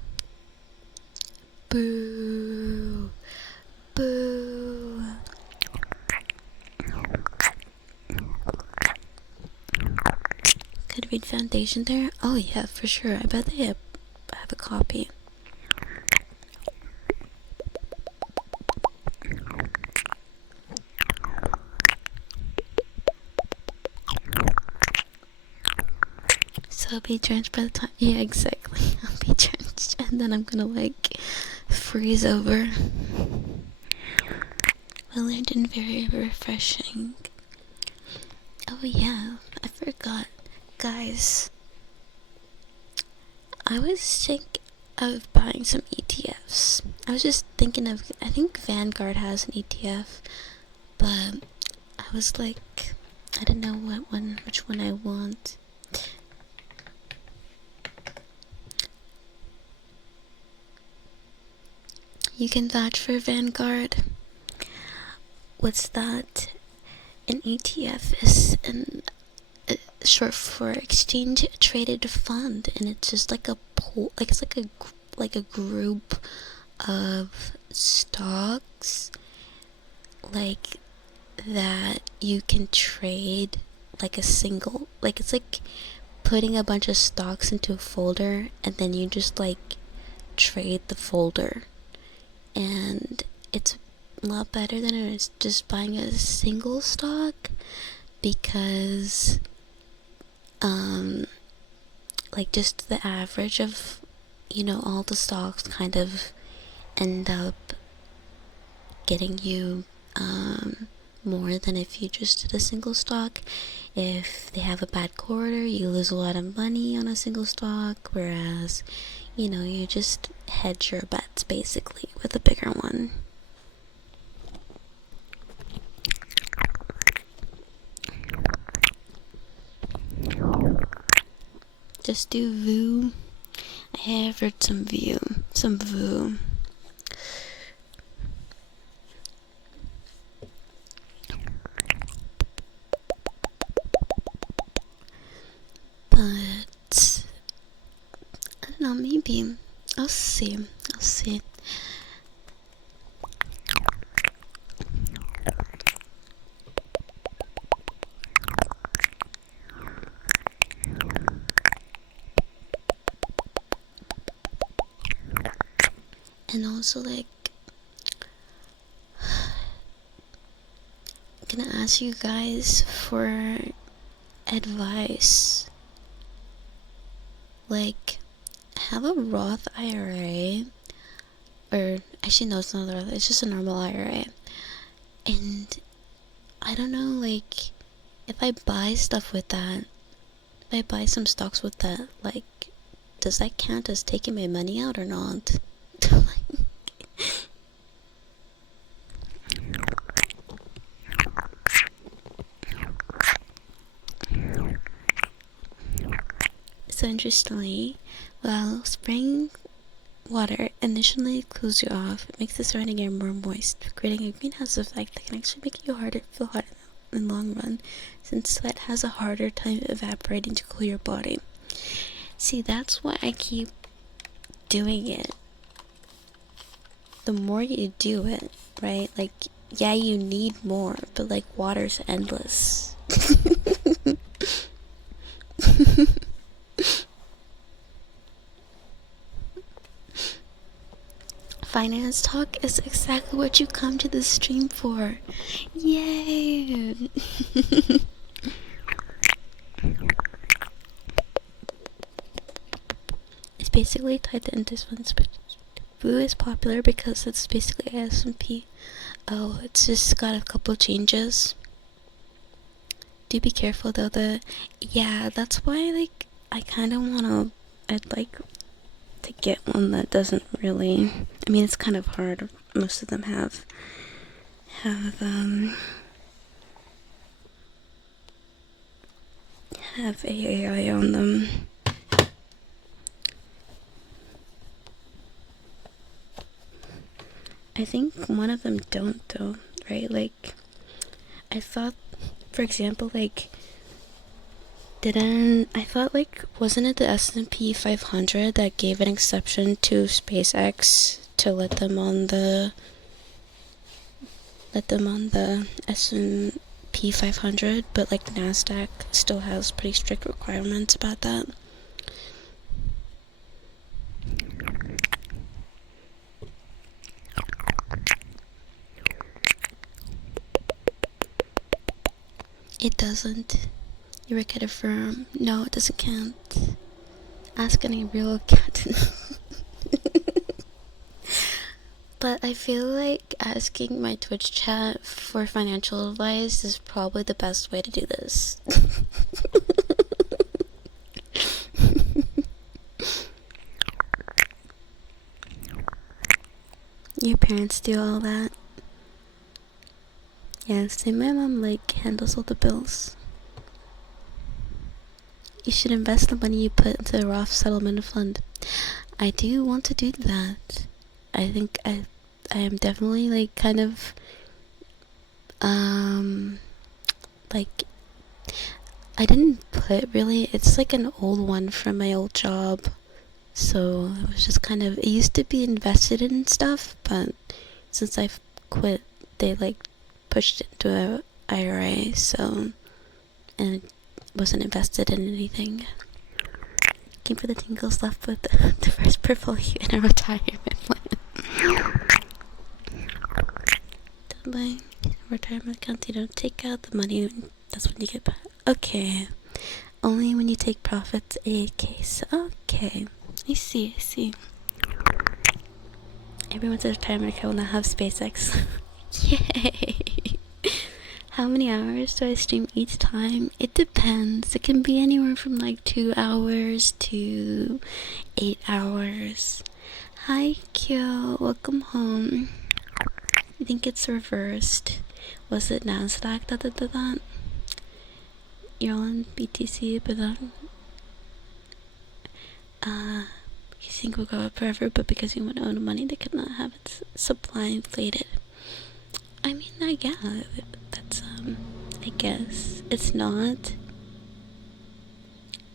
Boo. Boo. Could read Foundation there? Oh yeah, for sure. I bet they have a copy. So I'll be drenched by the time. Yeah, exactly. I'll be drenched, and then I'm gonna like freeze over. Well earned and very refreshing. Oh yeah, I forgot, guys. I of buying some ETFs. I was just thinking of, I think Vanguard has an ETF, but I was like, I don't know which one I want. You can vouch for Vanguard. What's that? An ETF is short for exchange traded fund, and it's just like a pool, like it's like a group of stocks, like that you can trade like a single, like it's like putting a bunch of stocks into a folder, and then you just like trade the folder, and it's a lot better than it is just buying a single stock, because like just the average of, you know, all the stocks kind of end up getting you more than if you just did a single stock. If they have a bad quarter, you lose a lot of money on a single stock, whereas, you know, you just hedge your bets basically with a bigger one. Just do VOO. I have heard some VOO. But I don't know, maybe I'll see. And also, like, I'm gonna ask you guys for advice. Like, have a Roth IRA, or actually no, it's not a Roth, it's just a normal IRA. And I don't know, like, if I buy stuff with that, if I buy some stocks with that, like, does that count as taking my money out or not? So interestingly, while spraying water initially cools you off, it makes the surrounding air more moist, creating a greenhouse effect that can actually make you feel harder in the long run, since sweat has a harder time evaporating to cool your body. See, that's why I keep doing it. The more you do it, right? Like, yeah, you need more, but like, water's endless. Finance talk is exactly what you come to this stream for. Yay! It's basically tied to investments, but VOO is popular because it's basically S&P. Oh, it's just got a couple changes. Do be careful though. Yeah, that's why, like, I kind of I'd like to get one that doesn't really, I mean, it's kind of hard. Most of them have AAI on them. I think one of them don't though, right? Like, I thought, for example, like, wasn't it the S&P 500 that gave an exception to SpaceX to let them on the S&P 500, but like NASDAQ still has pretty strict requirements about that. It doesn't. You work at a firm. No, it doesn't count. Ask any real accountant. But I feel like asking my Twitch chat for financial advice is probably the best way to do this. Your parents do all that? Yeah, same. My mom like handles all the bills. You should invest the money you put into a Roth settlement fund. I do want to do that. I think I am definitely like kind of like I didn't put really, it's like an old one from my old job. So it was just kind of, it used to be invested in stuff, but since I've quit, they like pushed it into a IRA, so, and it wasn't invested in anything. Came for the tingles left with the first portfolio in a retirement plan. Don't buy retirement account, you don't take out the money, that's when you get back. Okay. Only when you take profits, a case. Okay. I see. Everyone's a retirement account will now have SpaceX. Yay! How many hours do I stream each time? It depends. It can be anywhere from like 2 hours to 8 hours. Hi, Kyo. Welcome home. I think it's reversed. Was it NASDAQ that did that? You're on BTC, but you think will go up forever, but because you want to own money, they cannot have its supply inflated. I mean, that's, I guess. It's not.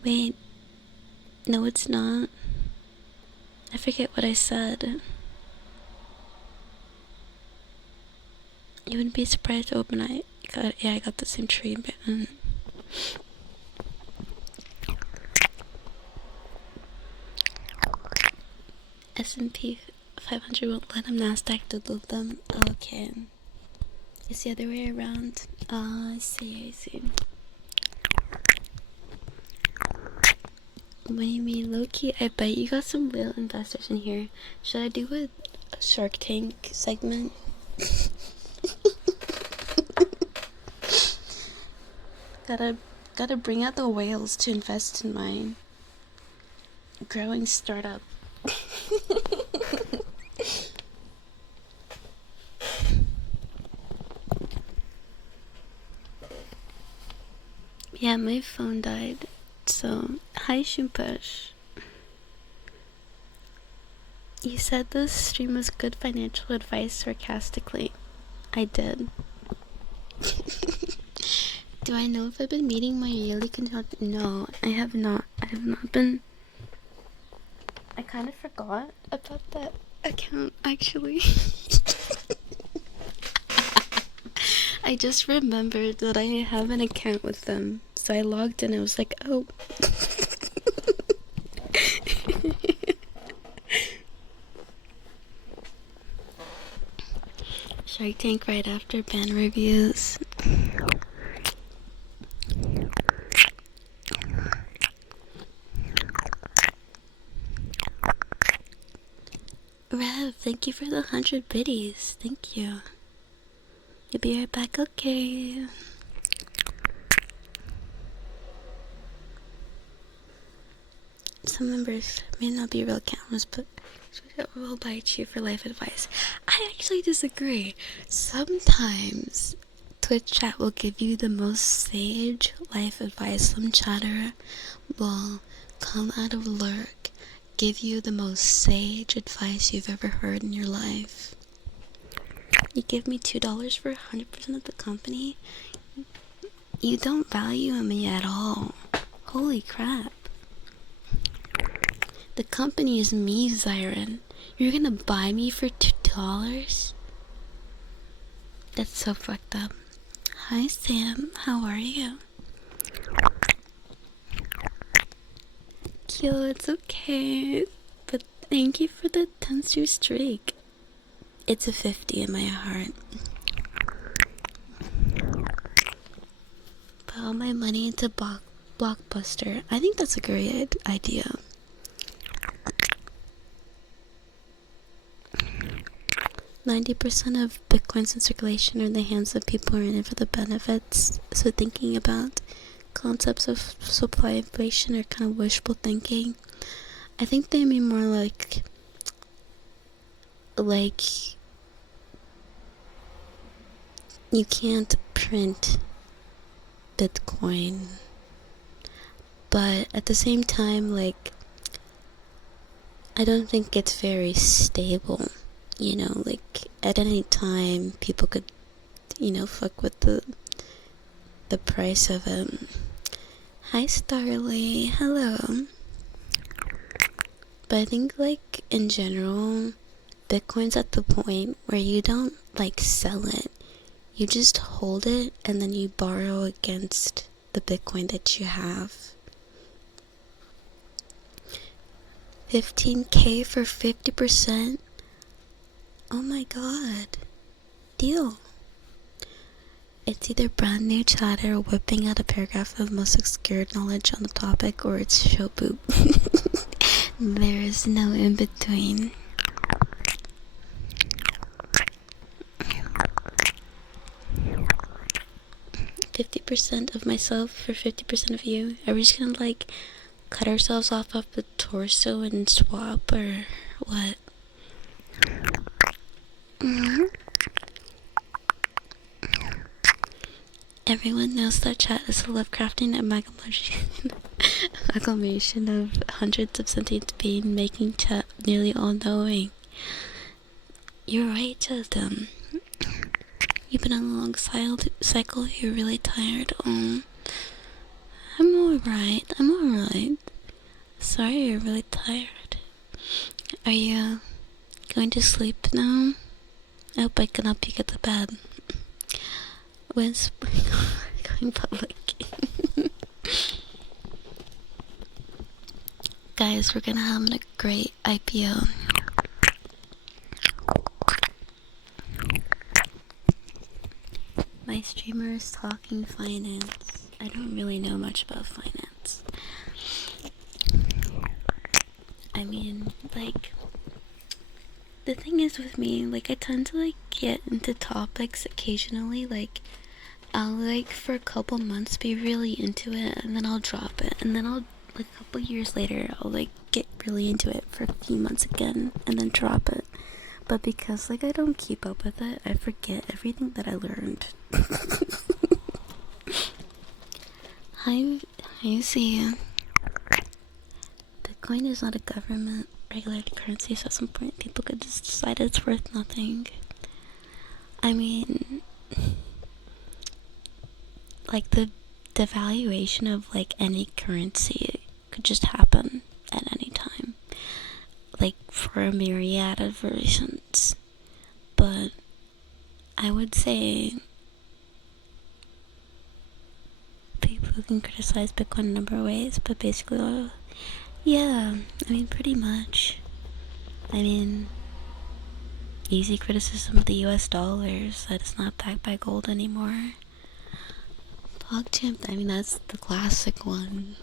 Wait. No, it's not. I forget what I said. You wouldn't be surprised to open I got the same treatment. S&P 500 won't let them, NASDAQ dilute them. Okay. It's the other way around. I see. What do you mean, low-key? I bet you got some real investors in here. Should I do a Shark Tank segment? Gotta bring out the whales to invest in my growing startup. Yeah, my phone died. So, hi Shumpush. You said this stream was good financial advice sarcastically. I did. Do I know if I've been meeting my yearly contract? No, I have not. I have not been. I kind of forgot about that account, actually. I just remembered that I have an account with them. So I logged in and I was like, oh. Shark Tank right after ban reviews. Rev, thank you for the 100 biddies. Thank you. You'll be right back, okay. Some members may not be real cameras, but will bite you for life advice. I actually disagree. Sometimes Twitch chat will give you the most sage life advice. Some chatter will come out of lurk, give you the most sage advice you've ever heard in your life. You give me $2 for 100% of the company? You don't value me at all. Holy crap. The company is me, Zyron. You're gonna buy me for $2? That's so fucked up. Hi, Sam. How are you? Yo, it's okay. But thank you for the 10-streak streak. It's a 50 in my heart. Put all my money into Blockbuster. I think that's a great idea. 90% of Bitcoins in circulation are in the hands of people who are in it for the benefits. So thinking about concepts of supply inflation are kind of wishful thinking. I think they mean more like like, you can't print Bitcoin, but at the same time, like, I don't think it's very stable, you know, like, at any time, people could, you know, fuck with the price of it. Hi, Starly, hello. But I think, like, in general, Bitcoin's at the point where you don't, like, sell it. You just hold it, and then you borrow against the Bitcoin that you have. 15K for 50%? Oh my god. Deal. It's either brand new chatter whipping out a paragraph of most obscure knowledge on the topic, or it's show boop. There is no in between. "50% of myself for 50% of you." Are we just gonna, like, cut ourselves off of the torso and swap, or what? Everyone knows that chat is a Lovecraftian amalgamation of hundreds of sentience beings, making chat nearly all-knowing. You're right, Justin. You've been on a long cycle. You're really tired. I'm alright. Sorry you're really tired. Are you going to sleep now? I hope I can help you get to bed. When's going public? Guys, we're gonna have a great IPO. My streamer is talking finance. I don't really know much about finance. I mean, like, the thing is with me, like, I tend to, like, get into topics occasionally. Like, I'll, like, for a couple months be really into it, and then I'll drop it, and then I'll, like, a couple years later, I'll, like, get really into it for a few months again, and then drop it. But because, like, I don't keep up with it, I forget everything that I learned. Hi, see you. Bitcoin is not a government regulated currency, so at some point people could just decide it's worth nothing. I mean, like, the devaluation of, like, any currency could just happen at any time, like, for a myriad of reasons. But I would say people can criticize Bitcoin in a number of ways, but basically, yeah, I mean, pretty much. I mean, easy criticism of the US dollars, that it's not backed by gold anymore. PogChamp, I mean, that's the classic one.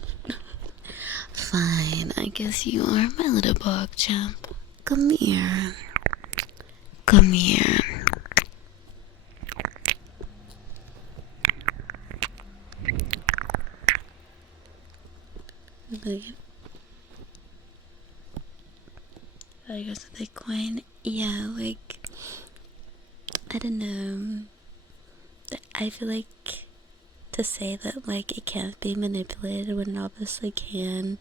Fine, I guess you are my little PogChamp. Come here. Come here. I guess Bitcoin, yeah, like, I don't know. I feel like to say that, like, it can't be manipulated when it obviously can,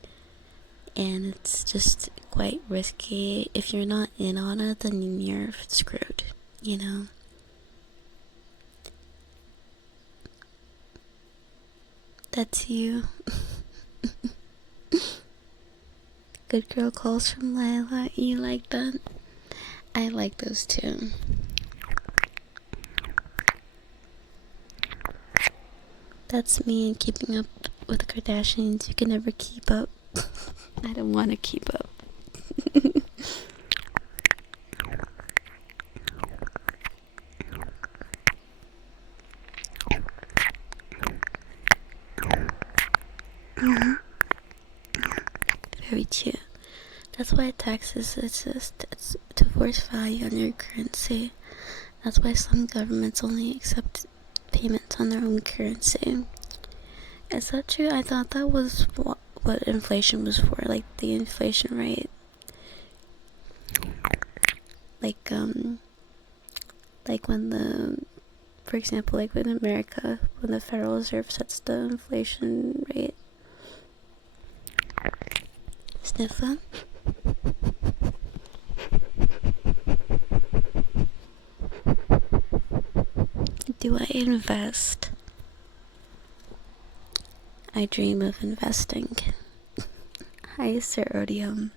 and it's just quite risky. If you're not in on it, then you're screwed, you know? That's you. Good girl calls from Lila. You like that? I like those too. That's me keeping up with the Kardashians. You can never keep up. I don't want to keep up. Very true. That's why taxes exist. It's to force value on your currency. That's why some governments only accept payments on their own currency. Is that true? I thought that was what inflation was for, like the inflation rate. like when for example, like in America, when the Federal Reserve sets the inflation rate. Sniffer. Do I invest? I dream of investing. Hi, Sir Odium.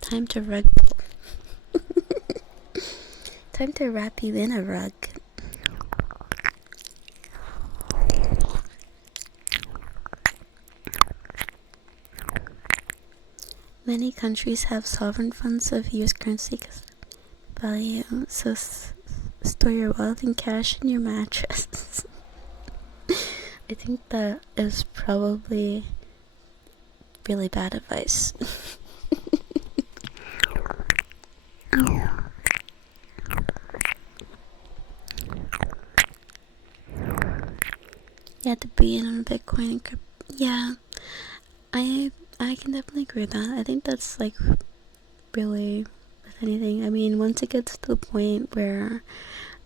Time to rug pull. Time to wrap you in a rug. Many countries have sovereign funds of US currency value, so store your wealth in cash in your mattress. I think that is probably really bad advice. You have to be in on Bitcoin and crypto. Yeah, I can definitely agree with that. I think that's like really, with anything, I mean, once it gets to the point where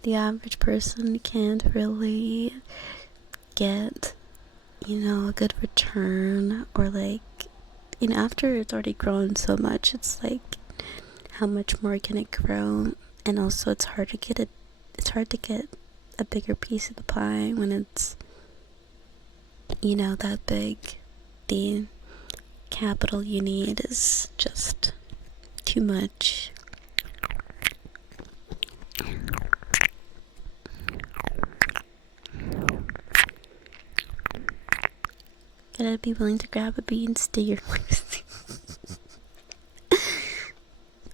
the average person can't really get, a good return, or like, after it's already grown so much, it's like, how much more can it grow? And also it's hard to get a bigger piece of the pie when it's, that big. The capital you need is just too much. Gotta be willing to grab a bean and steal your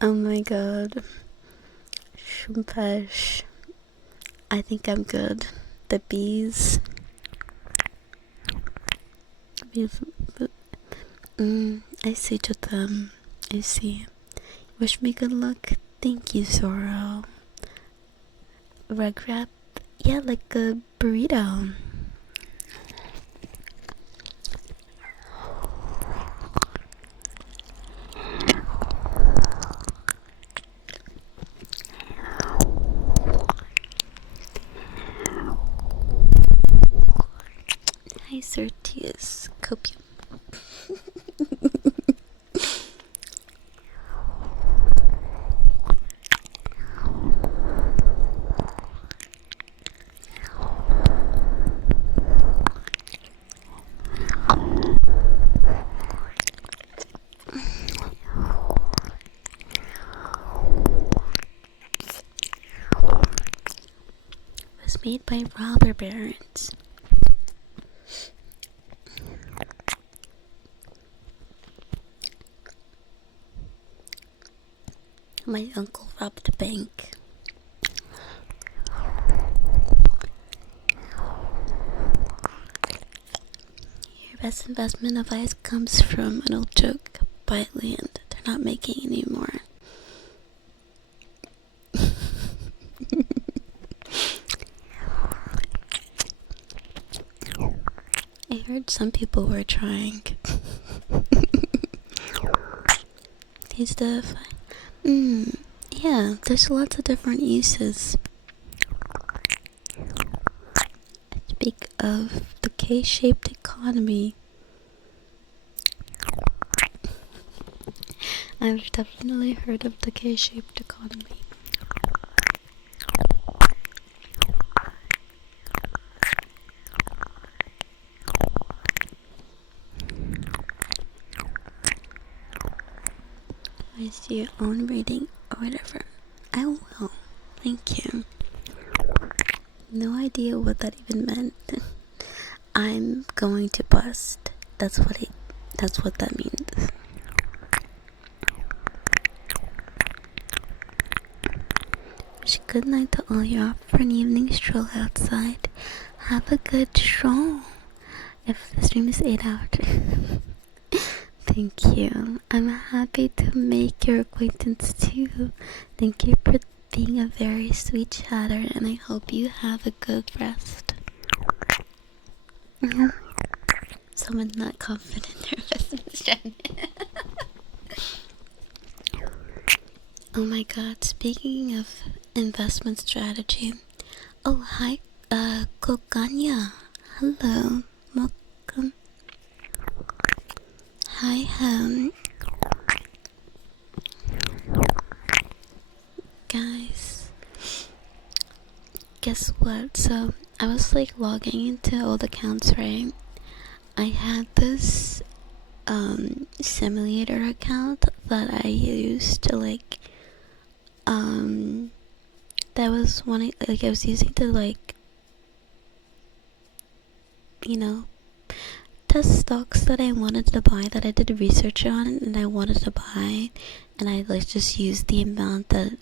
Oh my god. Shumpesh. I think I'm good. The bees. I see to them. I see. Wish me good luck. Thank you, Zoro. Rug wrap. Yeah, like a burrito. Hi, Certius. Copium. Was made by robber barons. My uncle robbed a bank. Your best investment advice comes from an old joke. Buy land they're not making anymore. I heard some people were trying. These stuff. Yeah, there's lots of different uses. I speak of the K-shaped economy. I've definitely heard of the K-shaped economy. I see your own reading or whatever. I will. Thank you. No idea what that even meant. I'm going to bust. That's what that means. Wish good night to all. You're off for an evening stroll outside. Have a good stroll. If the stream is 8 hours. Thank you. I'm happy to make your acquaintance too. Thank you for being a very sweet chatter, and I hope you have a good rest. someone not confident in their investment strategy. Oh my god, speaking of investment strategy. Oh, hi, Kokanya. Hello, welcome. Hi, guys. Guess what? So, I was like logging into old accounts, right? I had this simulator account that I used to like that was one like I was using to like, you know, test stocks that I wanted to buy, that I did research on and I wanted to buy, and I like just used the amount that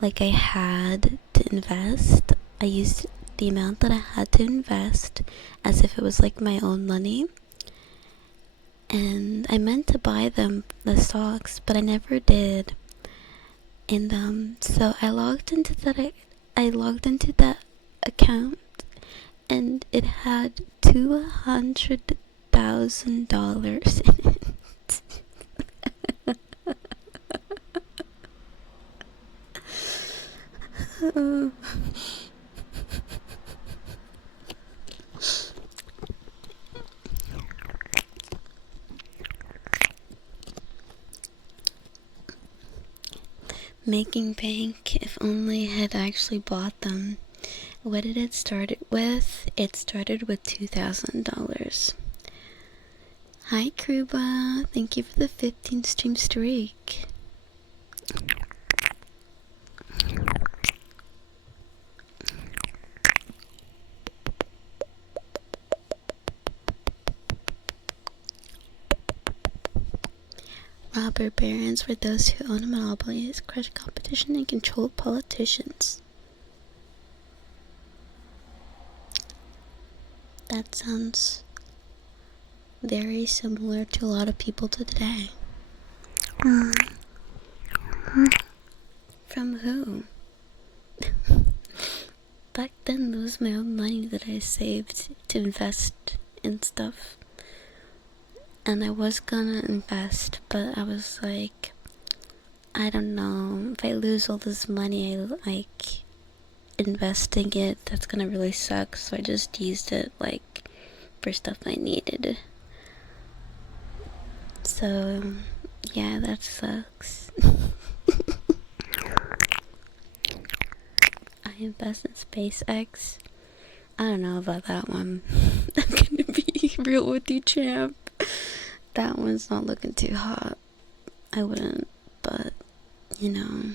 like I had to invest. I used the amount that I had to invest as if it was like my own money. And I meant to buy the stocks, but I never did. And so I logged into that account, and it had $200,000 in it. Making bank, if only I had actually bought them. What did it start with? It started with $2,000. Hi Kruba, thank you for the 15 stream streak. Robber barons were those who owned monopolies, crushed competition, and controlled politicians. That sounds very similar to a lot of people today. From who? Back then, that was my own money that I saved to invest in stuff. And I was gonna invest, but I was like, I don't know, if I lose all this money I like investing it, that's gonna really suck. So I just used it like for stuff I needed. So yeah, that sucks. I invest in SpaceX. I don't know about that one. I'm gonna be real with you, champ. That one's not looking too hot. I wouldn't, but you know.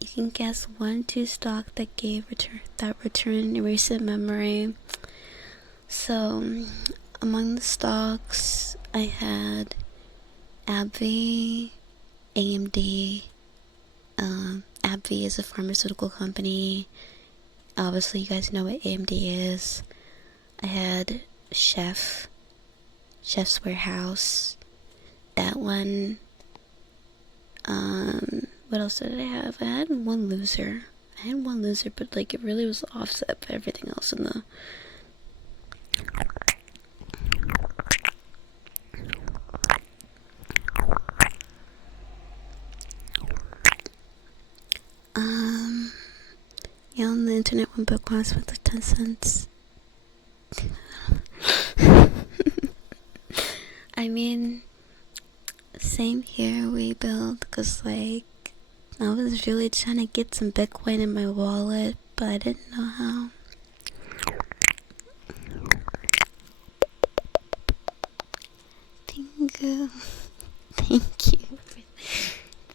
You can guess 1-2 stock that gave return in recent memory. So among the stocks I had AbbVie, AMD. AbbVie is a pharmaceutical company. Obviously you guys know what AMD is. I had Chef's Warehouse, that one. What else did I have? I had one loser, but like it really was offset by everything else in the yeah, on the internet one book cost with like 10 cents. I mean, same here, we build, cause like I was really trying to get some Bitcoin in my wallet, but I didn't know how.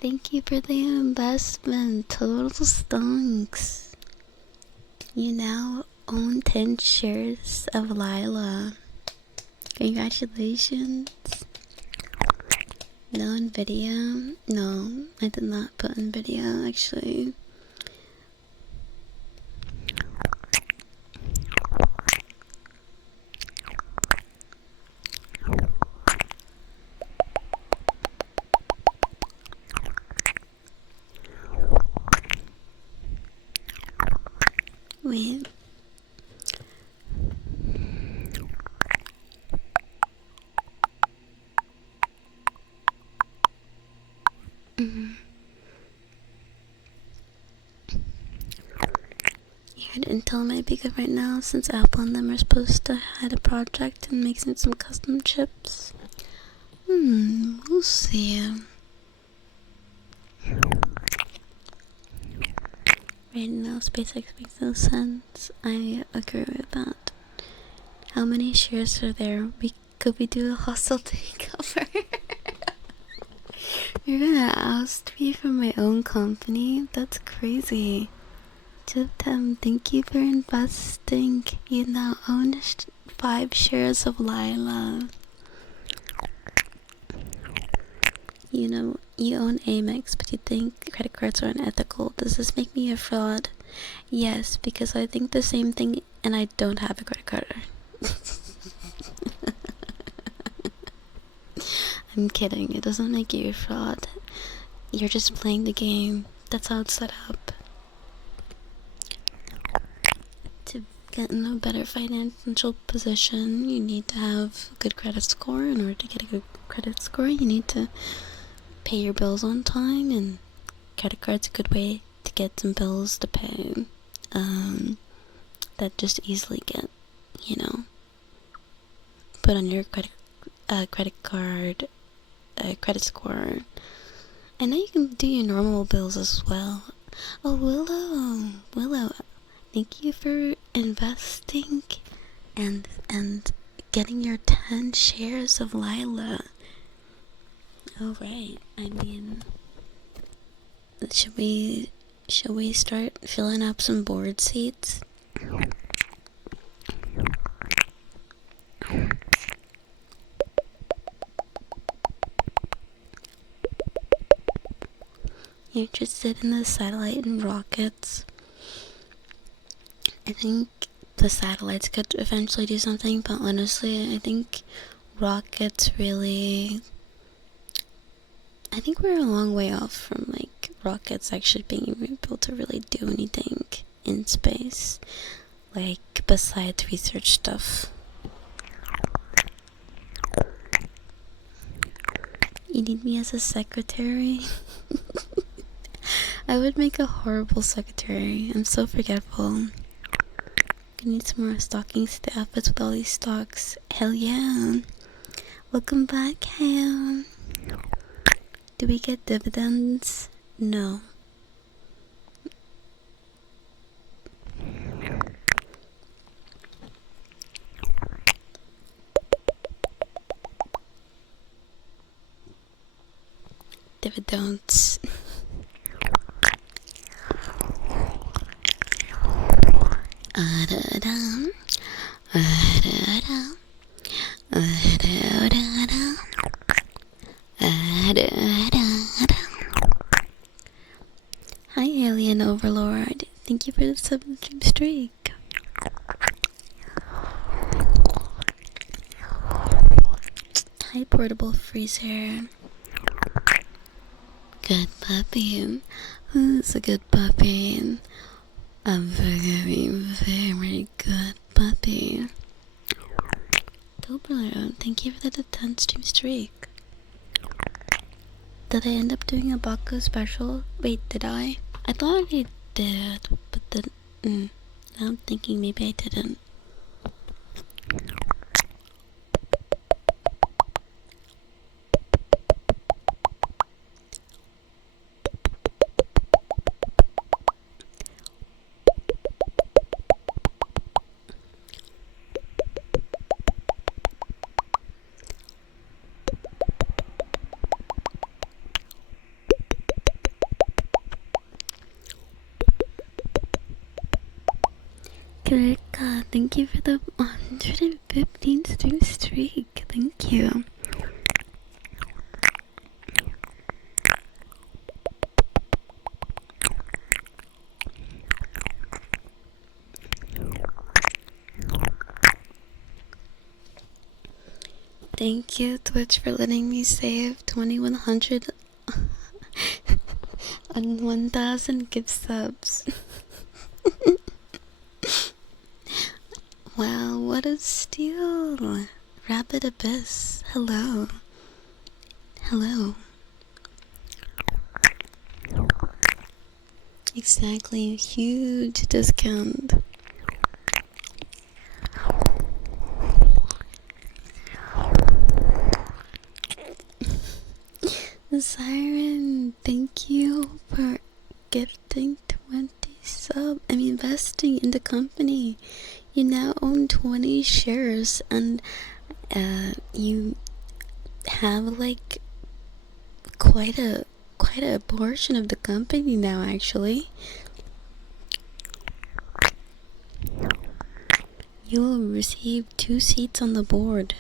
Thank you for the investment. Total stonks. You now own 10 shares of Lila. Congratulations. No Nvidia? No, I did not put Nvidia actually. Intel might be good right now since Apple and them are supposed to had a project and make some custom chips. We'll see. Right now, SpaceX makes no sense. I agree with that. How many shares are there? Could we do a hostile takeover? You're gonna oust me from my own company? That's crazy. To them, thank you for investing. You now own 5 shares of Lila. You know, you own Amex, but you think credit cards are unethical. Does this make me a fraud? Yes, because I think the same thing and I don't have a credit card. I'm kidding. It doesn't make you a fraud. You're just playing the game. That's how it's set up. To get in a better financial position, you need to have a good credit score. In order to get a good credit score, you need to pay your bills on time, and credit card's a good way to get some bills to pay. That just easily get, put on your credit card, credit score. I know you can do your normal bills as well. Oh, Willow, thank you for investing and getting your 10 shares of Lila. Oh, right. I mean, should we start filling up some board seats? You're interested in the satellite and rockets? I think the satellites could eventually do something, but honestly, I think rockets really... I think we're a long way off from, rockets actually being able to really do anything in space, besides research stuff. You need me as a secretary? I would make a horrible secretary. I'm so forgetful. I need some more stocking outfits with all these stocks. Hell yeah. Welcome back, Ham. Do we get dividends? No. Dividends. Hi, Alien Overlord. Thank you for the 7-stream streak. Hi, Portable Freezer. Good puppy. Who's a good puppy? A very, very good puppy. Dobler, thank you for the 10-stream streak. Did I end up doing a Baku special? Wait, did I? I thought I did, but then, now I'm thinking maybe I didn't. Kirika, thank you for the 115 stream streak. Thank you. Thank you, Twitch, for letting me save 2100 on 1000 gift subs. Wow, what a steal! Rapid Abyss, hello. Hello. Exactly, huge discount. Siren, thank you for gifting 20 investing in the company. You now own 20 shares, and you have like quite a portion of the company now, actually. You will receive 2 seats on the board.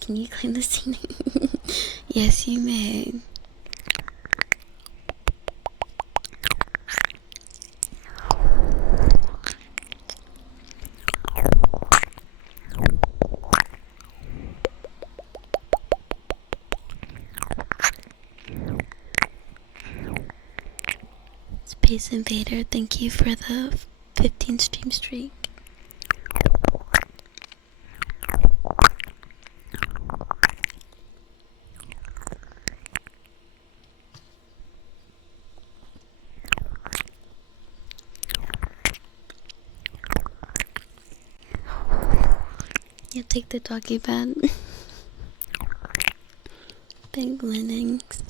Can you clean the scene? Yes, you may. Space Invader, thank you for the 15 stream streak. You take the doggy bed. Big winnings.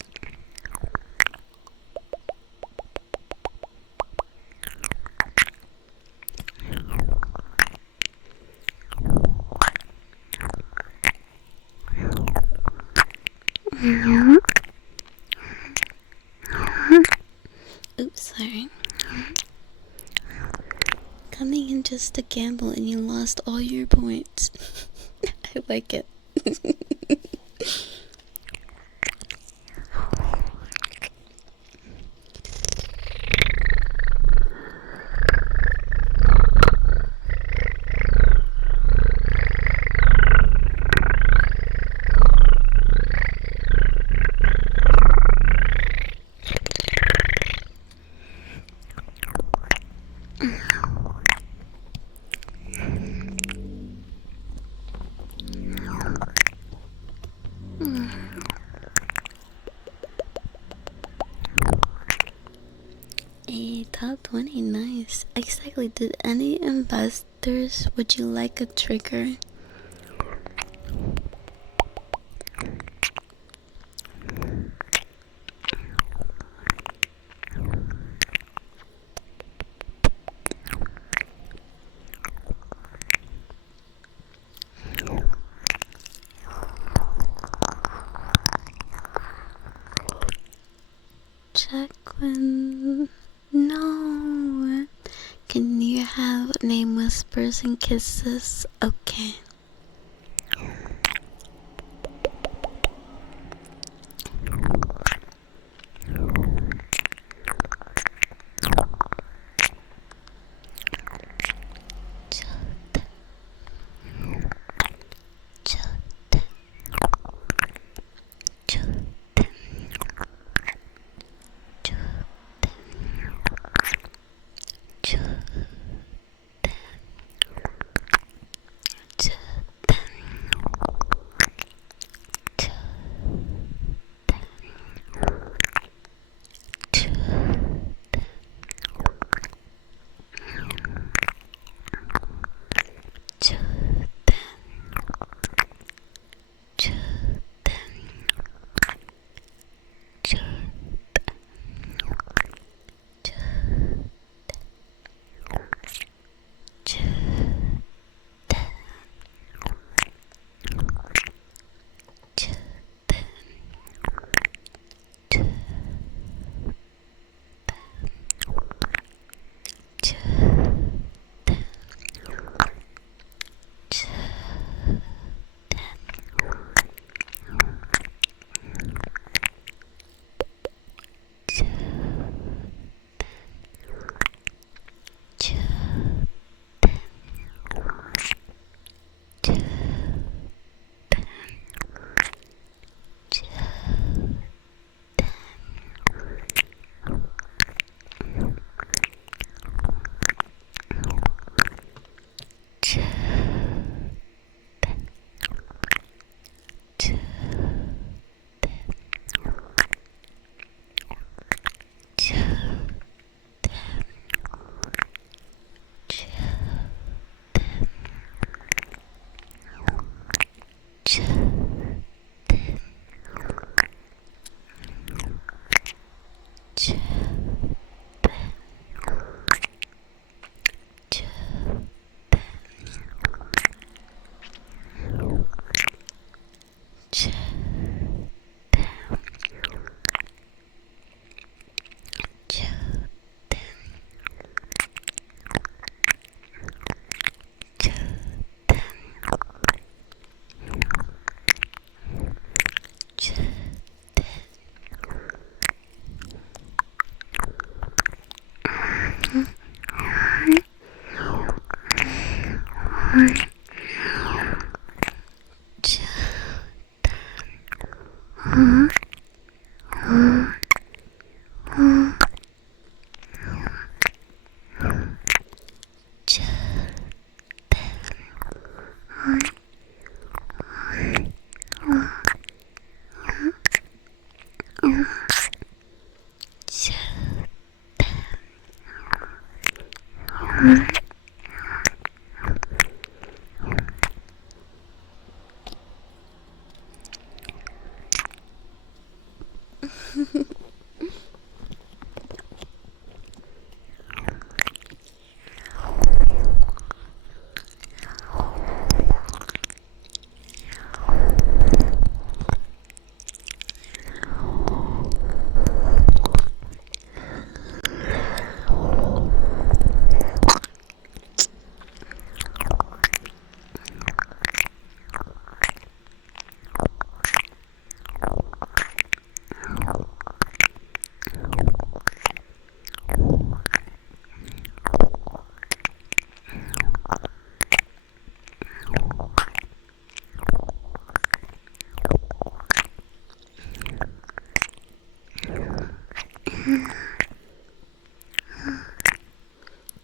Oops, sorry. Coming in just to gamble and you lost all your points. I like it. A top 20, nice. Exactly, did any investors, would you like a trigger? Check when... No. Can you have name whispers and kisses? Okay.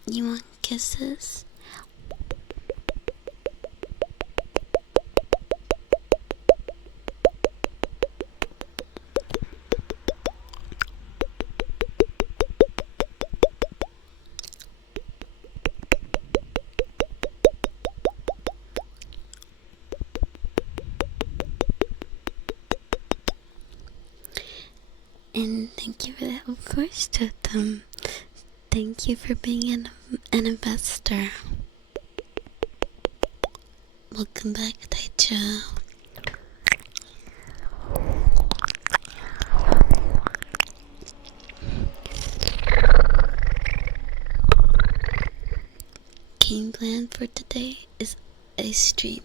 You want kisses? And thank you for that, of course, Totem. Thank you for being an investor. Welcome back, Taicho. Game plan for today is ice stream.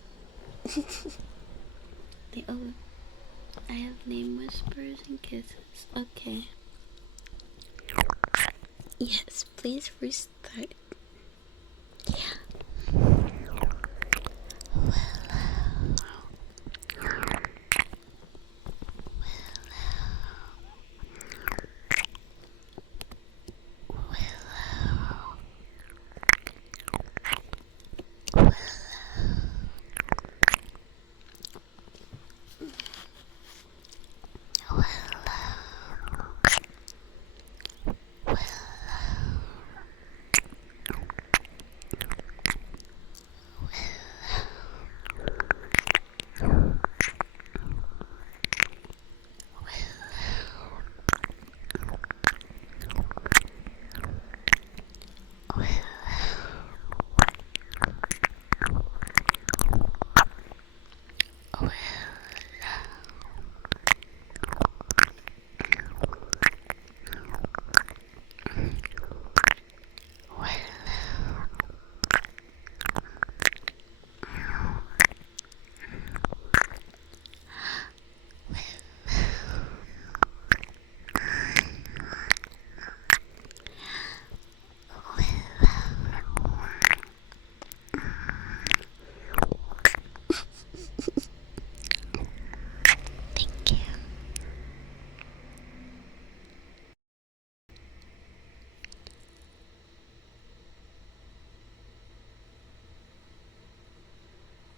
I have name whispers and kisses. Okay. Yes, please restart. Yeah.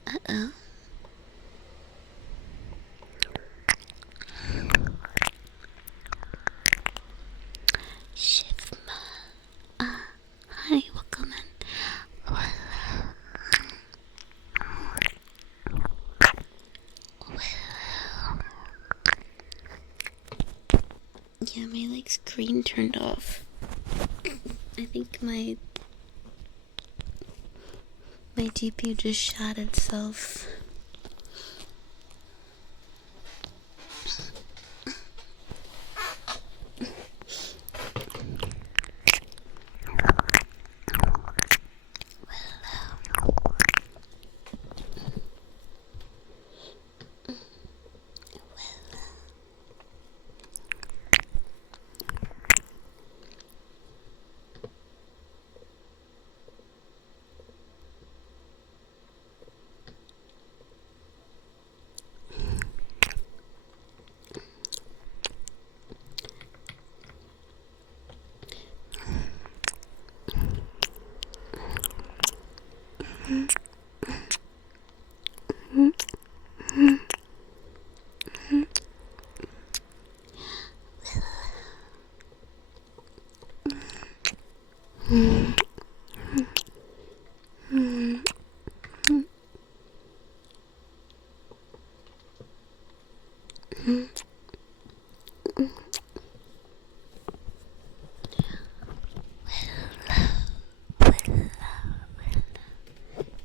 Uh-oh. Shifma. Hi, welcome in. Yeah, my screen turned off. I think my GPU just shot itself.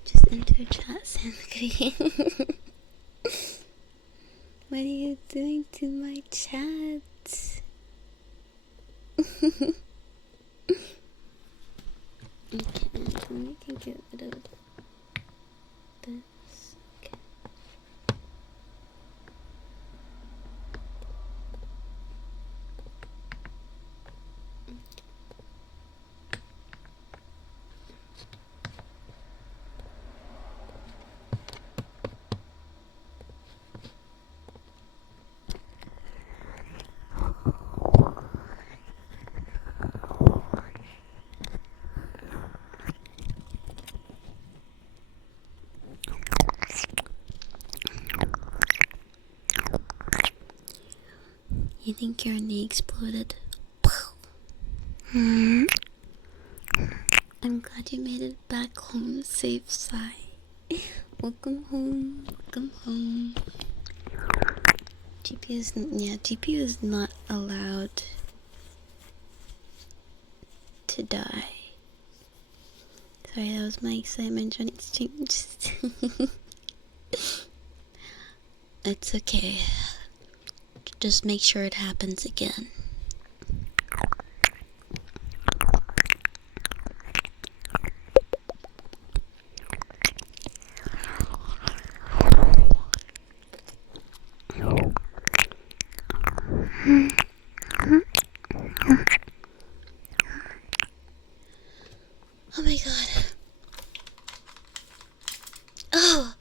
Just enter chat, Sangri. What are you doing to my chat? Okay, we can get rid of this. Okay. You think your knee exploded? I'm glad you made it back home safe, Sai. Welcome home. Welcome home. GPU is not allowed to die. Sorry, that was my excitement trying to change. It's okay. Just make sure it happens again. Oh my god. Oh!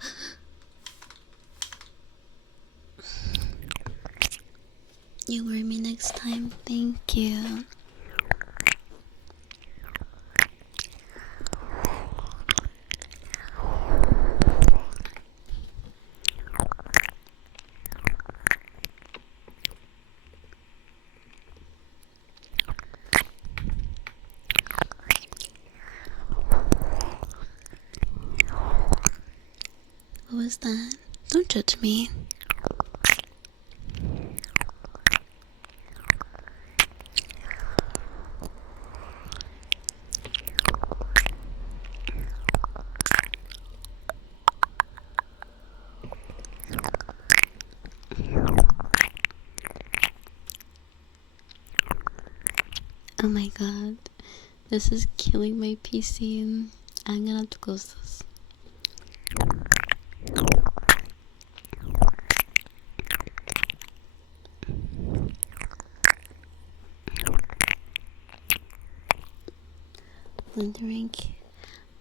You worry me next time. Thank you. What was that? Don't judge me. Oh my god. This is killing my PC and I'm gonna have to close this.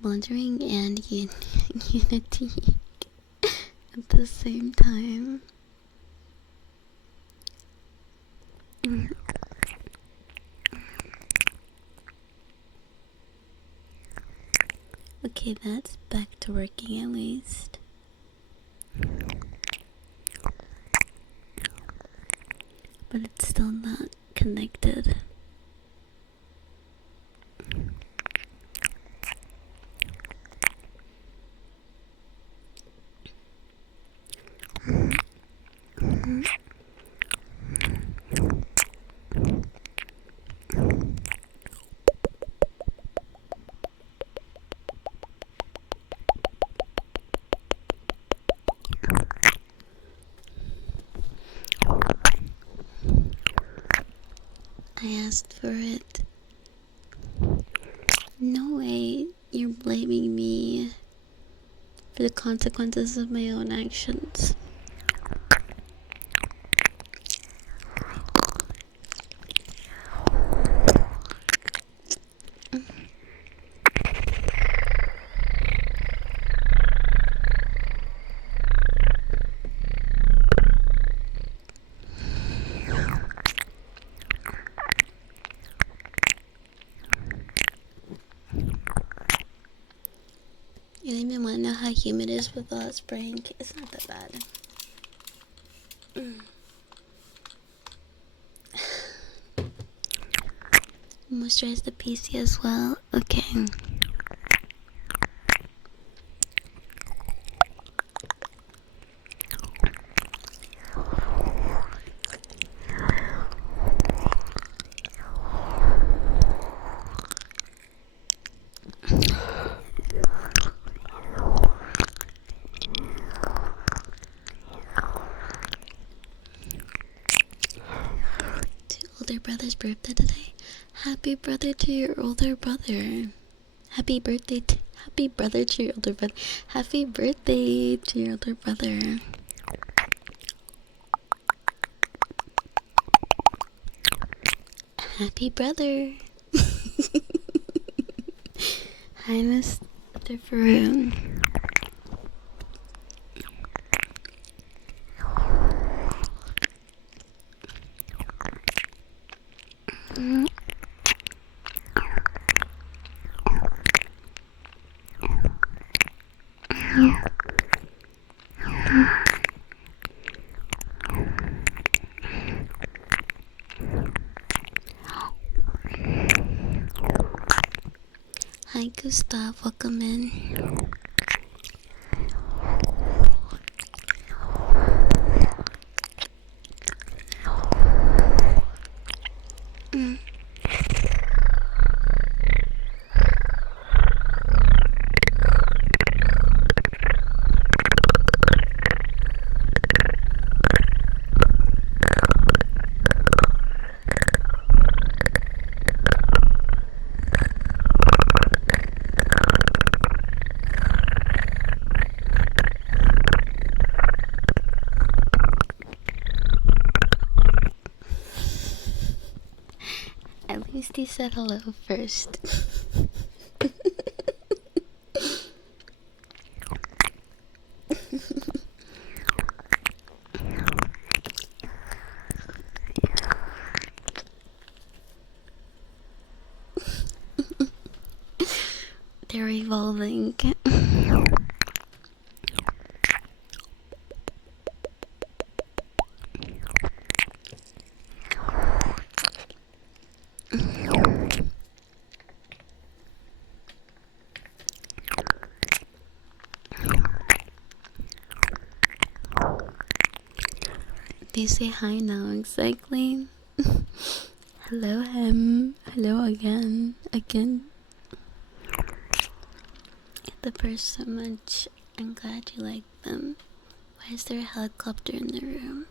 Blundering and unity at the same time. Okay, that's back to working at least. But it's still not connected. I asked for it. No way you're blaming me for the consequences of my own actions. You don't even want to know how humid it is with all that spraying. It's not that bad. Moisturize the PC as well. Okay. Older brother's birthday today. Happy brother to your older brother. Happy birthday happy brother to your older brother. Happy birthday to your older brother. Happy brother. Hi, Mr. Faroon. Hi, Gustav. Welcome in. At least he said hello first. They're evolving. They say hi now, exactly. Hello, him. Hello again. The first so much. I'm glad you like them. Why is there a helicopter in the room?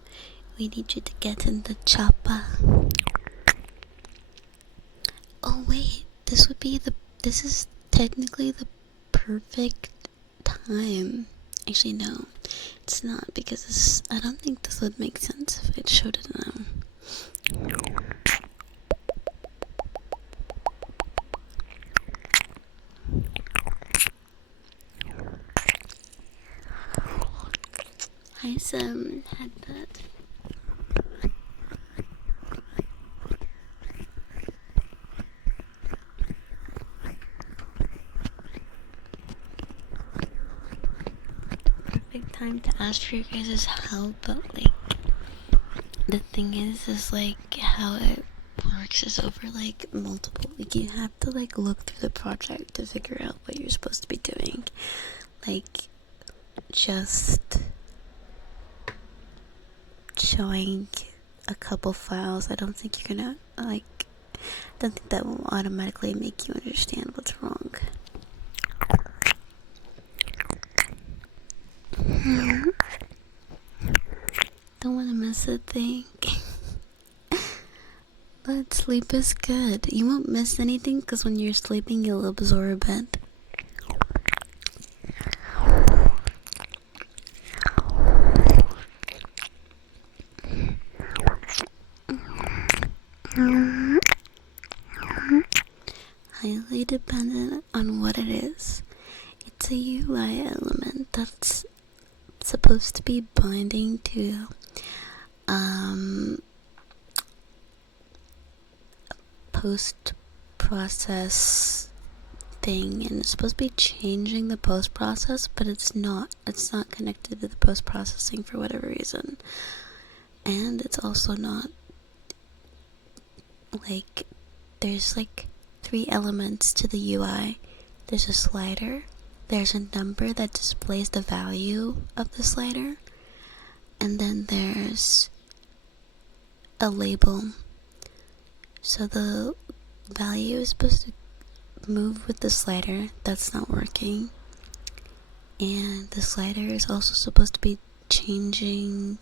We need you to get in the chopper. Oh wait, this is technically the perfect time. Actually no, it's not, because I don't think this would make sense if it showed it now. Hi Sam, headbutt. Perfect time to ask for your guys' help, but like the thing is like how it works is over like multiple, like you have to like look through the project to figure out what you're supposed to be doing. Like just showing a couple files, I don't think you're gonna like, I don't think that will automatically make you understand what's wrong. Don't want to miss a thing. But sleep is good. You won't miss anything because when you're sleeping you'll absorb it. Highly dependent on what it is. It's a UI element that's supposed to be binding to post-process thing, and it's supposed to be changing the post process, but it's not. It's not connected to the post processing for whatever reason. And it's also not like, there's like 3 elements to the UI. There's a slider, there's a number that displays the value of the slider, and then there's a label. So the value is supposed to move with the slider. That's not working. And the slider is also supposed to be changing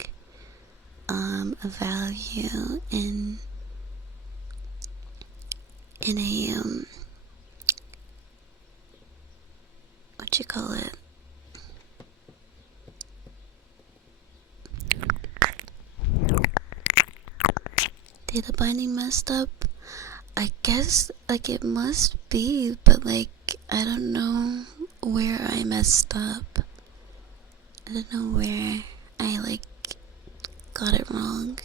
a value in a what you call it? Data binding messed up? I guess, like, it must be, but like, I don't know where I messed up. I don't know where I like got it wrong.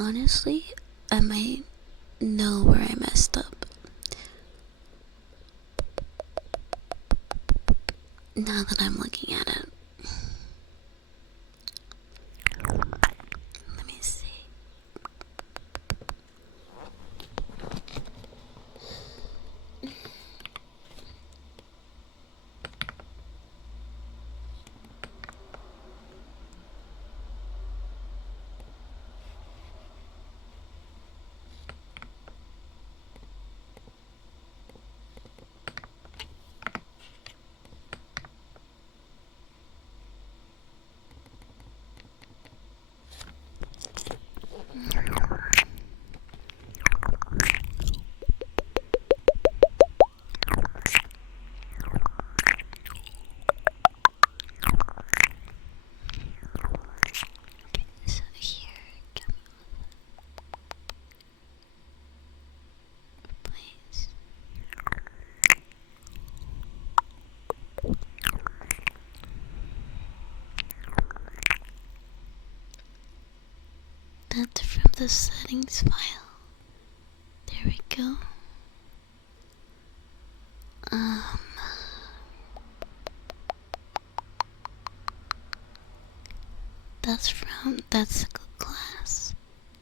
Honestly, I might know where I messed up now that I'm looking at it. Let me see. So here, please. That's from the settings file. There we go. That's a class.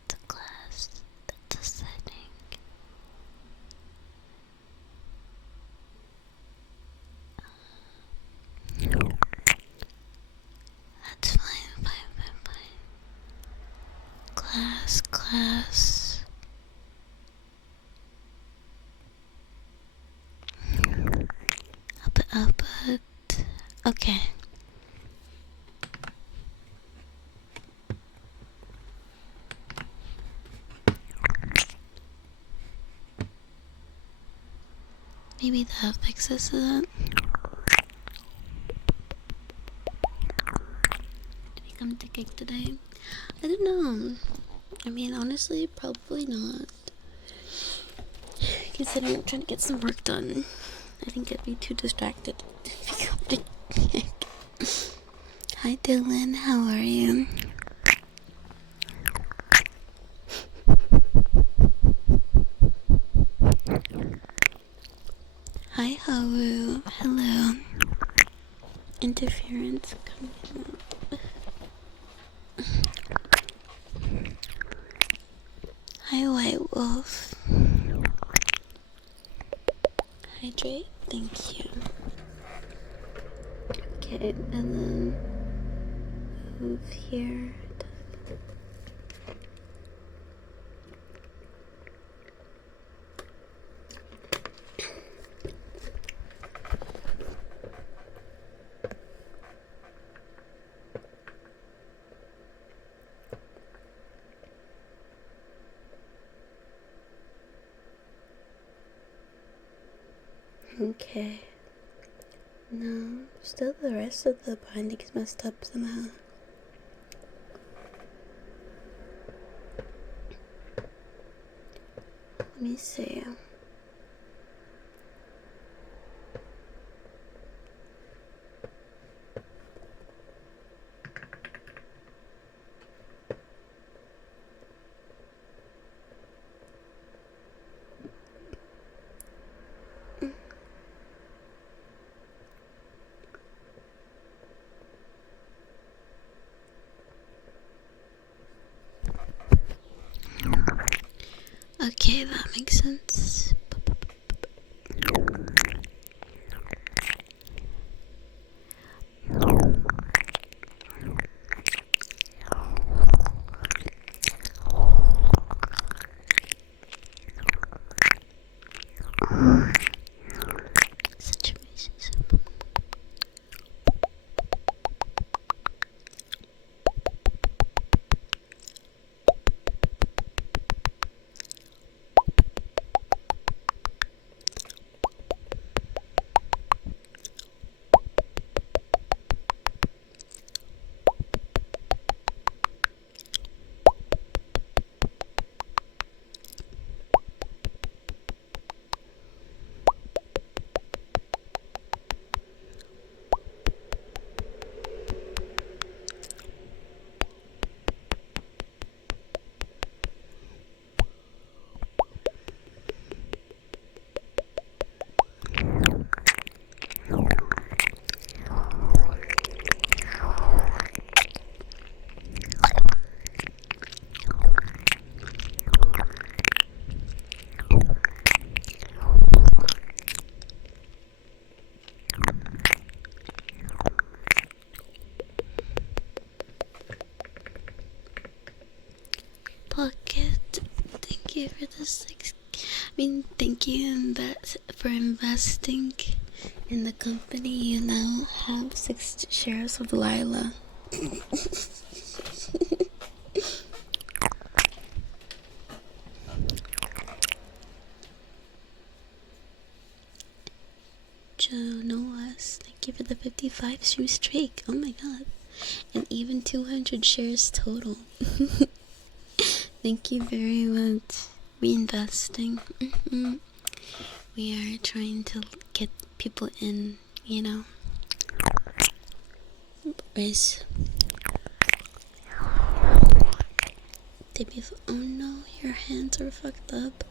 It's a class. That's a setting. That's fine. Class. Output. Okay. Maybe that fixes it. Did we come to cake today? I don't know. I mean, honestly, probably not. Considering I'm trying to get some work done, I think I'd be too distracted if we come to cake. Hi Dylan, how are you? Hi Hawu, hello. Interference coming out. Hi White Wolf. Hydrate, thank you. Okay, and then move here. Okay. No, still the rest of the binding is messed up somehow. me see. Okay, that makes sense. Situations. Pocket, thank you for the 6. Thank you for investing in the company. You now have 6 shares of Lila. JUL Noahs, thank you for the 55 stream streak. Oh my god. And even 200 shares total. Thank you very much. Reinvesting. We are trying to get people in, you know. Race. Oh no, your hands are fucked up.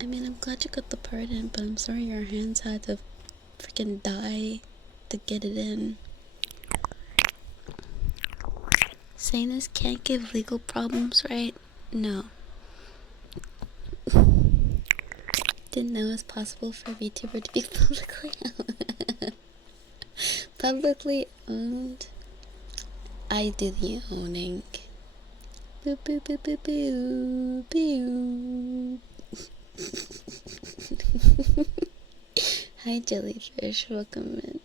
I'm glad you got the part in, but I'm sorry your hands had to freaking die to get it in. Saying this can't give legal problems, right? No. Didn't know it was possible for a VTuber to be publicly owned. Publicly owned? I do the owning. Boo boo boo boo boo boo. Hi jellyfish, welcome in.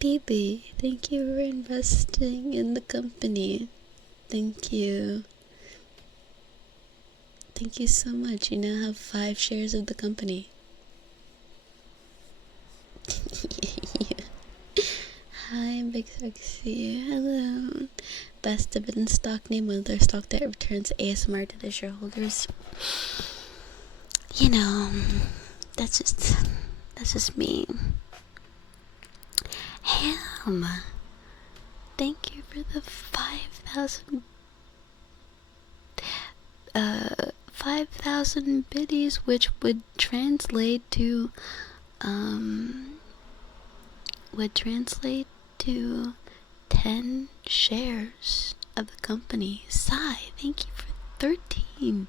BB, thank you for investing in the company. Thank you. Thank you so much. You now have 5 shares of the company. Hi, Big Sexy. Hello. Best dividend stock name, other stock that returns ASMR to the shareholders. You know, that's just me. Ham, thank you for the 5,000 biddies, which would translate to 10 shares of the company. Sai, thank you for 13.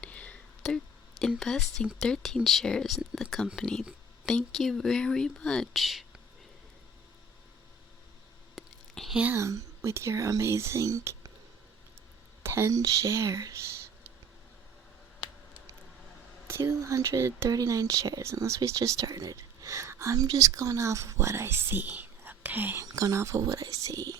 Investing 13 shares in the company. Thank you very much. Ham, with your amazing 10 shares. 239 shares, unless we just started. I'm just going off of what I see. Okay, going off of what I see.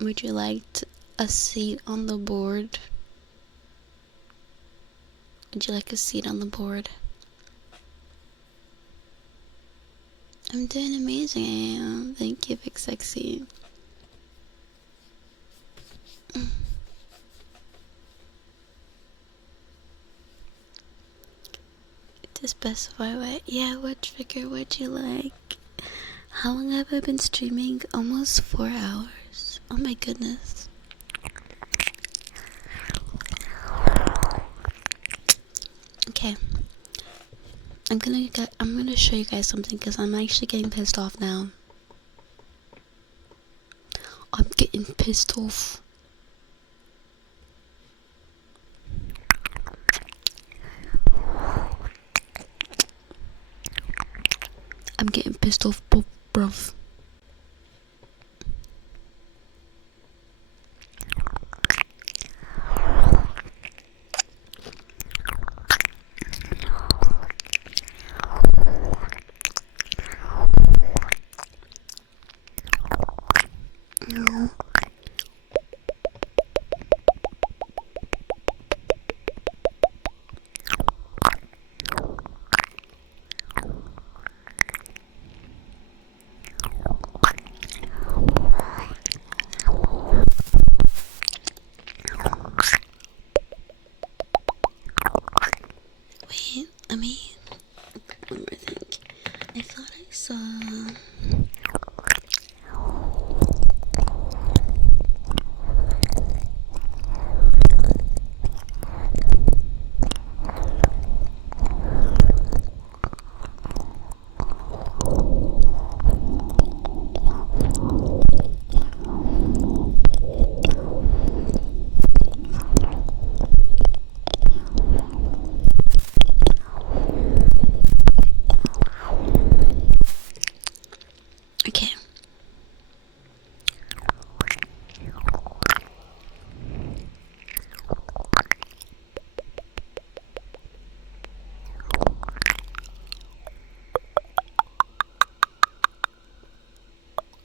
Would you like a seat on the board? Would you like a seat on the board? I'm doing amazing, I am. Thank you, Big Sexy. To specify what? Yeah, what trigger would you like? How long have I been streaming? Almost 4 hours. Oh my goodness. Okay. I'm gonna show you guys something because I'm actually getting pissed off now. I'm getting pissed off. I'm getting pissed off, bruv. Wait, I mean, one more thing. I thought I saw. Okay.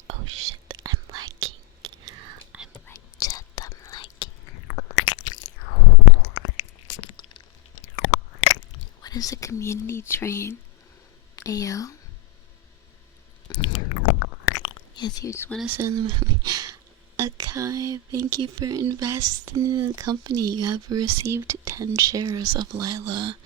Oh shit, I'm lagging. I'm lagging. What is a community train? Ayo? Yes, you just want to send them movie. Akai, thank you for investing in the company. You have received 10 shares of Lila.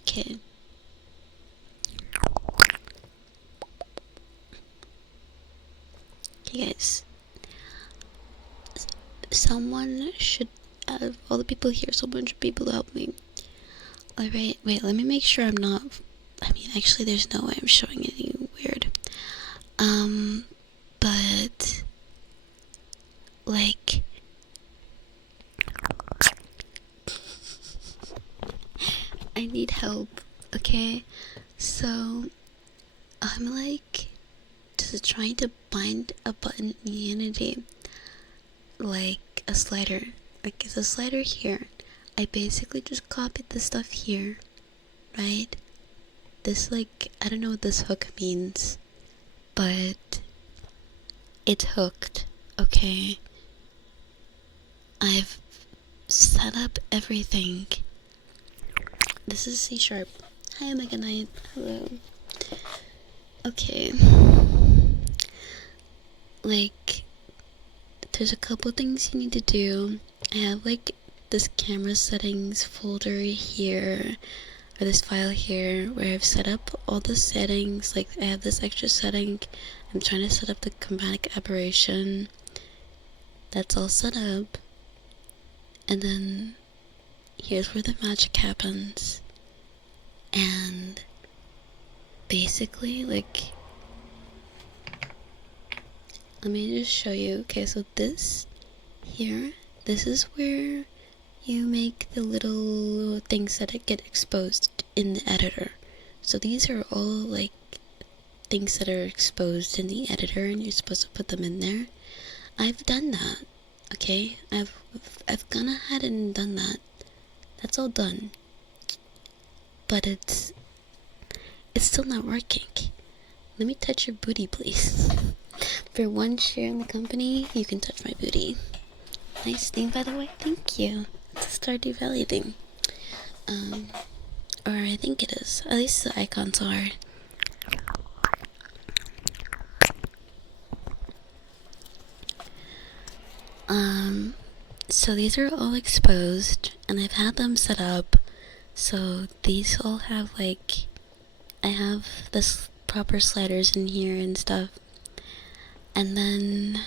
Okay. Okay, guys. Someone should, out of all the people here, someone should be able to help me. Alright, wait, let me make sure I'm not. I mean, actually, there's no way I'm showing anything weird. But. Like. I need help, okay? So. I'm like. Just trying to bind a button in Unity. Like a slider. Like, it's a slider here. I basically just copied the stuff here, right? This, like, I don't know what this hook means, but it's hooked, okay? I've set up everything. This is C#. Hi, Mega Knight. Hello. Okay. Like, there's a couple things you need to do. I have, like, this camera settings folder here, or this file here, where I've set up all the settings. Like, I have this extra setting. I'm trying to set up the chromatic aberration. That's all set up. And then here's where the magic happens. And basically, like, let me just show you. Okay, so this here, this is where you make the little things that get exposed in the editor. So these are all like things that are exposed in the editor, and you're supposed to put them in there. I've done that. Okay, I've gone ahead and done that. That's all done. But it's still not working. Let me touch your booty, please. For one share in the company, you can touch my booty. Nice thing, by the way. Thank you. It's a Stardew Valley thing. Or I think it is. At least the icons are. So these are all exposed, and I've had them set up. So these all have like, I have this proper sliders in here and stuff. And then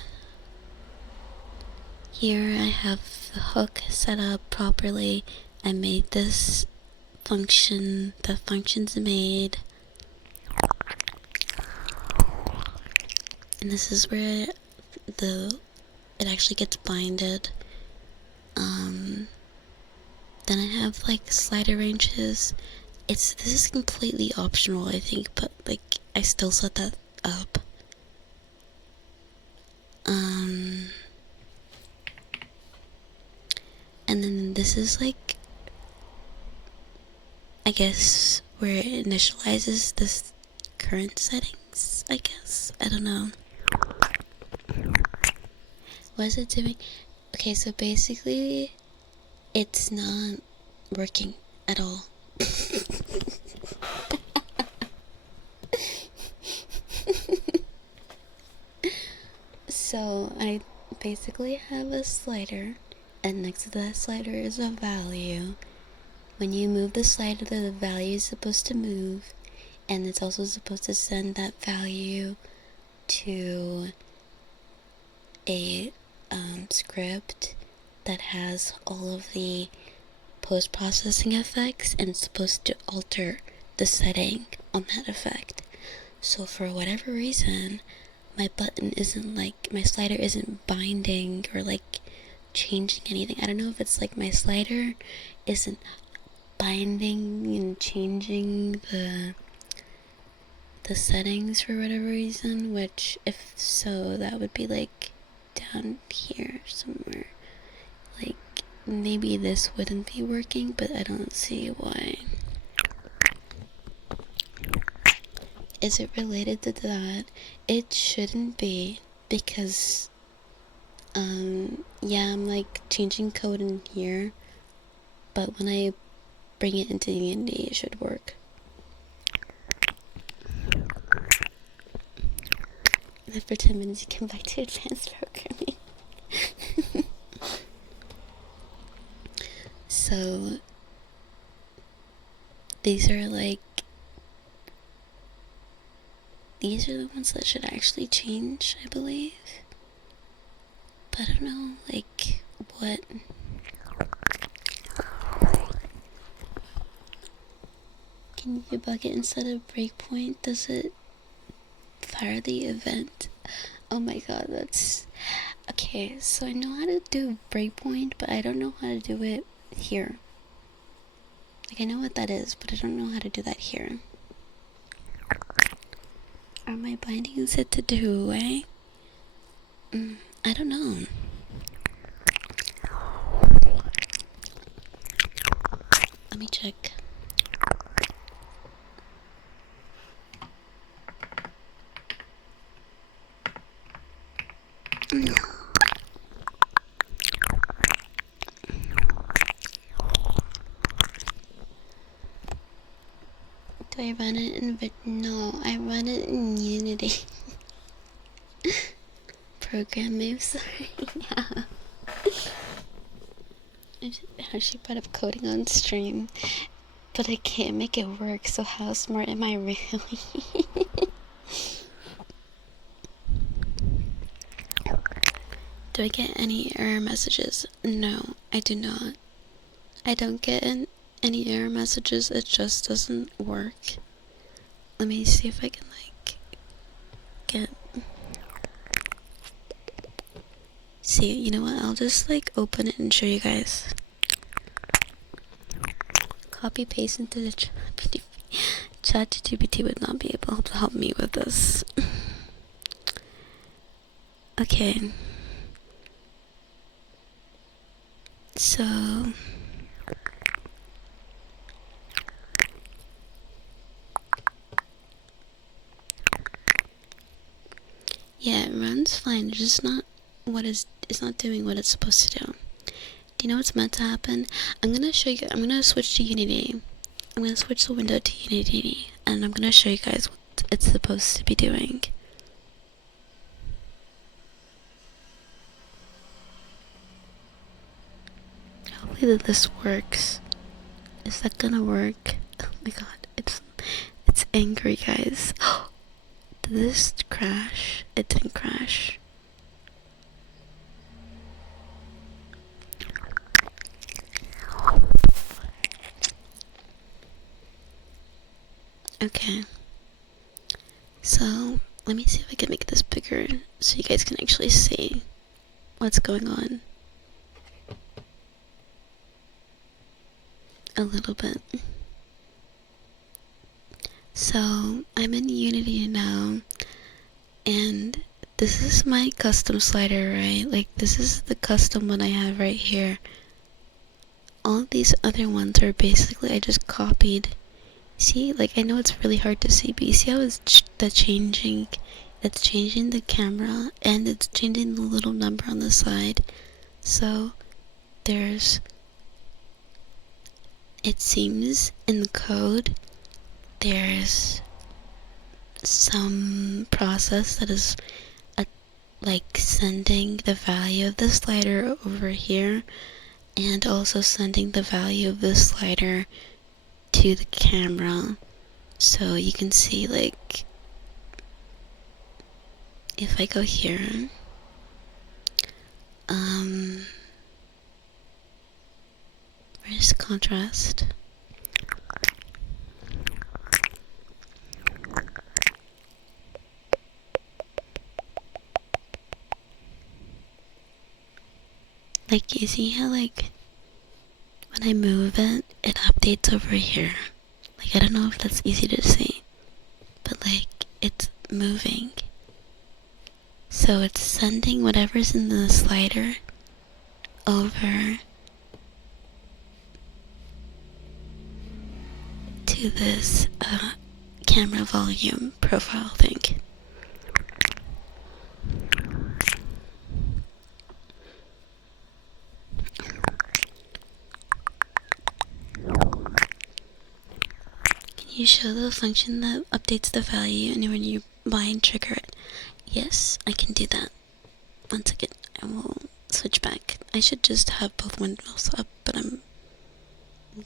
here I have the hook set up properly. I made this function, the function's made. And this is where it actually gets binded. Then I have like slider ranges. This is completely optional, I think, but like I still set that up. And then this is like, I guess, where it initializes this current settings, I guess. I don't know. What is it doing? Okay, so basically, it's not working at all. So I basically have a slider, and next to that slider is a value. When you move the slider, the value is supposed to move, and it's also supposed to send that value to a script that has all of the post-processing effects, and it's supposed to alter the setting on that effect. So for whatever reason, my button isn't like, my slider isn't binding or like changing anything. I don't know if it's like my slider isn't binding and changing the settings for whatever reason, which if so, that would be like down here somewhere. Like maybe this wouldn't be working, but I don't see why. Is it related to that? It shouldn't be, because yeah, I'm like changing code in here, but when I bring it into Unity, it should work. And for 10 minutes, you come back to advanced programming. So these are the ones that should actually change, I believe. But I don't know, like, what? Can you debug it instead of breakpoint? Does it fire the event? Oh my god, that's... Okay, so I know how to do breakpoint, but I don't know how to do it here. Like, I know what that is, but I don't know how to do that here. Are my bindings set to do away? I don't know. Let me check. Do I run it in No, I run it in Unity. Program moves, sorry. Yeah. I actually brought up coding on stream, but I can't make it work, so how smart am I really? Do I get any error messages? No, I do not. I don't get any error messages, it just doesn't work. Let me see if I can like get... See, you know what, I'll just like open it and show you guys. Copy paste into the ChatGPT would not be able to help me with this. Okay. So Yeah, it runs fine. It's just not it's not doing what it's supposed to do. Do you know what's meant to happen? I'm gonna show you. I'm gonna switch to Unity. I'm gonna switch the window to Unity, and I'm gonna show you guys what it's supposed to be doing. Hopefully that this works. Is that gonna work? Oh my god, it's angry, guys. Did this crash? It didn't crash. Okay. So, let me see if I can make this bigger so you guys can actually see what's going on. A little bit. So, I'm in Unity now, and this is my custom slider, right? Like, this is the custom one I have right here. All of these other ones are basically, I just copied. See, like, I know it's really hard to see, but you see how it's changing the camera, and it's changing the little number on the side. So, there's, it seems in the code, there's some process that is like sending the value of the slider over here, and also sending the value of the slider to the camera. So you can see, like, if I go here, where's contrast? Like, you see how, like, when I move it, it updates over here. Like, I don't know if that's easy to see, but, like, it's moving. So it's sending whatever's in the slider over to this camera volume profile thing. Can you show the function that updates the value and when you bind trigger it? Yes, I can do that. One second, I will switch back. I should just have both windows up, but I'm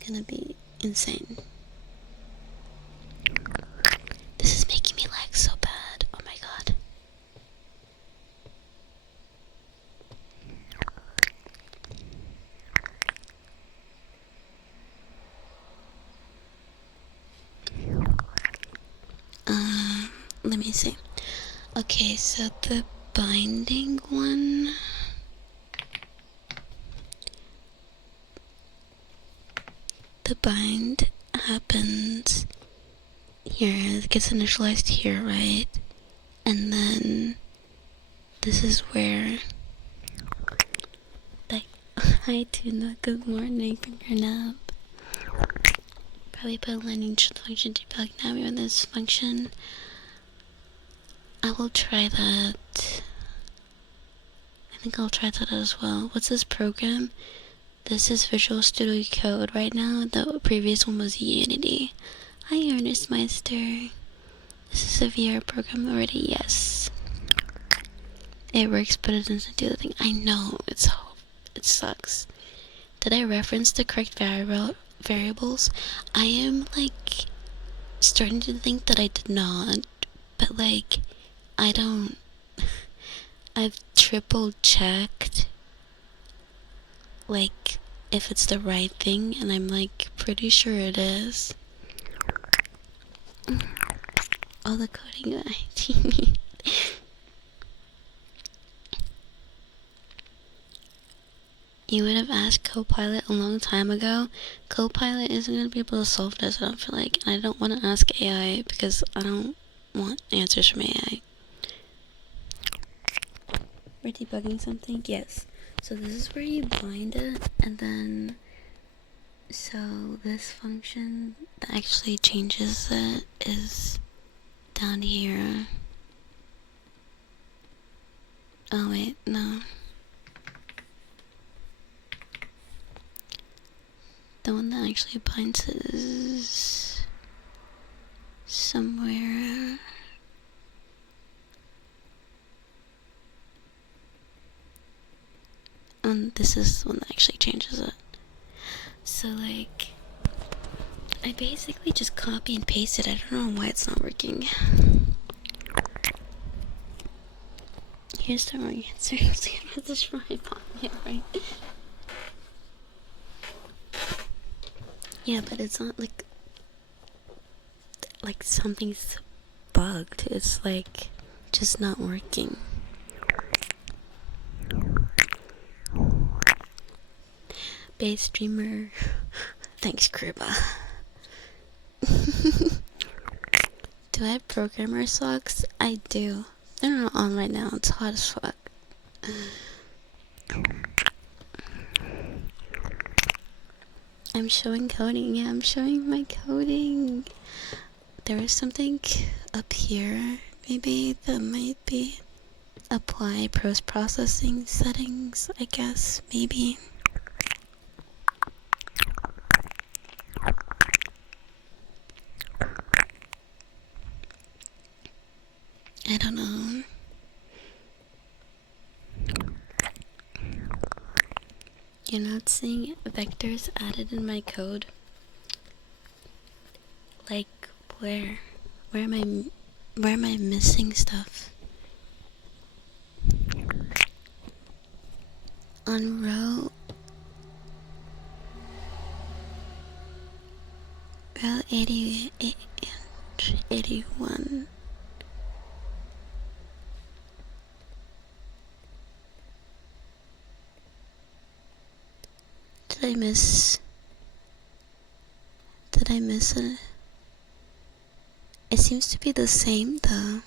gonna be insane. This is making me lag so bad. Oh my god. Let me see. Okay, so the binding one. The bind happens here. It gets initialized here, right? And then this is where. Like, hi Tuna, good morning from your nap. Probably put a landing function debug now on this function. I will try that. I think I'll try that as well. What's this program? This is Visual Studio Code right now. The previous one was Unity. Hi Ernest Meister. This is a VR program already, yes. It works, but it doesn't do the thing. I know, it sucks. Did I reference the correct variables? I am, like, starting to think that I did not, but, like, I don't. I've triple checked, like, if it's the right thing, and I'm, like, pretty sure it is. All the coding I need. You would have asked Copilot a long time ago. Copilot isn't going to be able to solve this, I don't feel like. And I don't want to ask AI because I don't want answers from AI. We're debugging something? Yes. So this is where you bind it, and then so this function that actually changes it is down here. actually points somewhere. And this is the one that actually changes it. So like, I basically just copy and paste it. I don't know why it's not working. Here's the wrong answer. This is my pocket, right? Yeah, but it's not like something's bugged. It's like just not working. Bass streamer. Thanks, Kriba. Do I have programmer socks? I do. They're not on right now. It's hot as fuck. I'm showing coding. Yeah, I'm showing my coding. There is something up here, maybe, that might be apply post-processing settings, I guess, maybe. I don't know. You're not seeing vectors added in my code? Like, where? Where am I missing stuff? On row 81. Did I miss it? It seems to be the same though.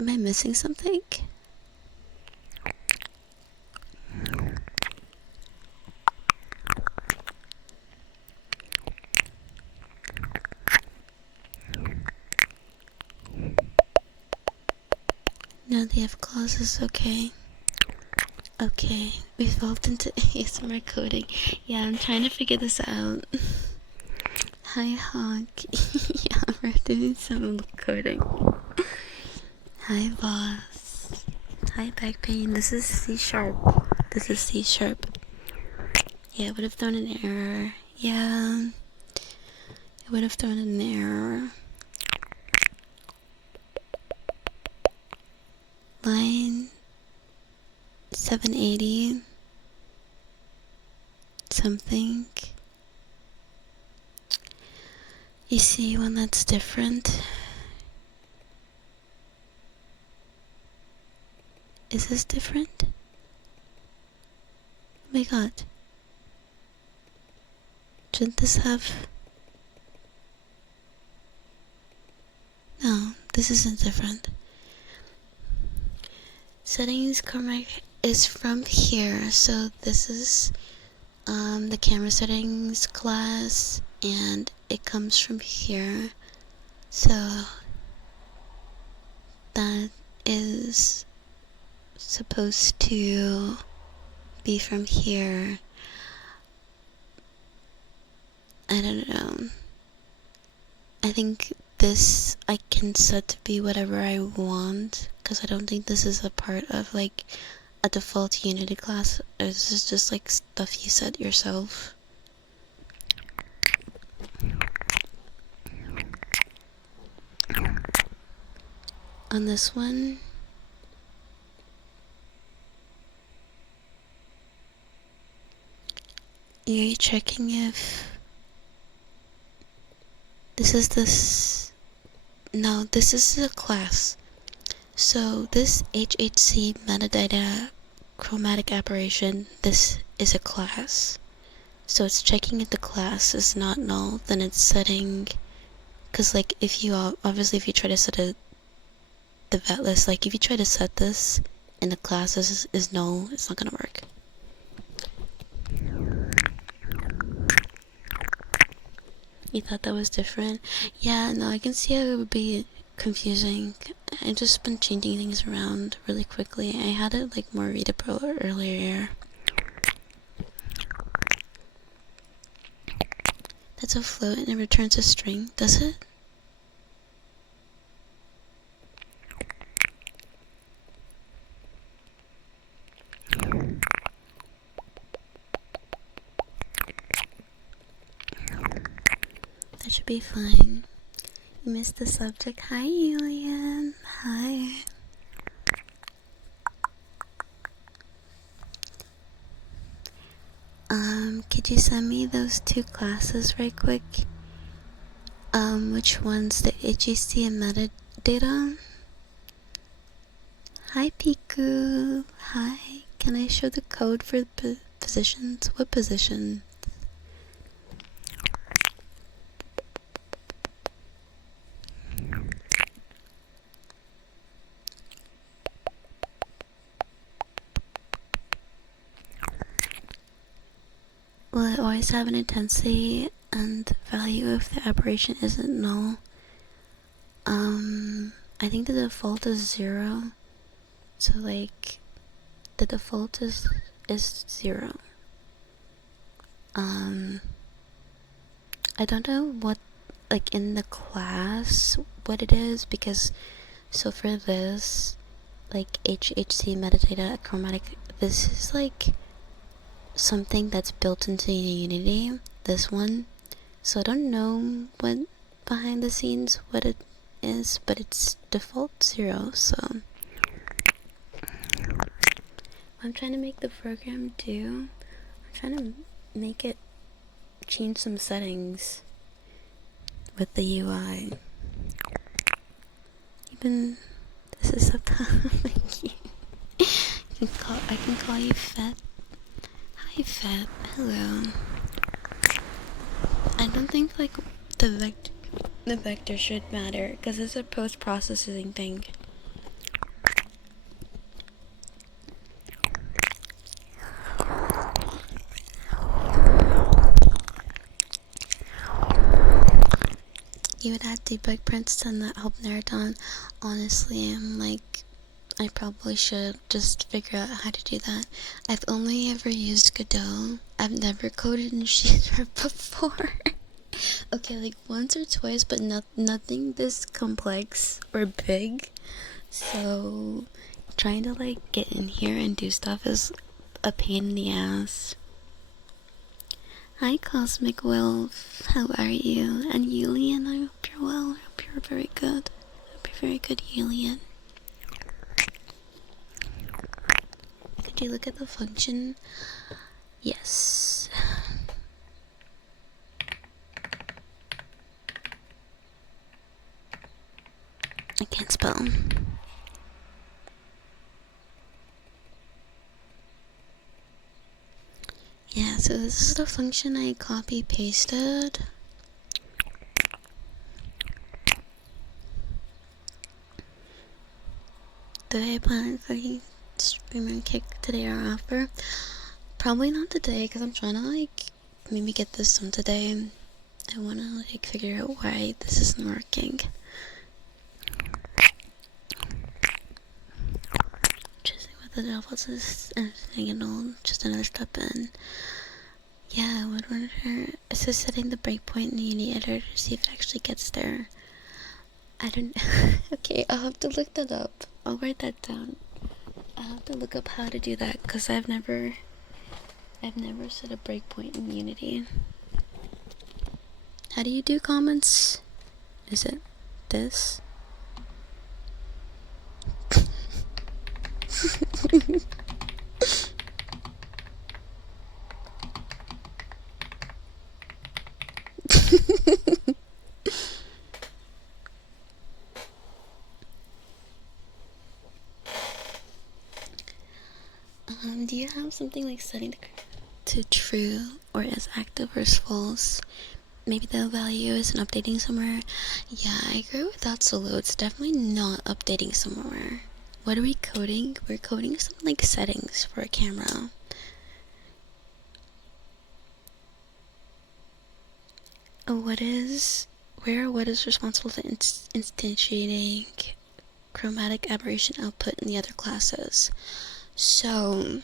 Am I missing something? No, the F clauses, okay. Okay, we evolved into ASMR coding. Yeah, I'm trying to figure this out. Hi, Hawk. Yeah, we're doing some coding. Hi, boss. Hi, back pain. This is C sharp. This is C sharp. Yeah, it would have thrown an error. Yeah, it would have thrown an error. Line 780 something. You see one that's different? Is this different? Oh my god. Shouldn't this have... No, this isn't different. Settings correct is from here, so this is the camera settings class, and it comes from here. So that is supposed to be from here. I don't know. I think this I can set to be whatever I want, because I don't think this is a part of like a default Unity class. This is just like stuff you set yourself. On this one, you're checking if no, this is a class. So this HHC metadata chromatic aberration, this is a class. So it's checking if the class is not null, then it's setting, because like if you obviously if you try to set the vet list, like if you try to set this and the class is null, it's not gonna work. You thought that was different? Yeah, no, I can see how it would be confusing. I've just been changing things around really quickly. I had it like more readable earlier. it's a float and it returns a string, does it? That should be fine. You missed the subject. Hi, Julian. Hi. Could you send me those 2 classes right quick? Which one's the HEC and metadata? Hi, Piku. Hi. Can I show the code for the positions? What position? Will it always have an intensity and value if the aberration isn't null? I think the default is 0. So like, the default is 0. I don't know what, like, in the class, what it is, because, so for this, like, HHC metadata chromatic, this is like something that's built into Unity, this one. So I don't know what behind the scenes what it is, but it's default 0. So I'm trying to make the program do, I'm trying to make it change some settings with the UI. Even this is so thank you. I can call you Fat. Hi, Fat. Hello. I don't think like the vector should matter because it's a post-processing thing. You would add debug prints and that help narrow down. Honestly, I'm like, I probably should just figure out how to do that. I've only ever used Godot. I've never coded in Sharp before. Okay, like once or twice, but nothing this complex or big. So trying to like get in here and do stuff is a pain in the ass. Hi, Cosmic Wolf. How are you? And Julian, I hope you're well. I hope you're very good. I hope you're very good, Julian. Could you look at the function? Yes. I can't spell. Yeah, so this is the function I copy pasted. Do I plan to stream and kick today or after? Probably not today, because I'm trying to like maybe get this done today. I want to like figure out why this isn't working. Choosing what the default is and just another step in. Yeah, what wonder. It says setting the breakpoint in the Unity editor to see if it actually gets there. I don't. Okay, I'll have to look that up. I'll write that down. I'll have to look up how to do that because I've never set a breakpoint in Unity. How do you do comments? Is it this? Do you have something like setting to true or as active versus false? Maybe the value isn't updating somewhere. Yeah, I agree with that solo. It's definitely not updating somewhere. What are we coding? We're coding some like settings for a camera. What is responsible for instantiating chromatic aberration output in the other classes? So,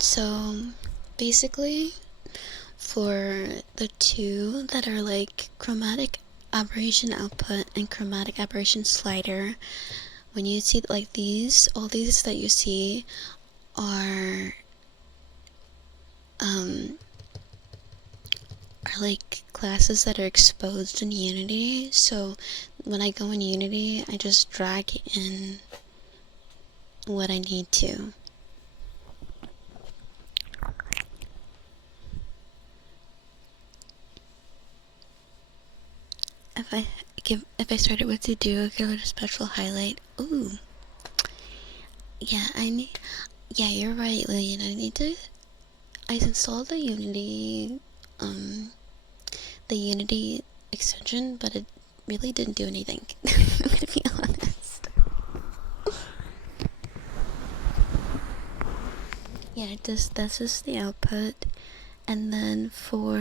So basically, for the two that are like chromatic aberration output and chromatic aberration slider, when you see like these, all these that you see are like classes that are exposed in Unity. So when I go in Unity, I just drag in what I need to. If I started with to do, give it a special highlight. Ooh, yeah, yeah, you're right, Lillian. I installed the Unity extension, but it really didn't do anything. I'm gonna be honest. Yeah, that's just the output, and then for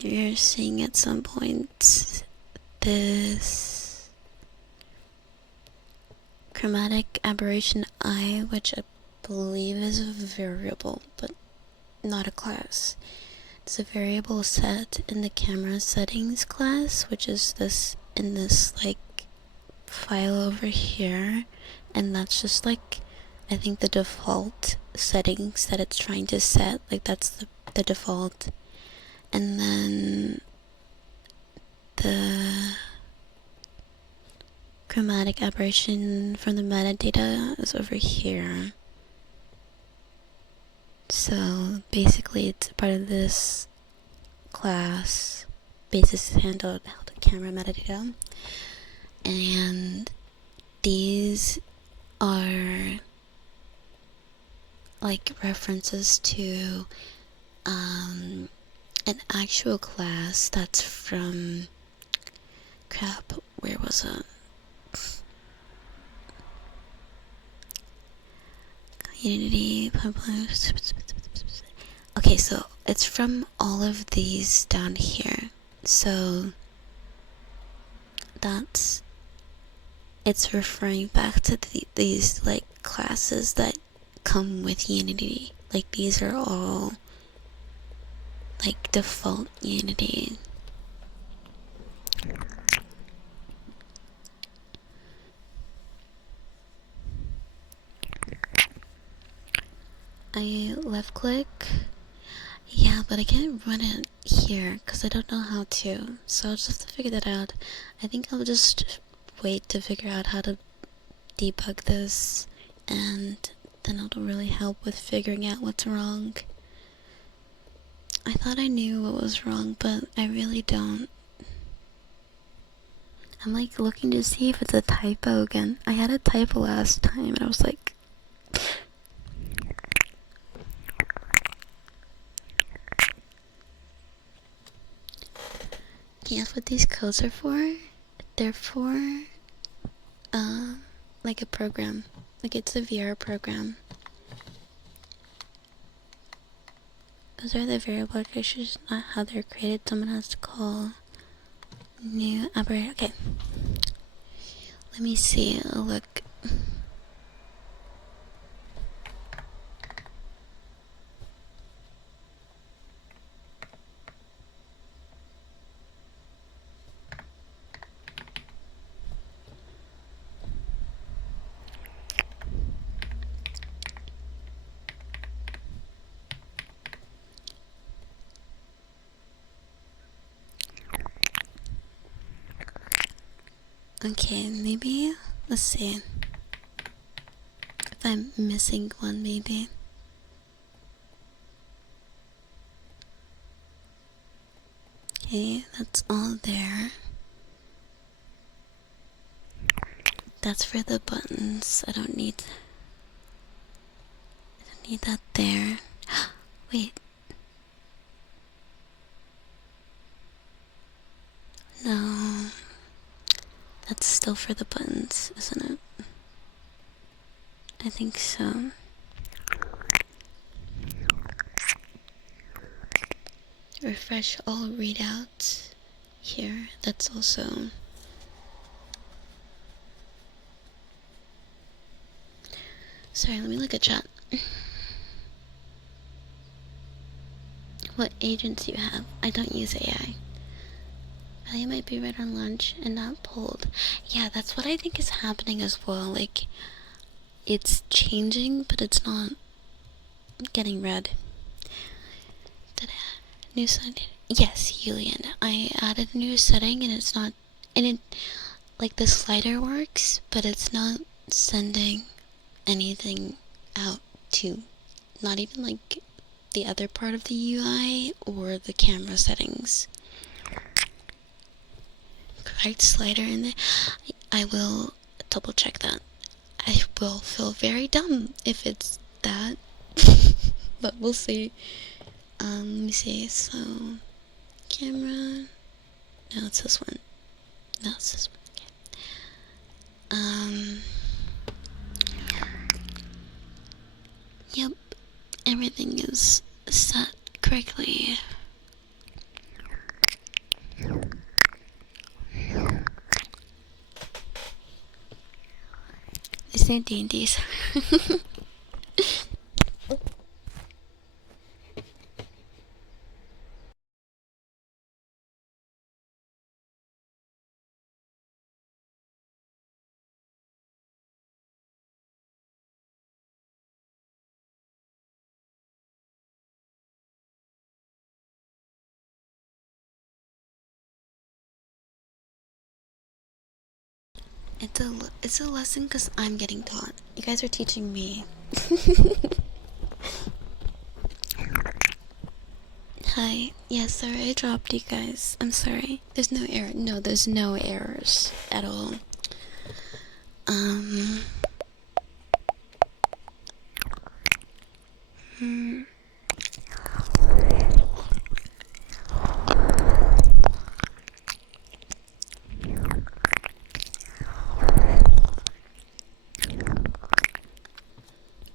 you're seeing at some point this chromatic aberration I, which I believe is a variable, but not a class. It's a variable set in the camera settings class, which is this in this like file over here, and that's just like I think the default settings that it's trying to set, like that's the default. And then the chromatic aberration from the metadata is over here. So basically it's part of this class, basis handled camera metadata, and these are like references to an actual class that's from where was it? Unity published. Okay, so it's from all of these down here. So it's referring back to these like classes that come with Unity. Like these are all like default Unity. I left click. Yeah, but I can't run it here because I don't know how to. So I'll just have to figure that out. I think I'll just wait to figure out how to debug this, and then it'll really help with figuring out what's wrong. I thought I knew what was wrong, but I really don't. I'm like looking to see if it's a typo again. I had a typo last time and I was like, guess what these codes are for? They're for like a program. Like it's a VR program. Those are the variable locations, not how they're created. Someone has to call new operator. Okay. Let me see. Look. Okay, maybe. Let's see. If I'm missing one, maybe. Okay, that's all there. That's for the buttons. I don't need that there. Wait. No. That's still for the buttons, isn't it? I think so. Refresh all readouts here. That's also Sorry, let me look at chat. What agents you have? I don't use AI. Value might be read on lunch and not pulled. Yeah, that's what I think is happening as well. Like, it's changing, but it's not getting read. Did I add new setting? Yes, Julian. I added a new setting and it's not, and it, like the slider works, but it's not sending anything out to, not even like the other part of the UI or the camera settings. Correct slider in there. I will double check that. I will feel very dumb if it's that, but we'll see. Let me see. So, camera. No, it's this one. No, it's this one. Okay. Yep. Everything is set correctly. Is there D&Ds? It's a lesson because I'm getting taught. You guys are teaching me. Hi. Yeah, sorry I dropped you guys. I'm sorry. There's no error. No, there's no errors at all.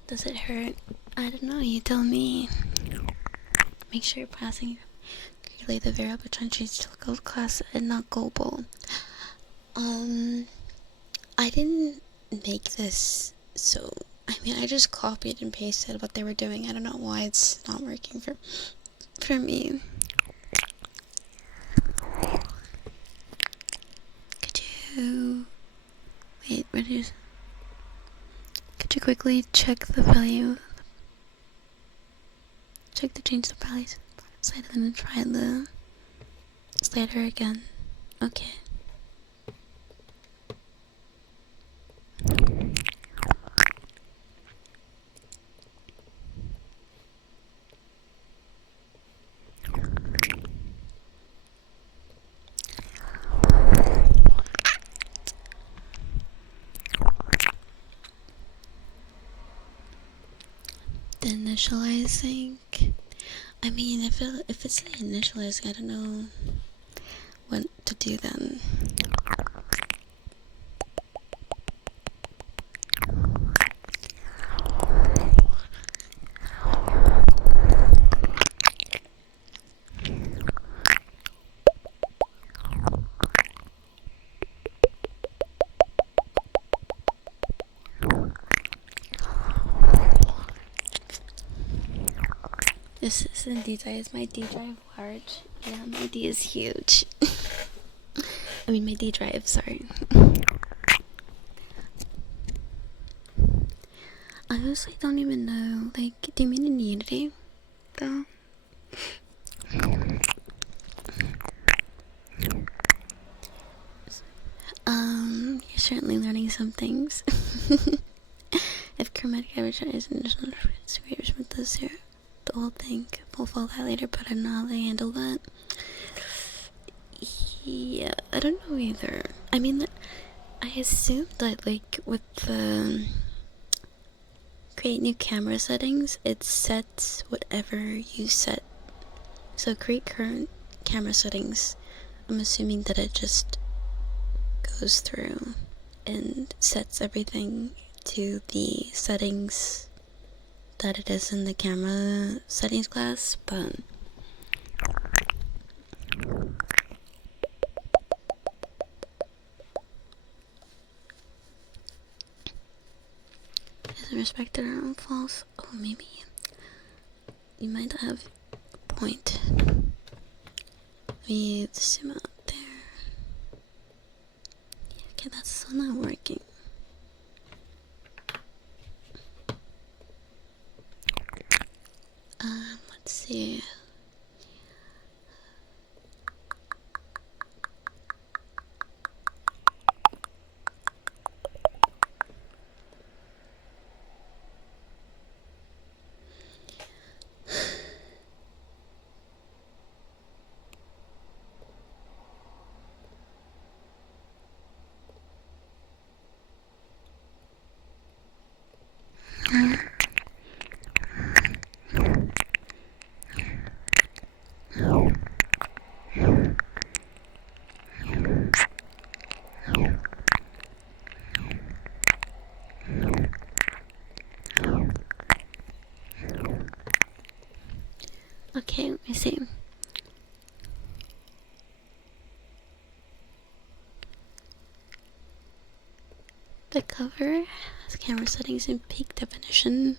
Does it hurt? I don't know, you tell me. Make sure you're passing clearly the variable trying to change to gold class and not global. I didn't make this, so I mean I just copied and pasted what they were doing. I don't know why it's not working for me. Could you wait, could you quickly check the value? Check to change the values slider and then try the slider again. Okay. The initializing. I mean, if it's the initializing, I don't know what to do then. This isn't D drive, is my D drive large? Yeah, my D is huge. I mean my D drive, sorry. I honestly don't even know, like, do you mean in Unity? Though? You're certainly learning some things. If chromatic average is initial squares with the zero, the whole thing will fall that later, but I don't know how they handle that. Yeah, I don't know either. I mean, I assume that, like, with the create new camera settings, it sets whatever you set. So create current camera settings. I'm assuming that it just goes through and sets everything to the settings that it is in the camera settings class, but isn't respected or false. Oh, maybe you might have a point. Let me zoom out there. Yeah, okay, that's still not working. Let's see. Okay, let me see. The cover has camera settings in peak definition.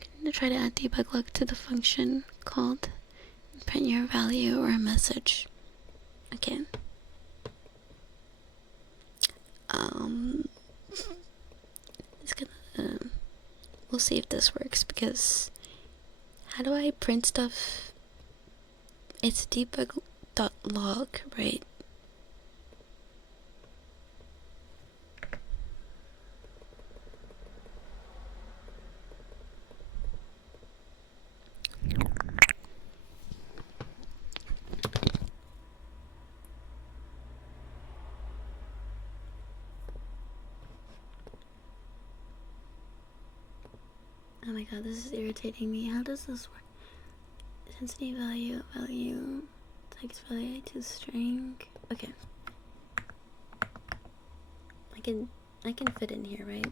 I'm gonna try to add debug lock to the function called print your value or a message. Okay. It's gonna. We'll see if this works because how do I print stuff? It's debug.log, right? Oh my god, this is irritating me. How does this work? Intensity value, text value to string. Okay. I can fit in here, right?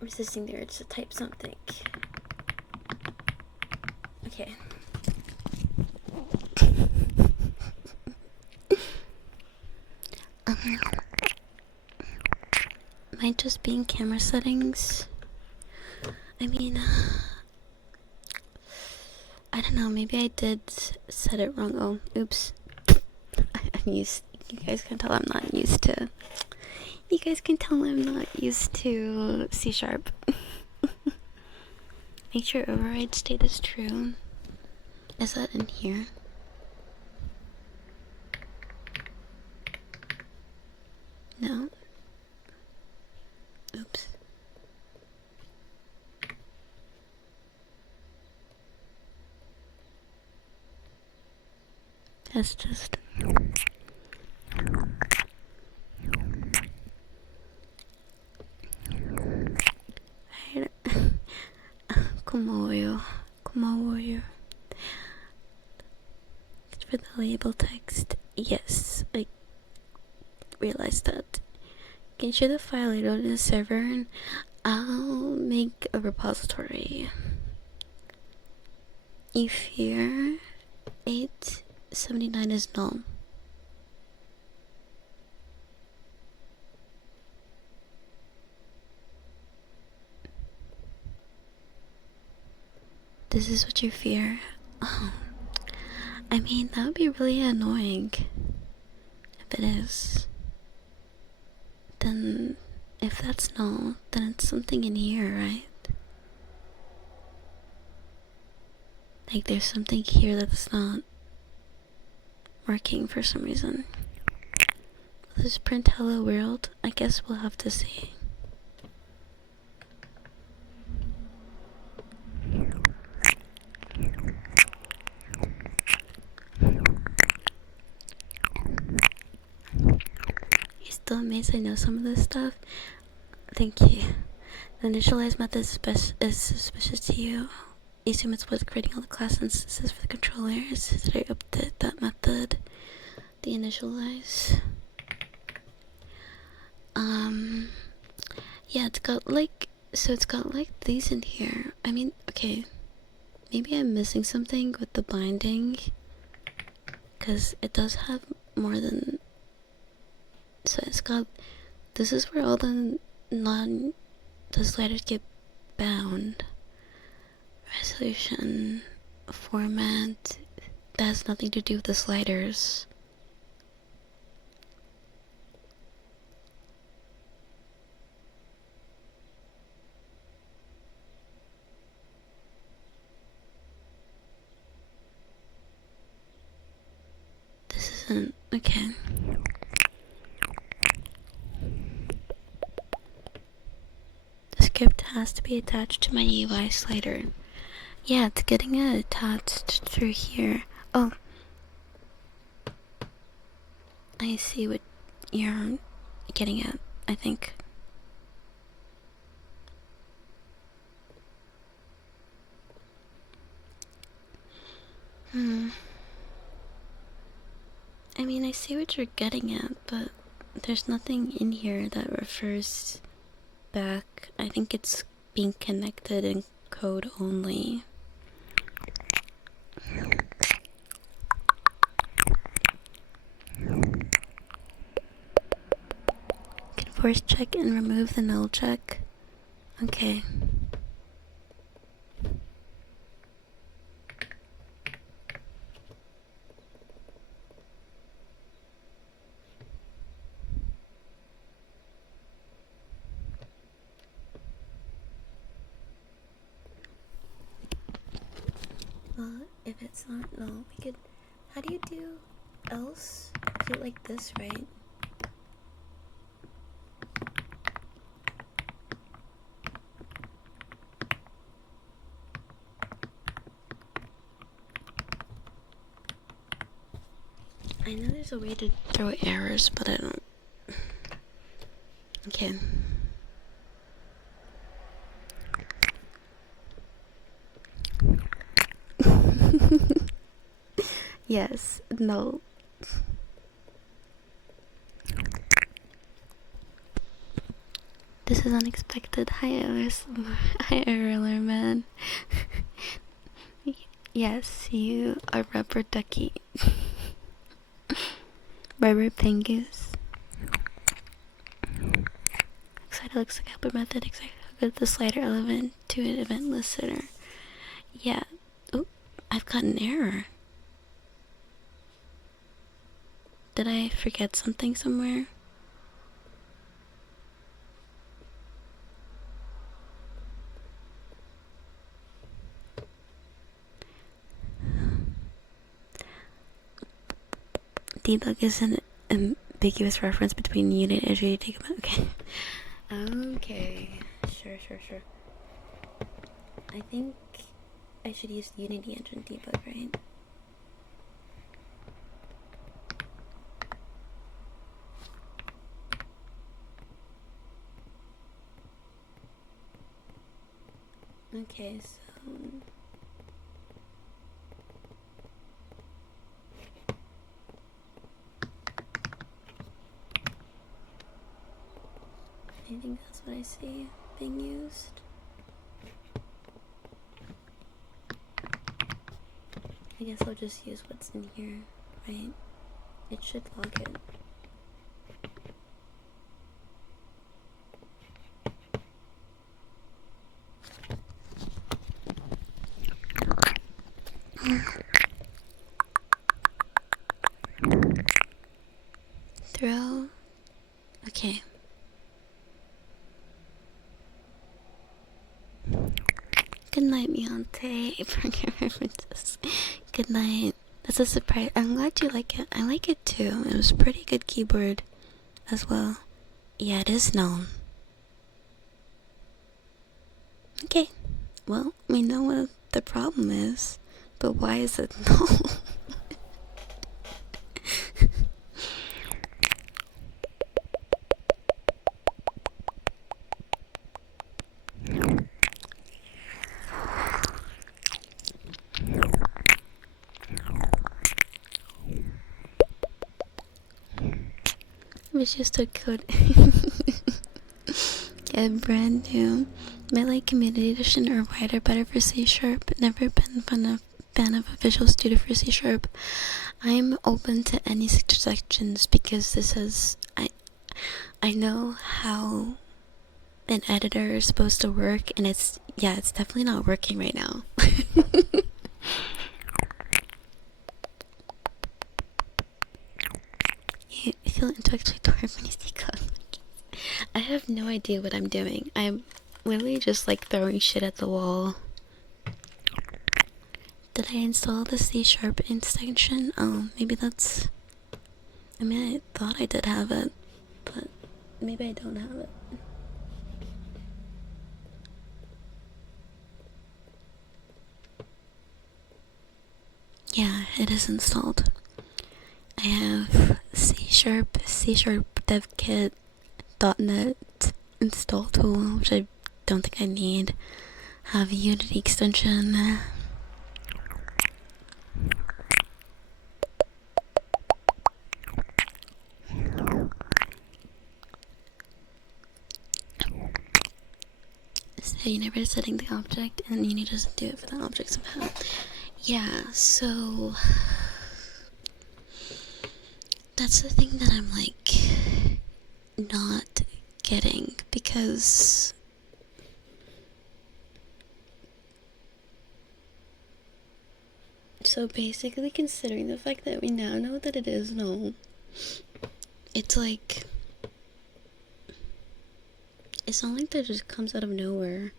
Resisting the urge to type something. Okay. Might just be in camera settings. I mean, I don't know, maybe I did set it wrong. Oh, oops. I'm used, you guys can tell I'm not used to, C#. Make sure override state is true. Is that in here? No. Oops. That's just... 고마워요. For the label text, yes, I realized that. Can you share the file later to the server and I'll make a repository. If here 879 is null. This is what you fear? Oh, I mean, that would be really annoying. If it is, then if that's null, then it's something in here, right? Like there's something here that's not working for some reason. Will this print hello world? I guess we'll have to see. You're still amazed I know some of this stuff? Thank you. The initialize method is suspicious to you. You assume it's what's creating all the class instances for the controllers. Did I update that method? The initialize. Yeah, it's got like So it's got like these in here. I mean, okay, maybe I'm missing something with the binding, because it does have more than. So it's got. This is where all the sliders get bound. Resolution, format. That has nothing to do with the sliders. This isn't okay. The script has to be attached to my UI slider. Yeah, it's getting it attached through here. Oh, I see what you're getting at, I think. I mean, I see what you're getting at, but there's nothing in here that refers back. I think it's being connected in code only. Can force check and remove the null check. Okay. Well, if it's not null, we could. How do you do else? Do it like this, right? I know there's a way to throw errors, but I don't. Okay. Yes, no. This is unexpected. Hi, Erler, man. Yes, you are rubber ducky. Rubber pingus. Excited looks like helper method. Exactly how good the slider element to an event listener. Yeah. Oh, I've got an error. Did I forget something somewhere? Debug is an ambiguous reference between unit and take about. Okay. Okay. Sure. I think I should use Unity Engine debug, right? Okay, so I think that's what I see being used. I guess I'll just use what's in here, right? It should log it. Throw. Okay. Good night, Meonte. Forget references. Good night. That's a surprise. I'm glad you like it. I like it too. It was a pretty good keyboard as well. Yeah, it is known. Okay. Well, we know what the problem is, but why is it no? It was just a code. Yeah, brand new. My like community edition or writer better for C sharp. Never been fan of a Visual Studio for C sharp. I'm open to any suggestions because this is I know how an editor is supposed to work, and it's definitely not working right now. You feel intellectually torn when you see code. I have no idea what I'm doing. I'm literally just like throwing shit at the wall. Did I install the C sharp extension? Oh, maybe that's... I mean, I thought I did have it, but maybe I don't have it. Yeah, it is installed. I have C sharp dev kit, .NET install tool, which I don't think I need. Have a Unity extension. So you never setting the object, and Unity doesn't do it for the object somehow. Yeah, so that's the thing that I'm like not getting, because so basically, considering the fact that we now know that it is null, it's like it's not like that just comes out of nowhere.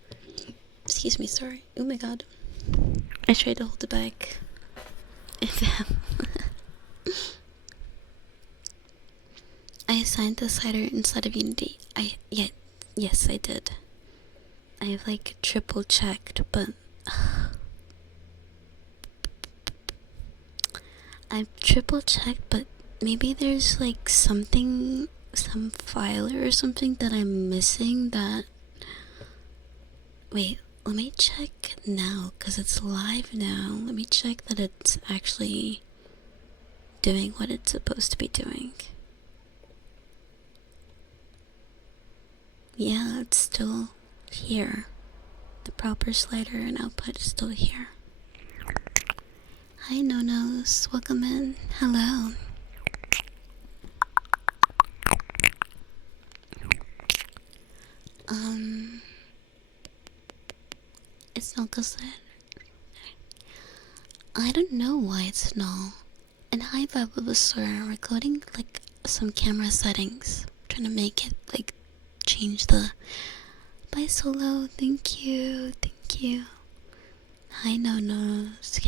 Excuse me, sorry. Oh my god. I tried to hold it back. I assigned the slider inside of Unity. Yes, I did. I have like triple checked, but I've triple checked, but maybe there's like something, some file or something that I'm missing that... Wait, let me check now, because it's live now. Let me check that it's actually doing what it's supposed to be doing. Yeah, it's still here. The proper slider and output is still here. Hi, no-nos. Welcome in. Hello. It's not because I don't know why it's null. And hi, Vibe recording like some camera settings. Trying to make it like change the... Bye Solo, thank you. Hi no-nos.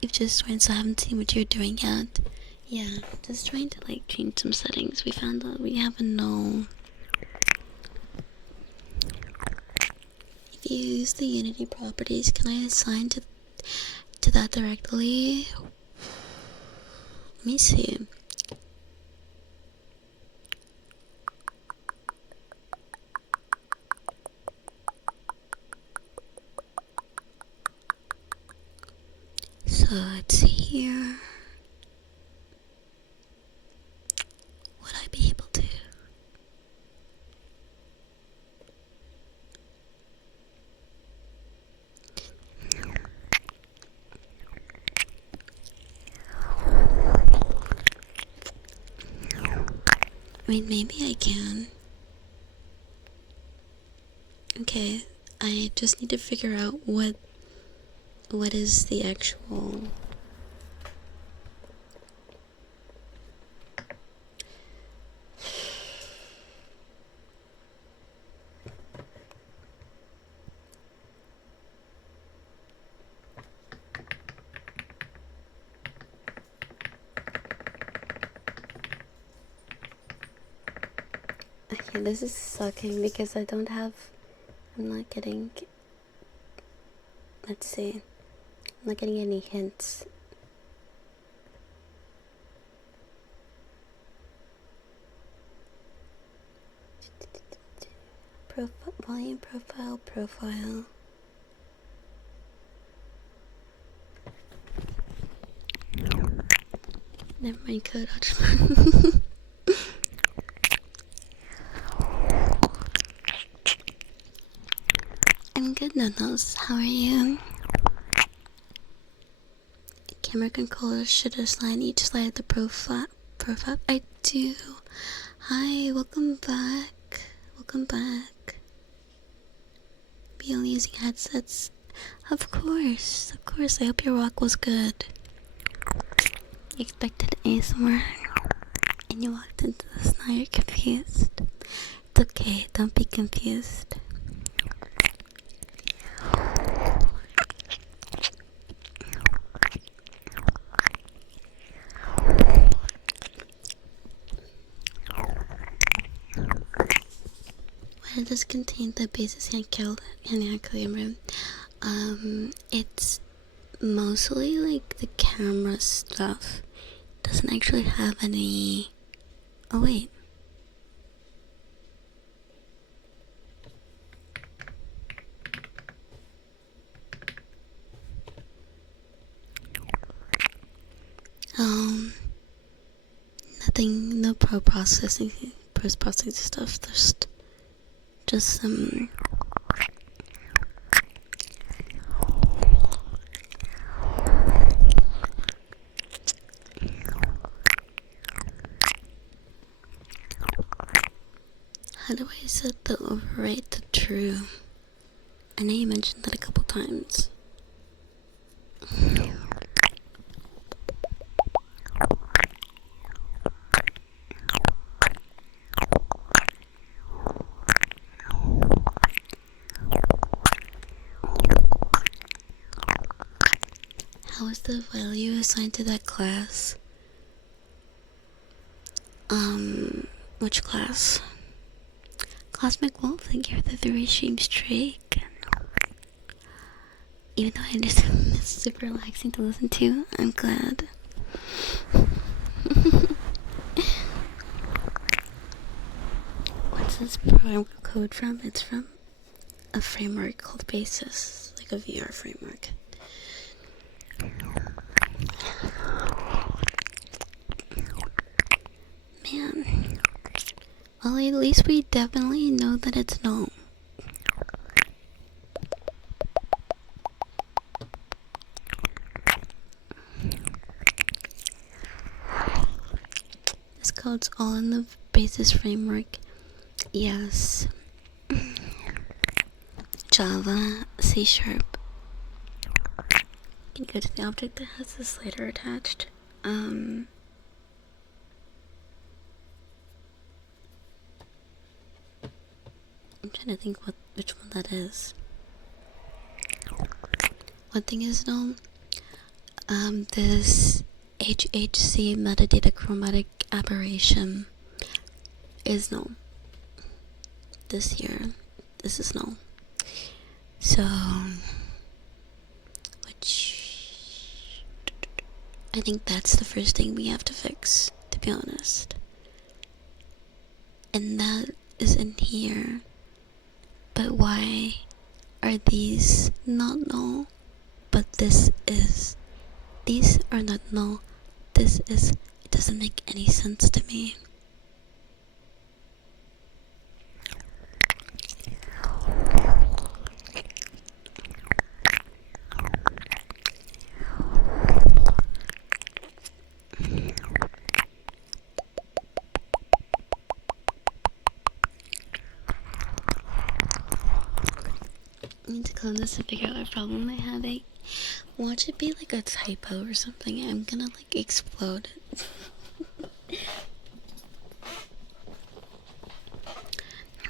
You've just joined, so I haven't seen what you're doing yet. Yeah, just trying to like change some settings. We found that we have a null. If you use the Unity properties, can I assign to that directly? Let me see. So it's here. Would I be able to? I mean, maybe I can. Okay, I just need to figure out what is the actual... Okay, this is sucking because I don't have... I'm not getting... Let's see. I'm not getting any hints. Volume profile. Never mind, code. I'll just... Jonas, how are you? Camera controller should assign each slide the profile. I do. Hi, welcome back. Welcome back. Be only using headsets. Of course. I hope your walk was good. You expected ASMR, and you walked into this. Now you're confused. It's okay. Don't be confused. What does contain the basis and camera? It's mostly like the camera stuff. Doesn't actually have any. Oh wait. Nothing. No post-processing stuff. Just some. How do I set the overwrite to true? I know you mentioned that a couple times. How is the value assigned to that class? Which class? Cosmic Wolf, thank you for the 3 stream streak. Even though I understand it's super relaxing to listen to, I'm glad. What's this program code from? It's from a framework called Basis, like a VR framework. Man. Well, at least we definitely know that it's no. This code's all in the Basis framework. Yes. Java, C#. You can go to the object that has the slider attached. I'm trying to think which one that is. One thing is known. This HHC metadata chromatic aberration is known. This year, this is known. So, I think that's the first thing we have to fix, to be honest. And that is in here. But why are these not null? But this is. These are not null. This is. It doesn't make any sense to me. I need to clone this and figure out what problem I'm having. Watch it be like a typo or something. I'm gonna like explode it.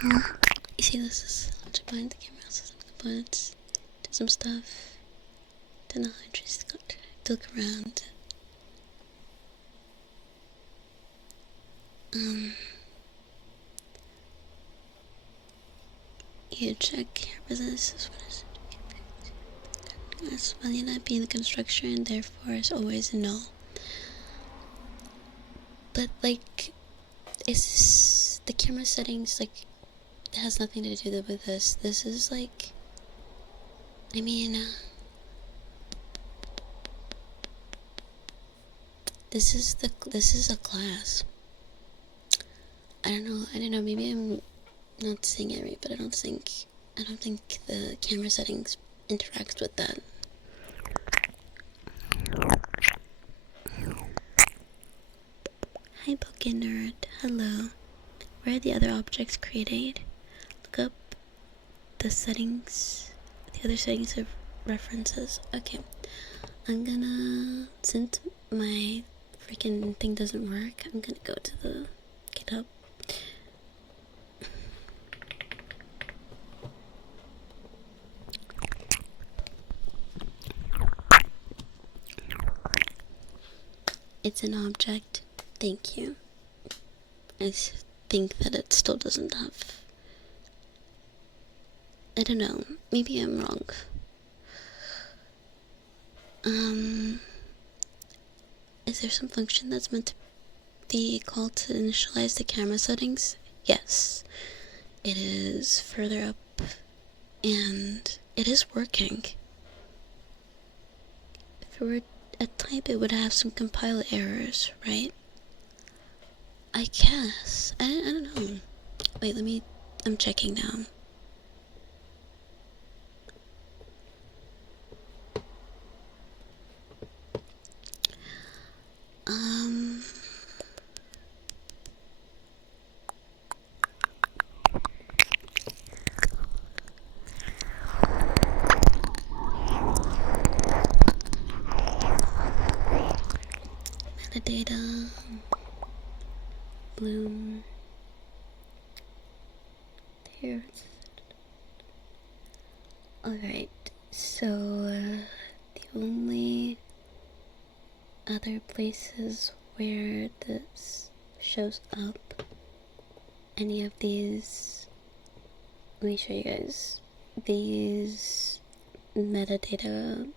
You see, this is behind the camera, also some components, do some stuff, don't know how to look around. You check your business. As well, you're not being the construction, and therefore is always a no. But like, is the camera settings like? It has nothing to do with this. This is like, I mean, this is a class. I don't know. Maybe I'm not saying it right, but I don't think I don't think the camera settings interacts with that. Hi, Poké Nerd. Hello. Where are the other objects created? Look up the settings, the other settings of references. Okay. I'm gonna, since my freaking thing doesn't work, I'm gonna go to the GitHub. It's an object. Thank you. I think that it still doesn't have. I don't know. Maybe I'm wrong. Is there some function that's meant to be called to initialize the camera settings? Yes. It is further up, and it is working. If it were a type, it would have some compile errors, right? I guess. I don't know. Wait, I'm checking now. Metadata. Bloom. Here. Alright, so the only other places where this shows up, any of these, let me show you guys, these metadata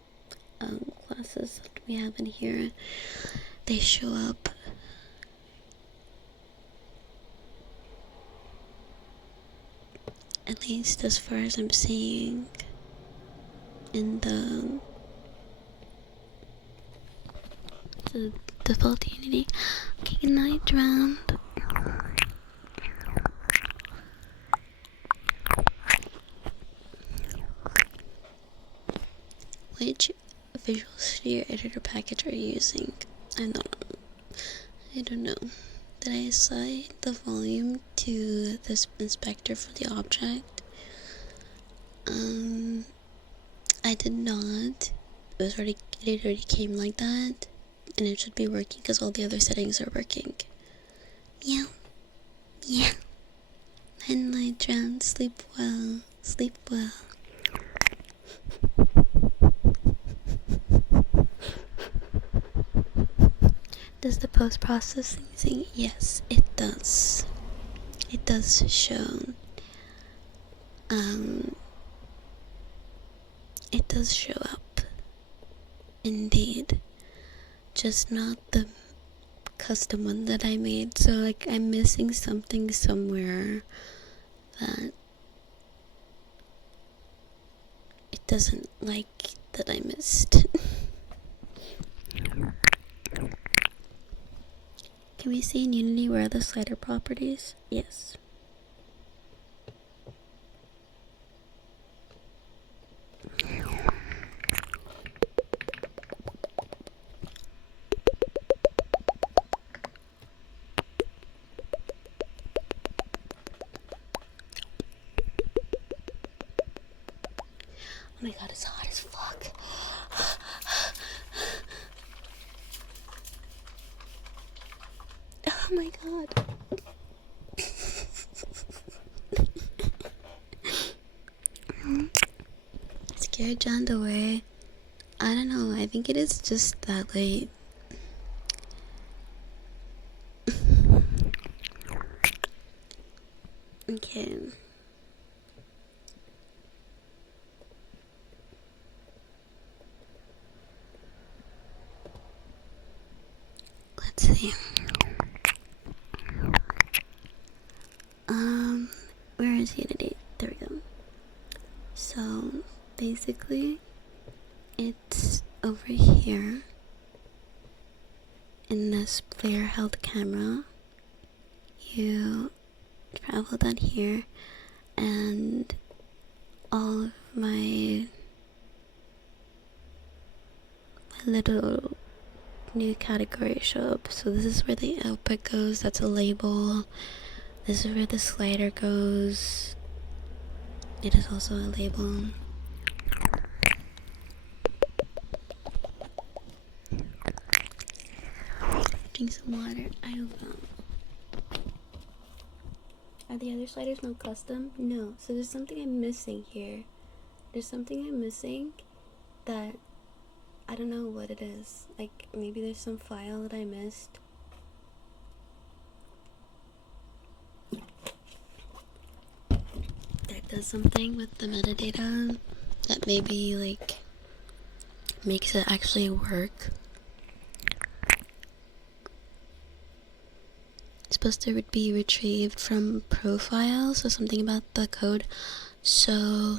classes that we have in here, they show up at least as far as I'm seeing in the default Unity. Okay, good night, round. Which Visual Studio Editor package are you using? I don't know. Did I assign the volume to this inspector for the object? I did not. It already came like that, and it should be working because all the other settings are working. Yeah. And I drown. Sleep well. Sleep well. Does the post-processing thing? Yes, it does. It does show. It does show up. Indeed. Just not the custom one that I made. So, like, I'm missing something somewhere that it doesn't like that I missed. Can we see in Unity where are the slider properties? Yes. Oh my god, it's hot as fuck. Oh my god. Scared John away. I don't know, I think it is just that late. Okay. Let's see. Where is Unity? There we go. So, basically, it's over here in this player held camera. You travel down here, and all of my little new categories show up. So this is where the output goes, that's a label. This is where the slider goes, it is also a label. Drink some water. I don't know. Are the other sliders no custom? No. So there's something I'm missing here. There's something I'm missing that I don't know what it is. Like maybe there's some file that I missed. That does something with the metadata that maybe like makes it actually work. It's supposed to be retrieved from profile, so something about the code. So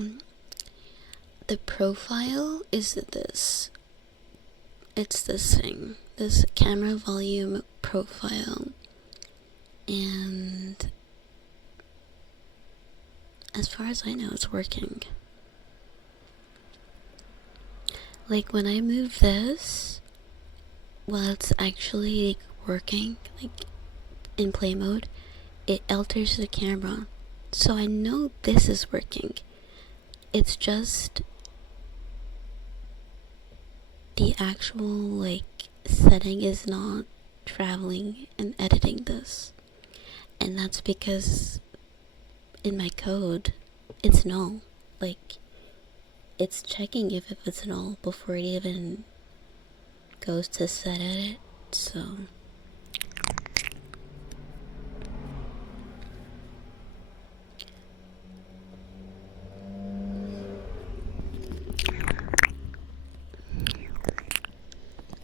the profile is this. It's this thing, this camera volume profile, and as far as I know, it's working. Like when I move this, while it's actually like working, like in play mode, it alters the camera. So I know this is working. It's just the actual like setting is not traveling and editing this. And that's because in my code it's null. Like it's checking if it's null before it even goes to set edit. So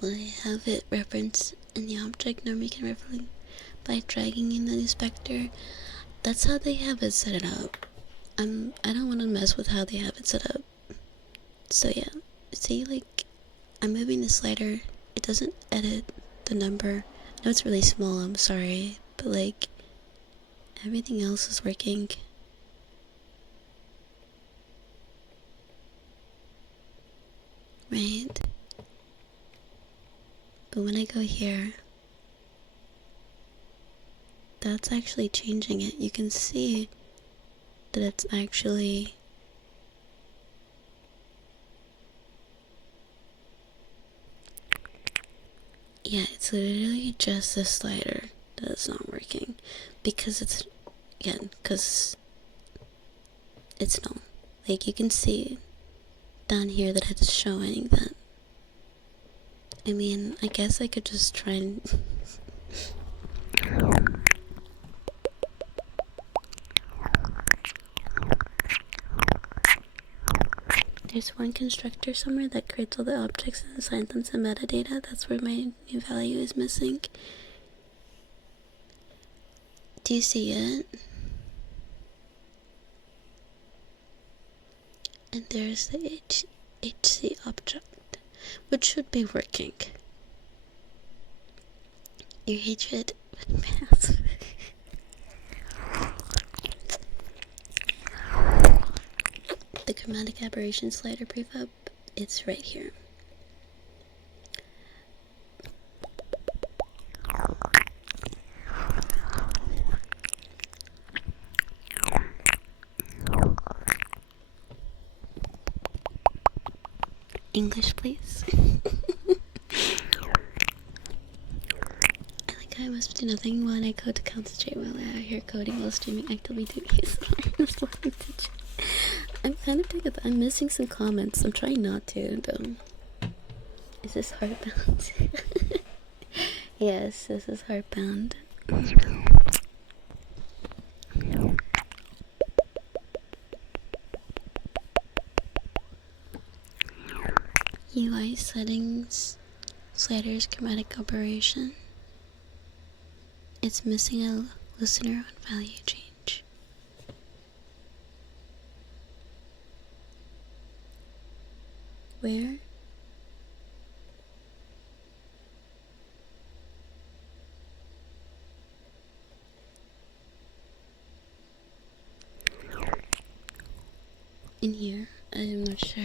I have it referenced in the object. Normally you can reference by dragging in the inspector. That's how they have it set up. I don't want to mess with how they have it set up. So yeah, see, like I'm moving the slider. It doesn't edit the number. I know it's really small, I'm sorry, but like everything else is working. Right? But when I go here, that's actually changing it. You can see that it's actually it's literally just the slider that is not working because it's null. Like you can see down here that it's showing that. I mean, I guess I could just try and there's one constructor somewhere that creates all the objects and assigns them some metadata. That's where my new value is missing. Do you see it? And there's the HC object, which should be working. Your hatred pass. The chromatic aberration slider prefab, it's right here. English, please. I like how I must do nothing when I code to concentrate while I hear coding while streaming actively doing ASMR. I'm kind of doing it. I'm missing some comments. I'm trying not to, though. Is this hardbound? Yes, this is hardbound. UI settings, sliders, chromatic operation. It's missing a listener on value change. Where? in here. I'm not sure.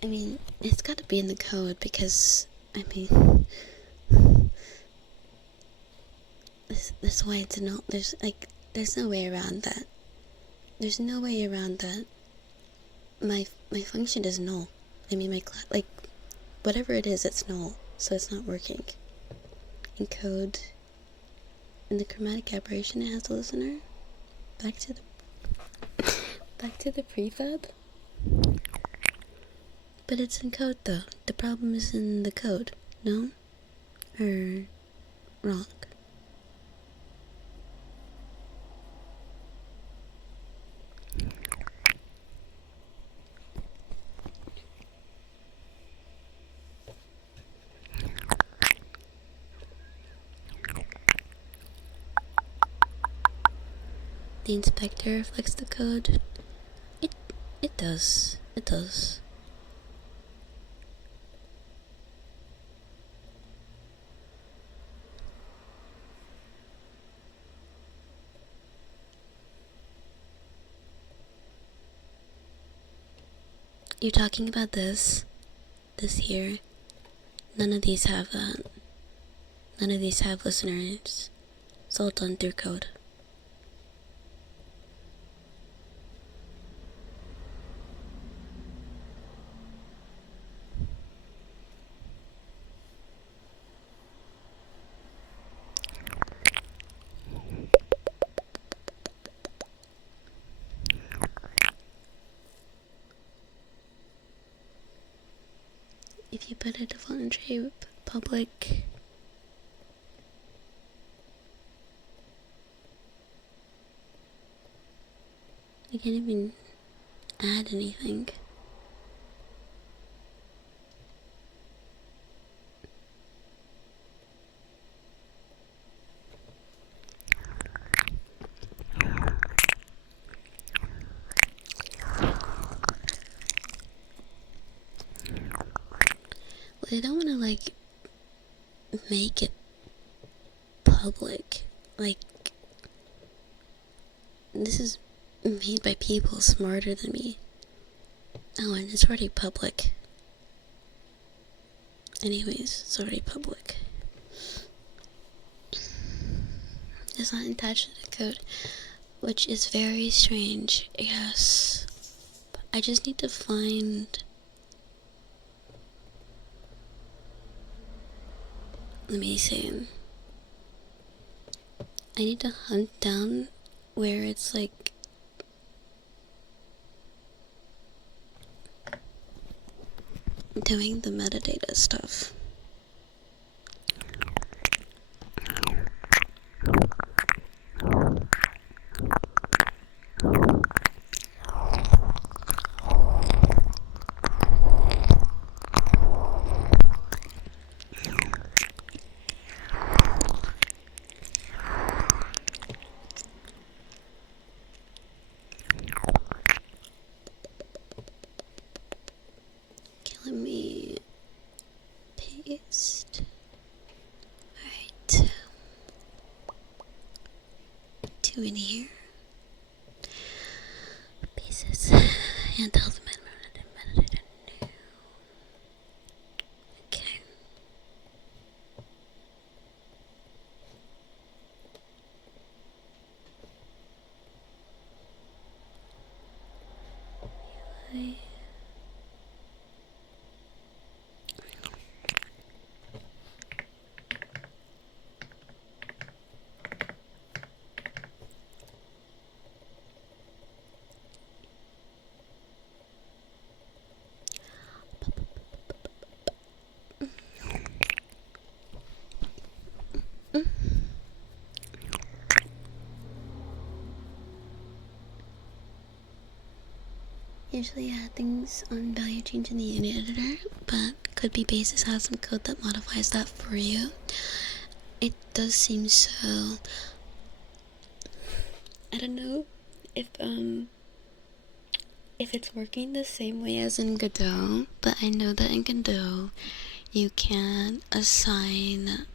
I mean, it's gotta be in the code because, I mean, that's why it's not, there's no way around that. There's no way around that. My function is null. I mean, whatever it is, it's null, so it's not working. In code, in the chromatic aberration, it has the listener. Back to the prefab. But it's in code though. The problem is in the code, no? Or wrong? The inspector reflects the code. It does. It does. You're talking about this here. None of these have that. None of these have listeners. It's all done through code. If you put a default entry public, you can't even add anything. Well, I don't want to make it public. This is made by people smarter than me. Oh, and it's already public. Anyways, it's already public. It's not attached to the code, which is very strange, yes. But I just need to find... Let me see. I need to hunt down where it's doing the metadata stuff. Let me paste. Alright. 2 in here. Basis. And tell the metadata new. Okay. UI. Usually I add things on value change in the unit editor, but could be basis has some code that modifies that for you. It does seem so. I don't know if it's working the same way as in Godot, but I know that in Godot you can assign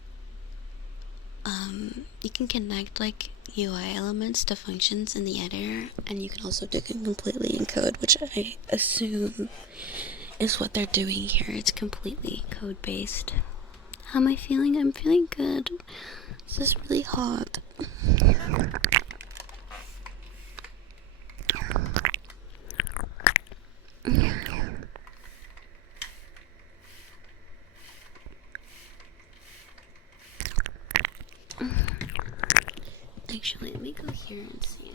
you can connect like UI elements to functions in the editor, and you can also do it completely in code, which I assume is what they're doing here. It's completely code based. How am I feeling? I'm feeling good. It's just really hot. Actually, let me go here and see.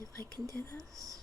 If I can do this.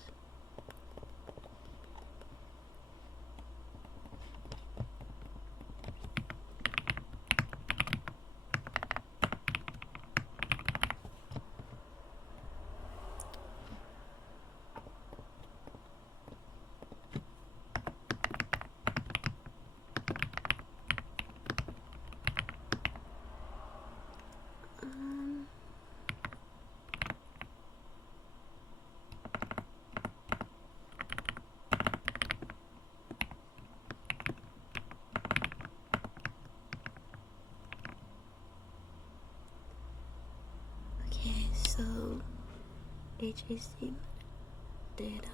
Okay, so HAC data.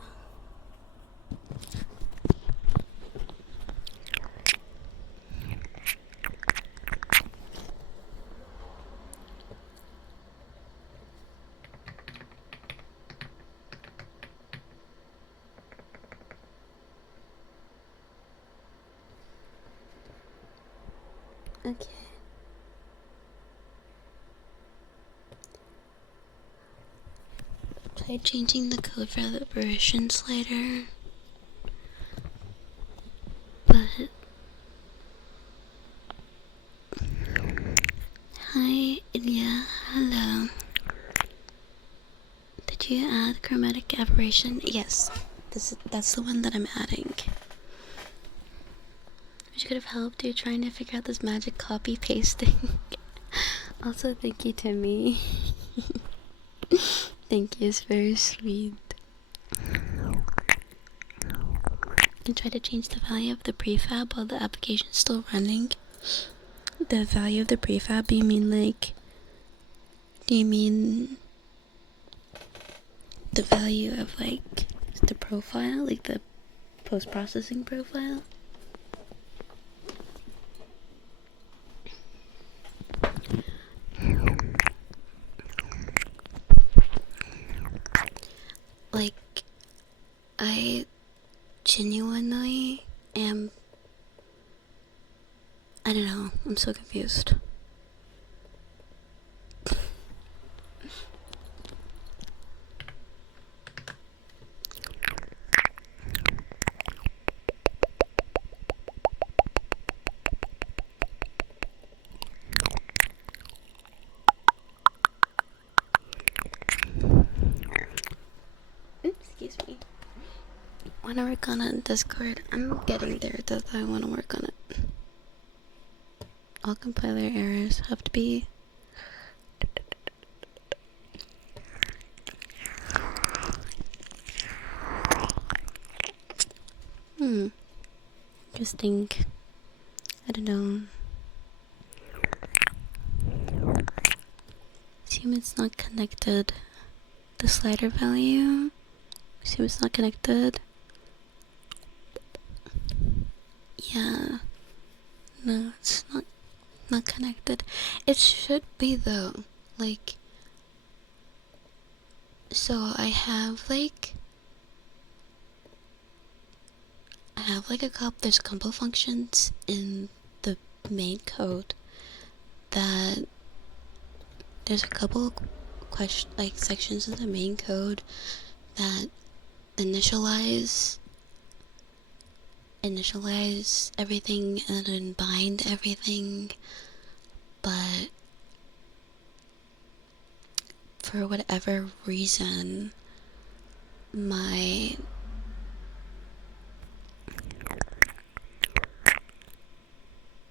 Okay. Try changing the code for the version slider, but hi, Ilya, hello. Did you add chromatic aberration? Yes, that's the one that I'm adding. Which could have helped you trying to figure out this magic copy pasting. Also, thank you to me. Thank you, it's very sweet. You can try to change the value of the prefab while the application is still running. The value of the prefab, you mean like, do you mean the value of like the profile, like the post-processing profile? Like, I genuinely am, I don't know, I'm so confused. Excuse me. Wanna work on it in Discord? I'm getting there, that I wanna work on it. All compiler errors have to be interesting. I don't know. Assume it's not connected. The slider value. Assume it's not connected. Yeah. No, it's not connected. It should be though. Like, so I have like there's a couple functions in the main code that there's a couple sections of the main code that initialize everything and then bind everything, but for whatever reason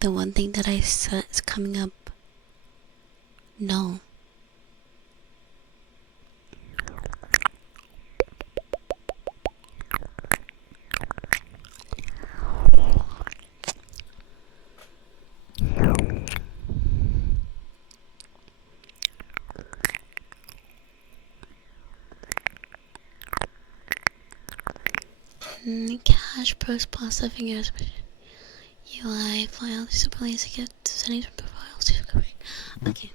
the one thing that I set is coming up no. cache post pasta fingers UI file superlays to get settings from profiles. Okay.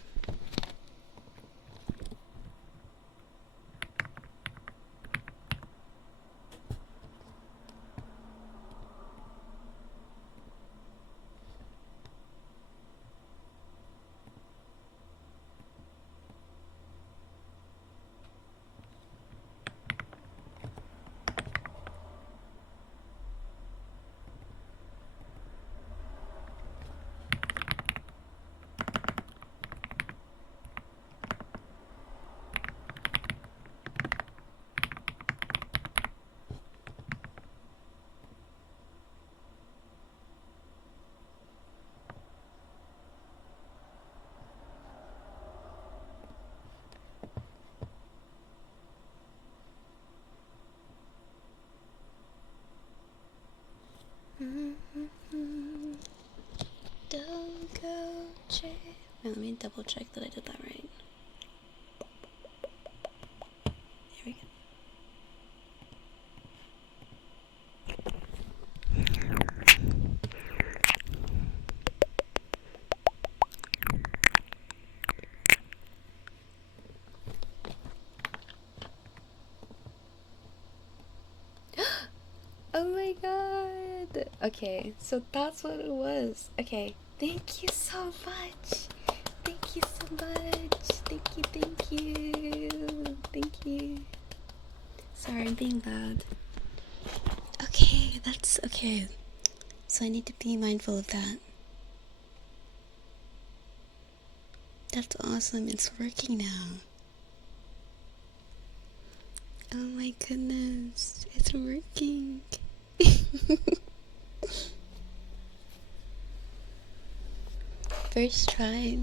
Don't go check. Wait, let me double check that I did that right. Here we go. Oh my god! Okay, so that's what it was. Okay, thank you so much. Thank you so much. Thank you, thank you. Thank you. Sorry, I'm being loud. Okay, that's okay. So I need to be mindful of that. That's awesome. It's working now. Oh my goodness. It's working. First try.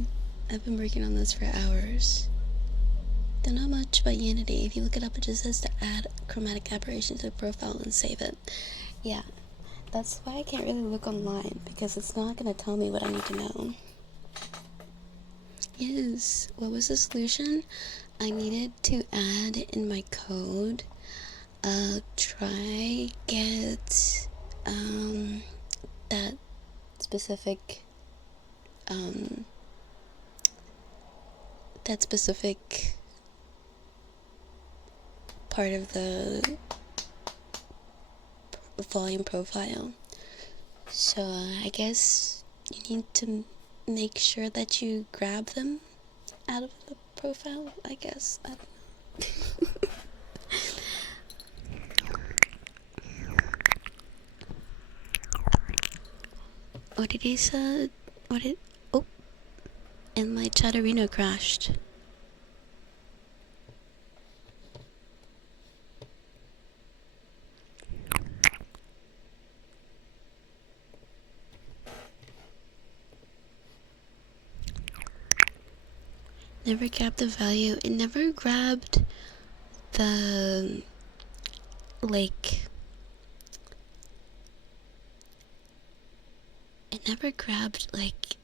I've been working on this for hours. Don't know much about Unity. If you look it up, it just says to add chromatic aberration to the profile and save it. Yeah, that's why I can't really look online, because it's not going to tell me what I need to know. Yes, what was the solution? I needed to add in my code, try get, that specific, part of the volume profile. So I guess you need to make sure that you grab them out of the profile, I guess. I don't know. What did he say? What did... Oh! And my Chatterino crashed. Never grabbed the value. It never grabbed the... like... It never grabbed, like...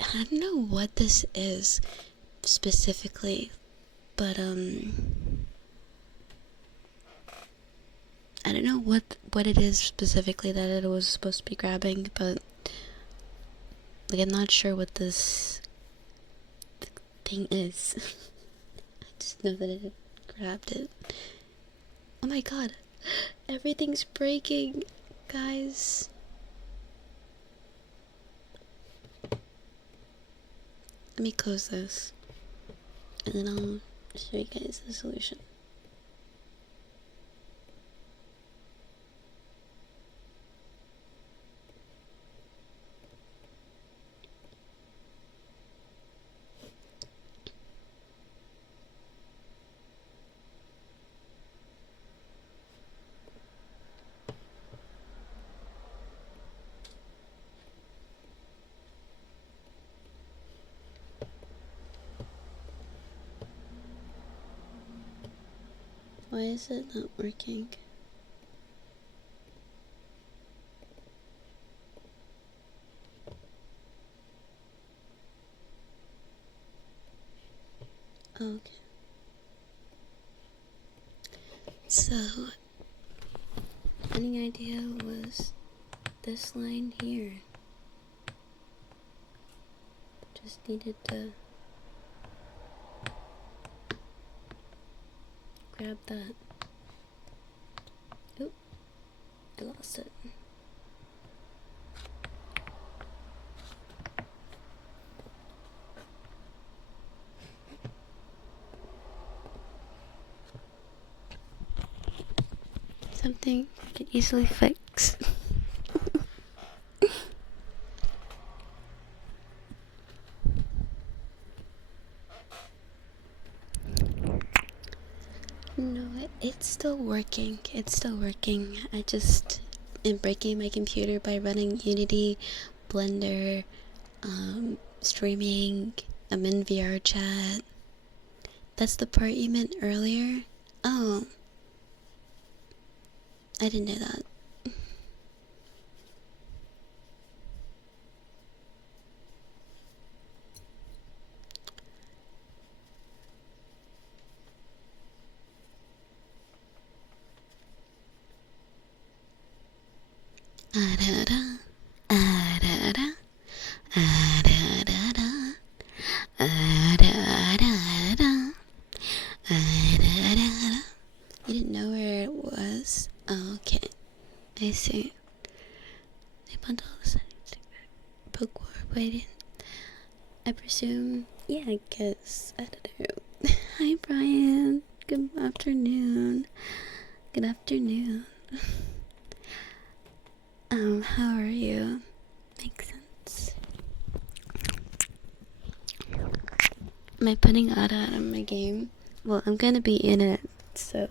I don't know what this is specifically, but I don't know what it is specifically that it was supposed to be grabbing, but like I'm not sure what this thing is. I just know that it grabbed it. Oh my god, everything's breaking, guys. Let me close this, and then I'll show you guys the solution. Why is it not working? Oh, okay. So, any idea was this line here. Just needed to grab that. Oop, I lost it. Something I could easily fix. No, it's still working. It's still working. I just am breaking my computer by running Unity, Blender, streaming. I'm in VR chat. That's the part you meant earlier? Oh. I didn't know that. You didn't know where it was? Oh, okay. I see. They bundle the settings book waiting. I presume. Yeah, I guess. I don't know. Hi, Brian. Good afternoon. Good afternoon. How are you? Makes sense. Am I putting Ada out of my game? Well, I'm gonna be in it, so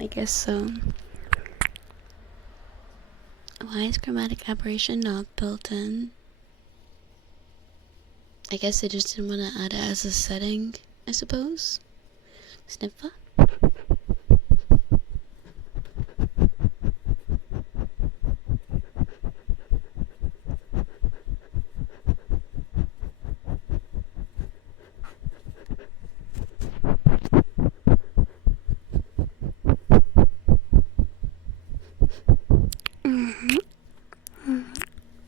I guess so. Why is chromatic aberration not built in? I guess I just didn't want to add it as a setting, I suppose. Sniffer?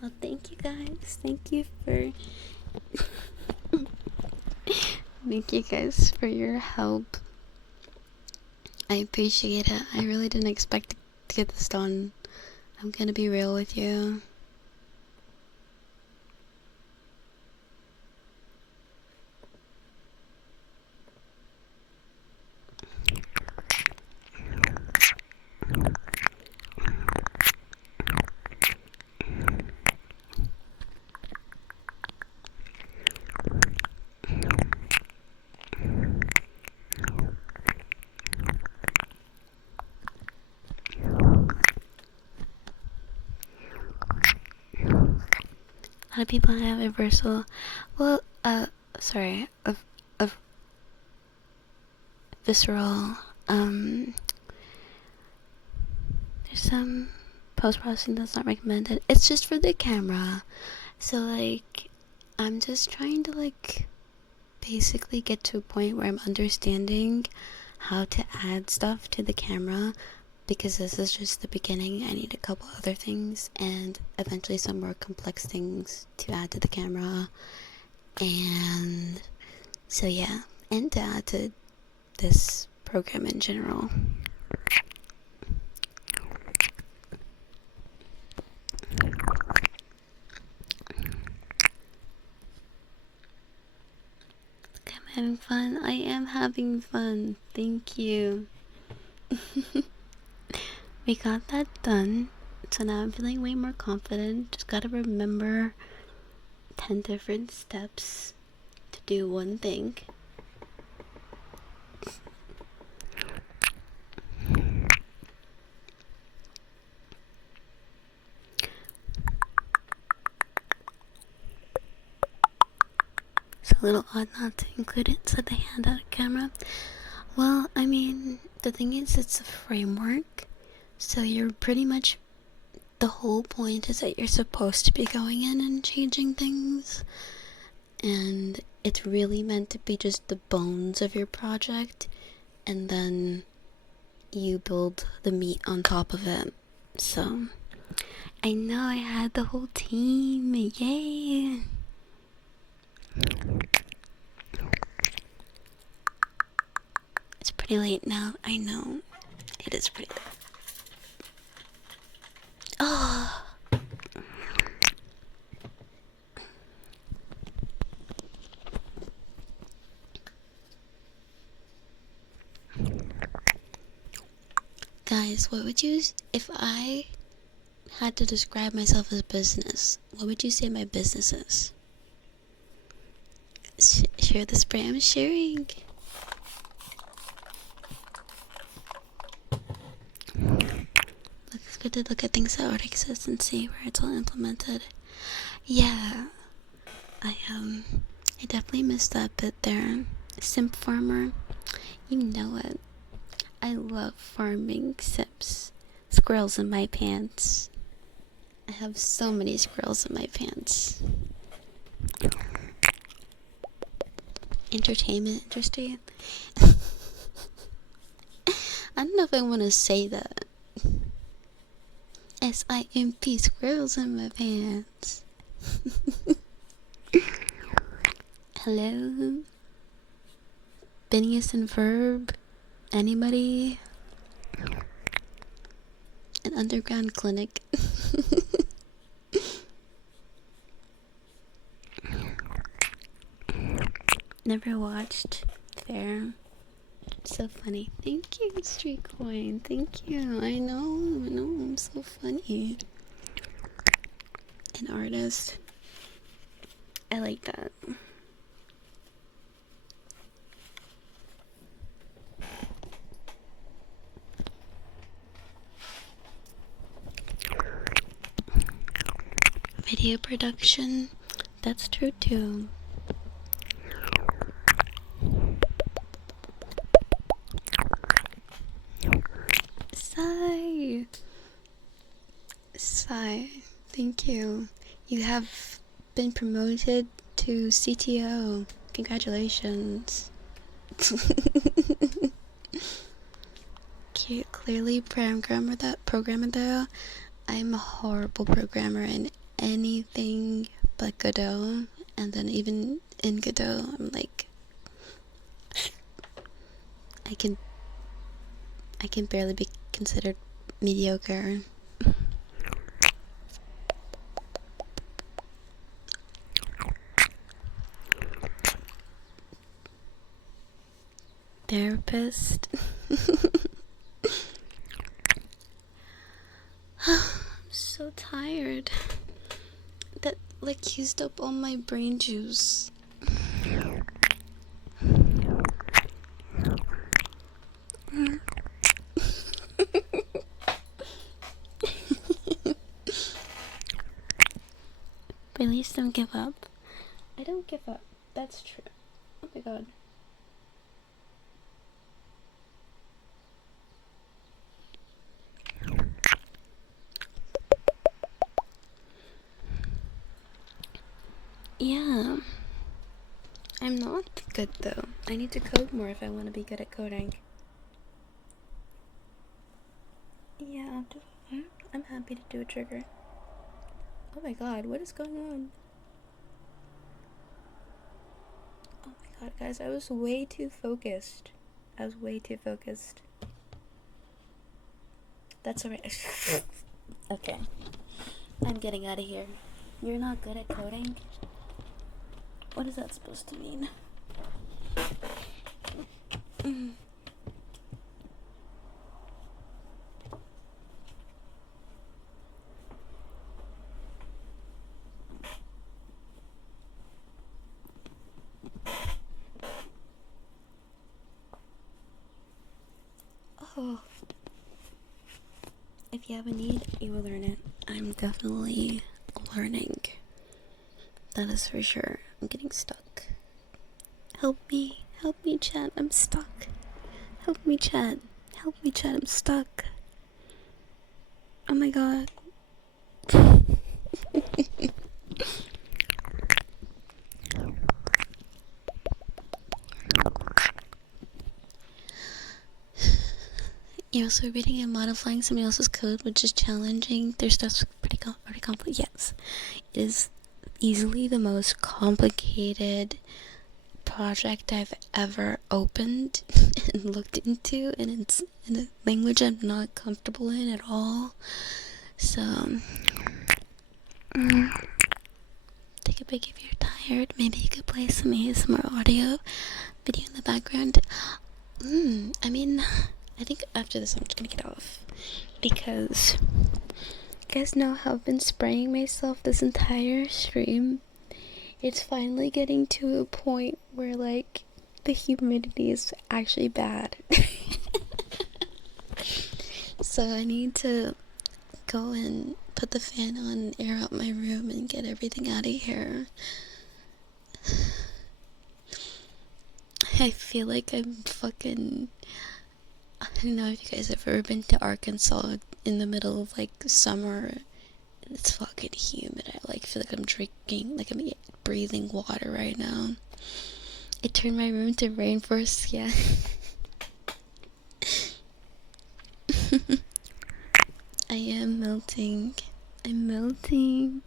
Well, thank you guys. Thank you for thank you guys for your help. I appreciate it. I really didn't expect to get this done. I'm gonna be real with you. A lot of people have reversal. Well, sorry, of visceral. There's some post-processing that's not recommended. It's just for the camera. So, like, I'm just trying to, like, basically get to a point where I'm understanding how to add stuff to the camera, because this is just the beginning. I need a couple other things and eventually some more complex things to add to the camera. And so yeah, and to add to this program in general. I'm having fun. I am having fun. Thank you. We got that done. So now I'm feeling way more confident. Just gotta remember 10 different steps to do one thing. It's a little odd not to include it so they hand out a camera. Well, I mean, the thing is, it's a framework. So you're pretty much, the whole point is that you're supposed to be going in and changing things. And it's really meant to be just the bones of your project. And then you build the meat on top of it. So I know I had the whole team. Yay! It's pretty late now. I know. It is pretty late. Oh. Guys, what would you, if I had to describe myself as a business, what would you say my business is? Share the spray I'm sharing. It's good to look at things that already exist and see where it's all implemented. Yeah, I definitely missed that bit there. Simp farmer, you know it. I love farming simps. Squirrels in my pants. I have so many squirrels in my pants. Entertainment industry. I don't know if I want to say that. SIMP, squirrels in my pants. Hello? Phineas and Verb? Anybody? An underground clinic? Never watched. Fair. So funny. Thank you, Street Coin. Thank you. I know, I'm so funny. An artist. I like that. Video production. That's true too. Sigh. Thank you. You have been promoted to CTO. Congratulations. Clearly programmer though. I'm a horrible programmer in anything but Godot. And then even in Godot, I'm like, I can barely be considered mediocre. Therapist. I'm so tired. That like used up all my brain juice. Please don't give up. I don't give up. That's true. Oh my god. Yeah. I'm not good though. I need to code more if I want to be good at coding. Yeah, I'm happy to do a trigger. Oh my god, what is going on? Oh my god, guys, I was way too focused. That's alright. Okay. I'm getting out of here. You're not good at coding? What is that supposed to mean? Oh. If you have a need, you will learn it. I'm definitely learning. That is for sure. I'm getting stuck. Help me, chat. I'm stuck. Help me, chat. I'm stuck. Oh my god. you're also reading and modifying somebody else's code, which is challenging. Their stuff's pretty complicated. Yes, it is easily the most complicated project I've ever opened and looked into, and it's in a language I'm not comfortable in at all. So, take a break if you're tired. Maybe you could play some ASMR audio video in the background. I mean, I think after this I'm just gonna get off, because you guys know how I've been spraying myself this entire stream. It's finally getting to a point where, like, the humidity is actually bad. So I need to go and put the fan on and air out my room and get everything out of here. I feel like I'm fucking... I don't know if you guys have ever been to Arkansas in the middle of, like, summer. It's fucking humid. I, like, feel like I'm drinking, like, I'm breathing water right now. I turned my room to rainforest, yeah. I am melting. I'm melting.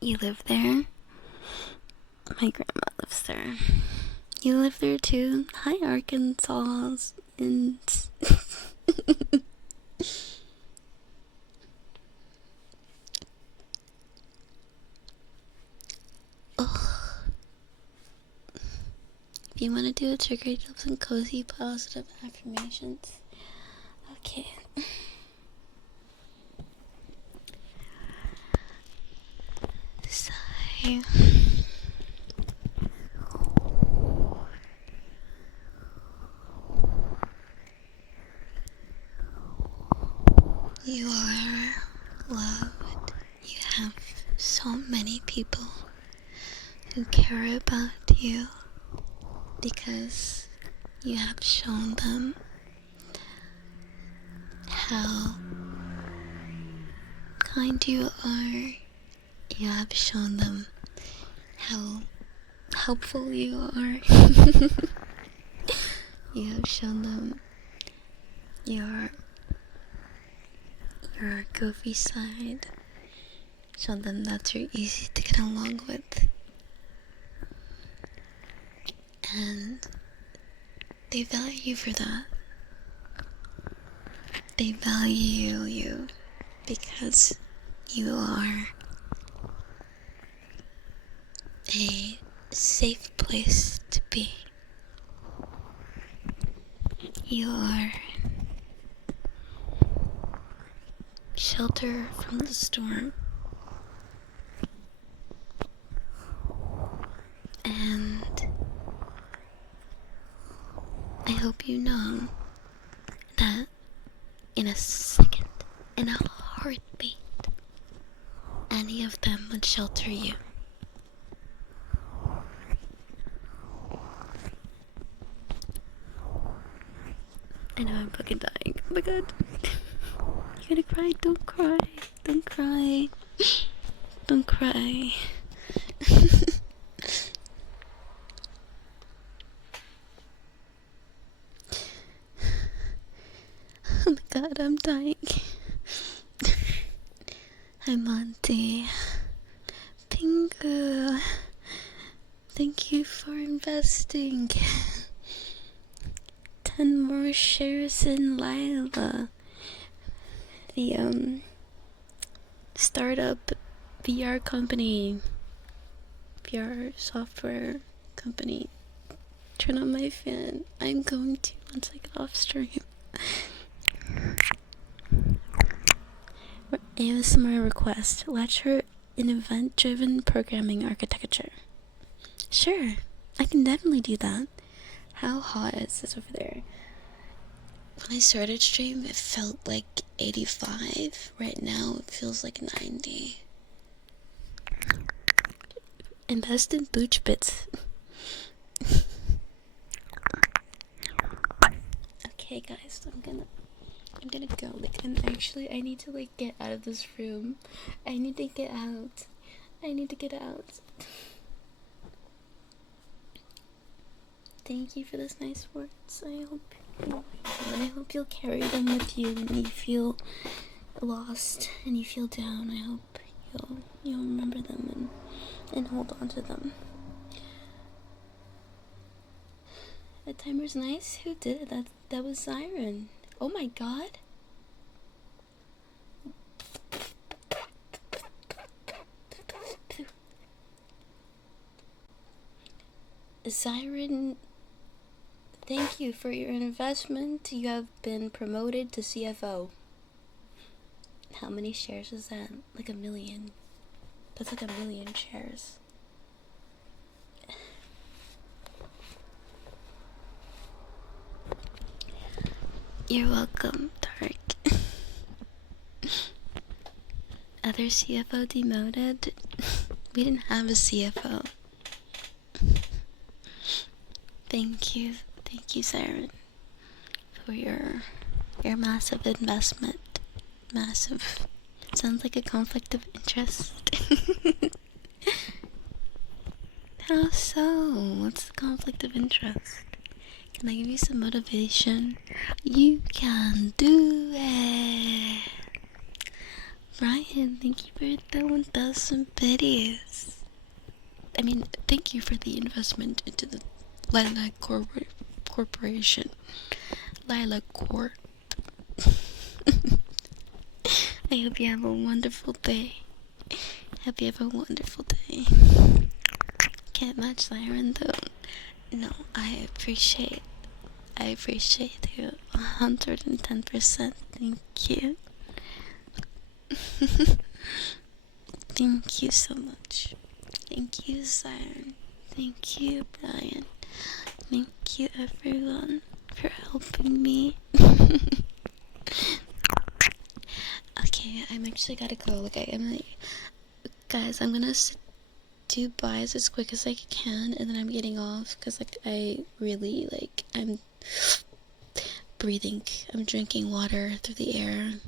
You live there? My grandma lives there. You live there too? Hi, Arkansas. And if you want to do a trigger, do some cozy positive affirmations. Okay. Sigh. You are loved. You have so many people who care about you because you have shown them how kind you are. You have shown them how helpful you are. You have shown them your goofy side. Shown them that you're easy to get along with. And they value you for that. They value you because you are a safe place to be. You are shelter from the storm. And I hope you know that in a second, in a heartbeat, any of them would shelter you. I know I'm fucking dying. Oh my god. You're gonna cry? Don't cry. Don't cry. Don't cry. Oh my god, I'm dying. Hi, Monty. Pingu. Thank you for investing 10 more shares in Lila, the startup VR company, VR software company. Turn on my fan. I'm going to once I get off stream. ASMR request. Lecture in event-driven programming architecture. Sure, I can definitely do that. How hot is this over there? When I started stream, it felt like 85. Right now, it feels like 90. Invest in Booch Bits. Okay, guys, I'm gonna go. Like, I need to, like, get out of this room. I need to get out. thank you for those nice words. I hope you'll carry them with you when you feel lost and you feel down. I hope you'll remember them and hold on to them. That timer's nice. Who did it? That was Siren. Oh my god. Siren, thank you for your investment. You have been promoted to CFO. How many shares is that? Like 1 million. That's like 1 million shares. You're welcome, Dark. Other CFO demoted? We didn't have a CFO. Thank you, Siren, for your massive investment. Massive. Sounds like a conflict of interest. How so? What's the conflict of interest? Can I give you some motivation? You can do it. Brian, thank you for the 1,000 biddies. I mean, thank you for the investment into the Lilac Corporation. Lilac Corp. I hope you have a wonderful day. Hope you have a wonderful day. Can't match Siren though. No, I appreciate you 110%. Thank you. Thank you so much. Thank you, Siren. Thank you, Brian. Thank you, everyone, for helping me. Okay, I'm actually gotta go. Guys, I'm gonna do buys as quick as I can, and then I'm getting off because I really I'm breathing. I'm drinking water through the air.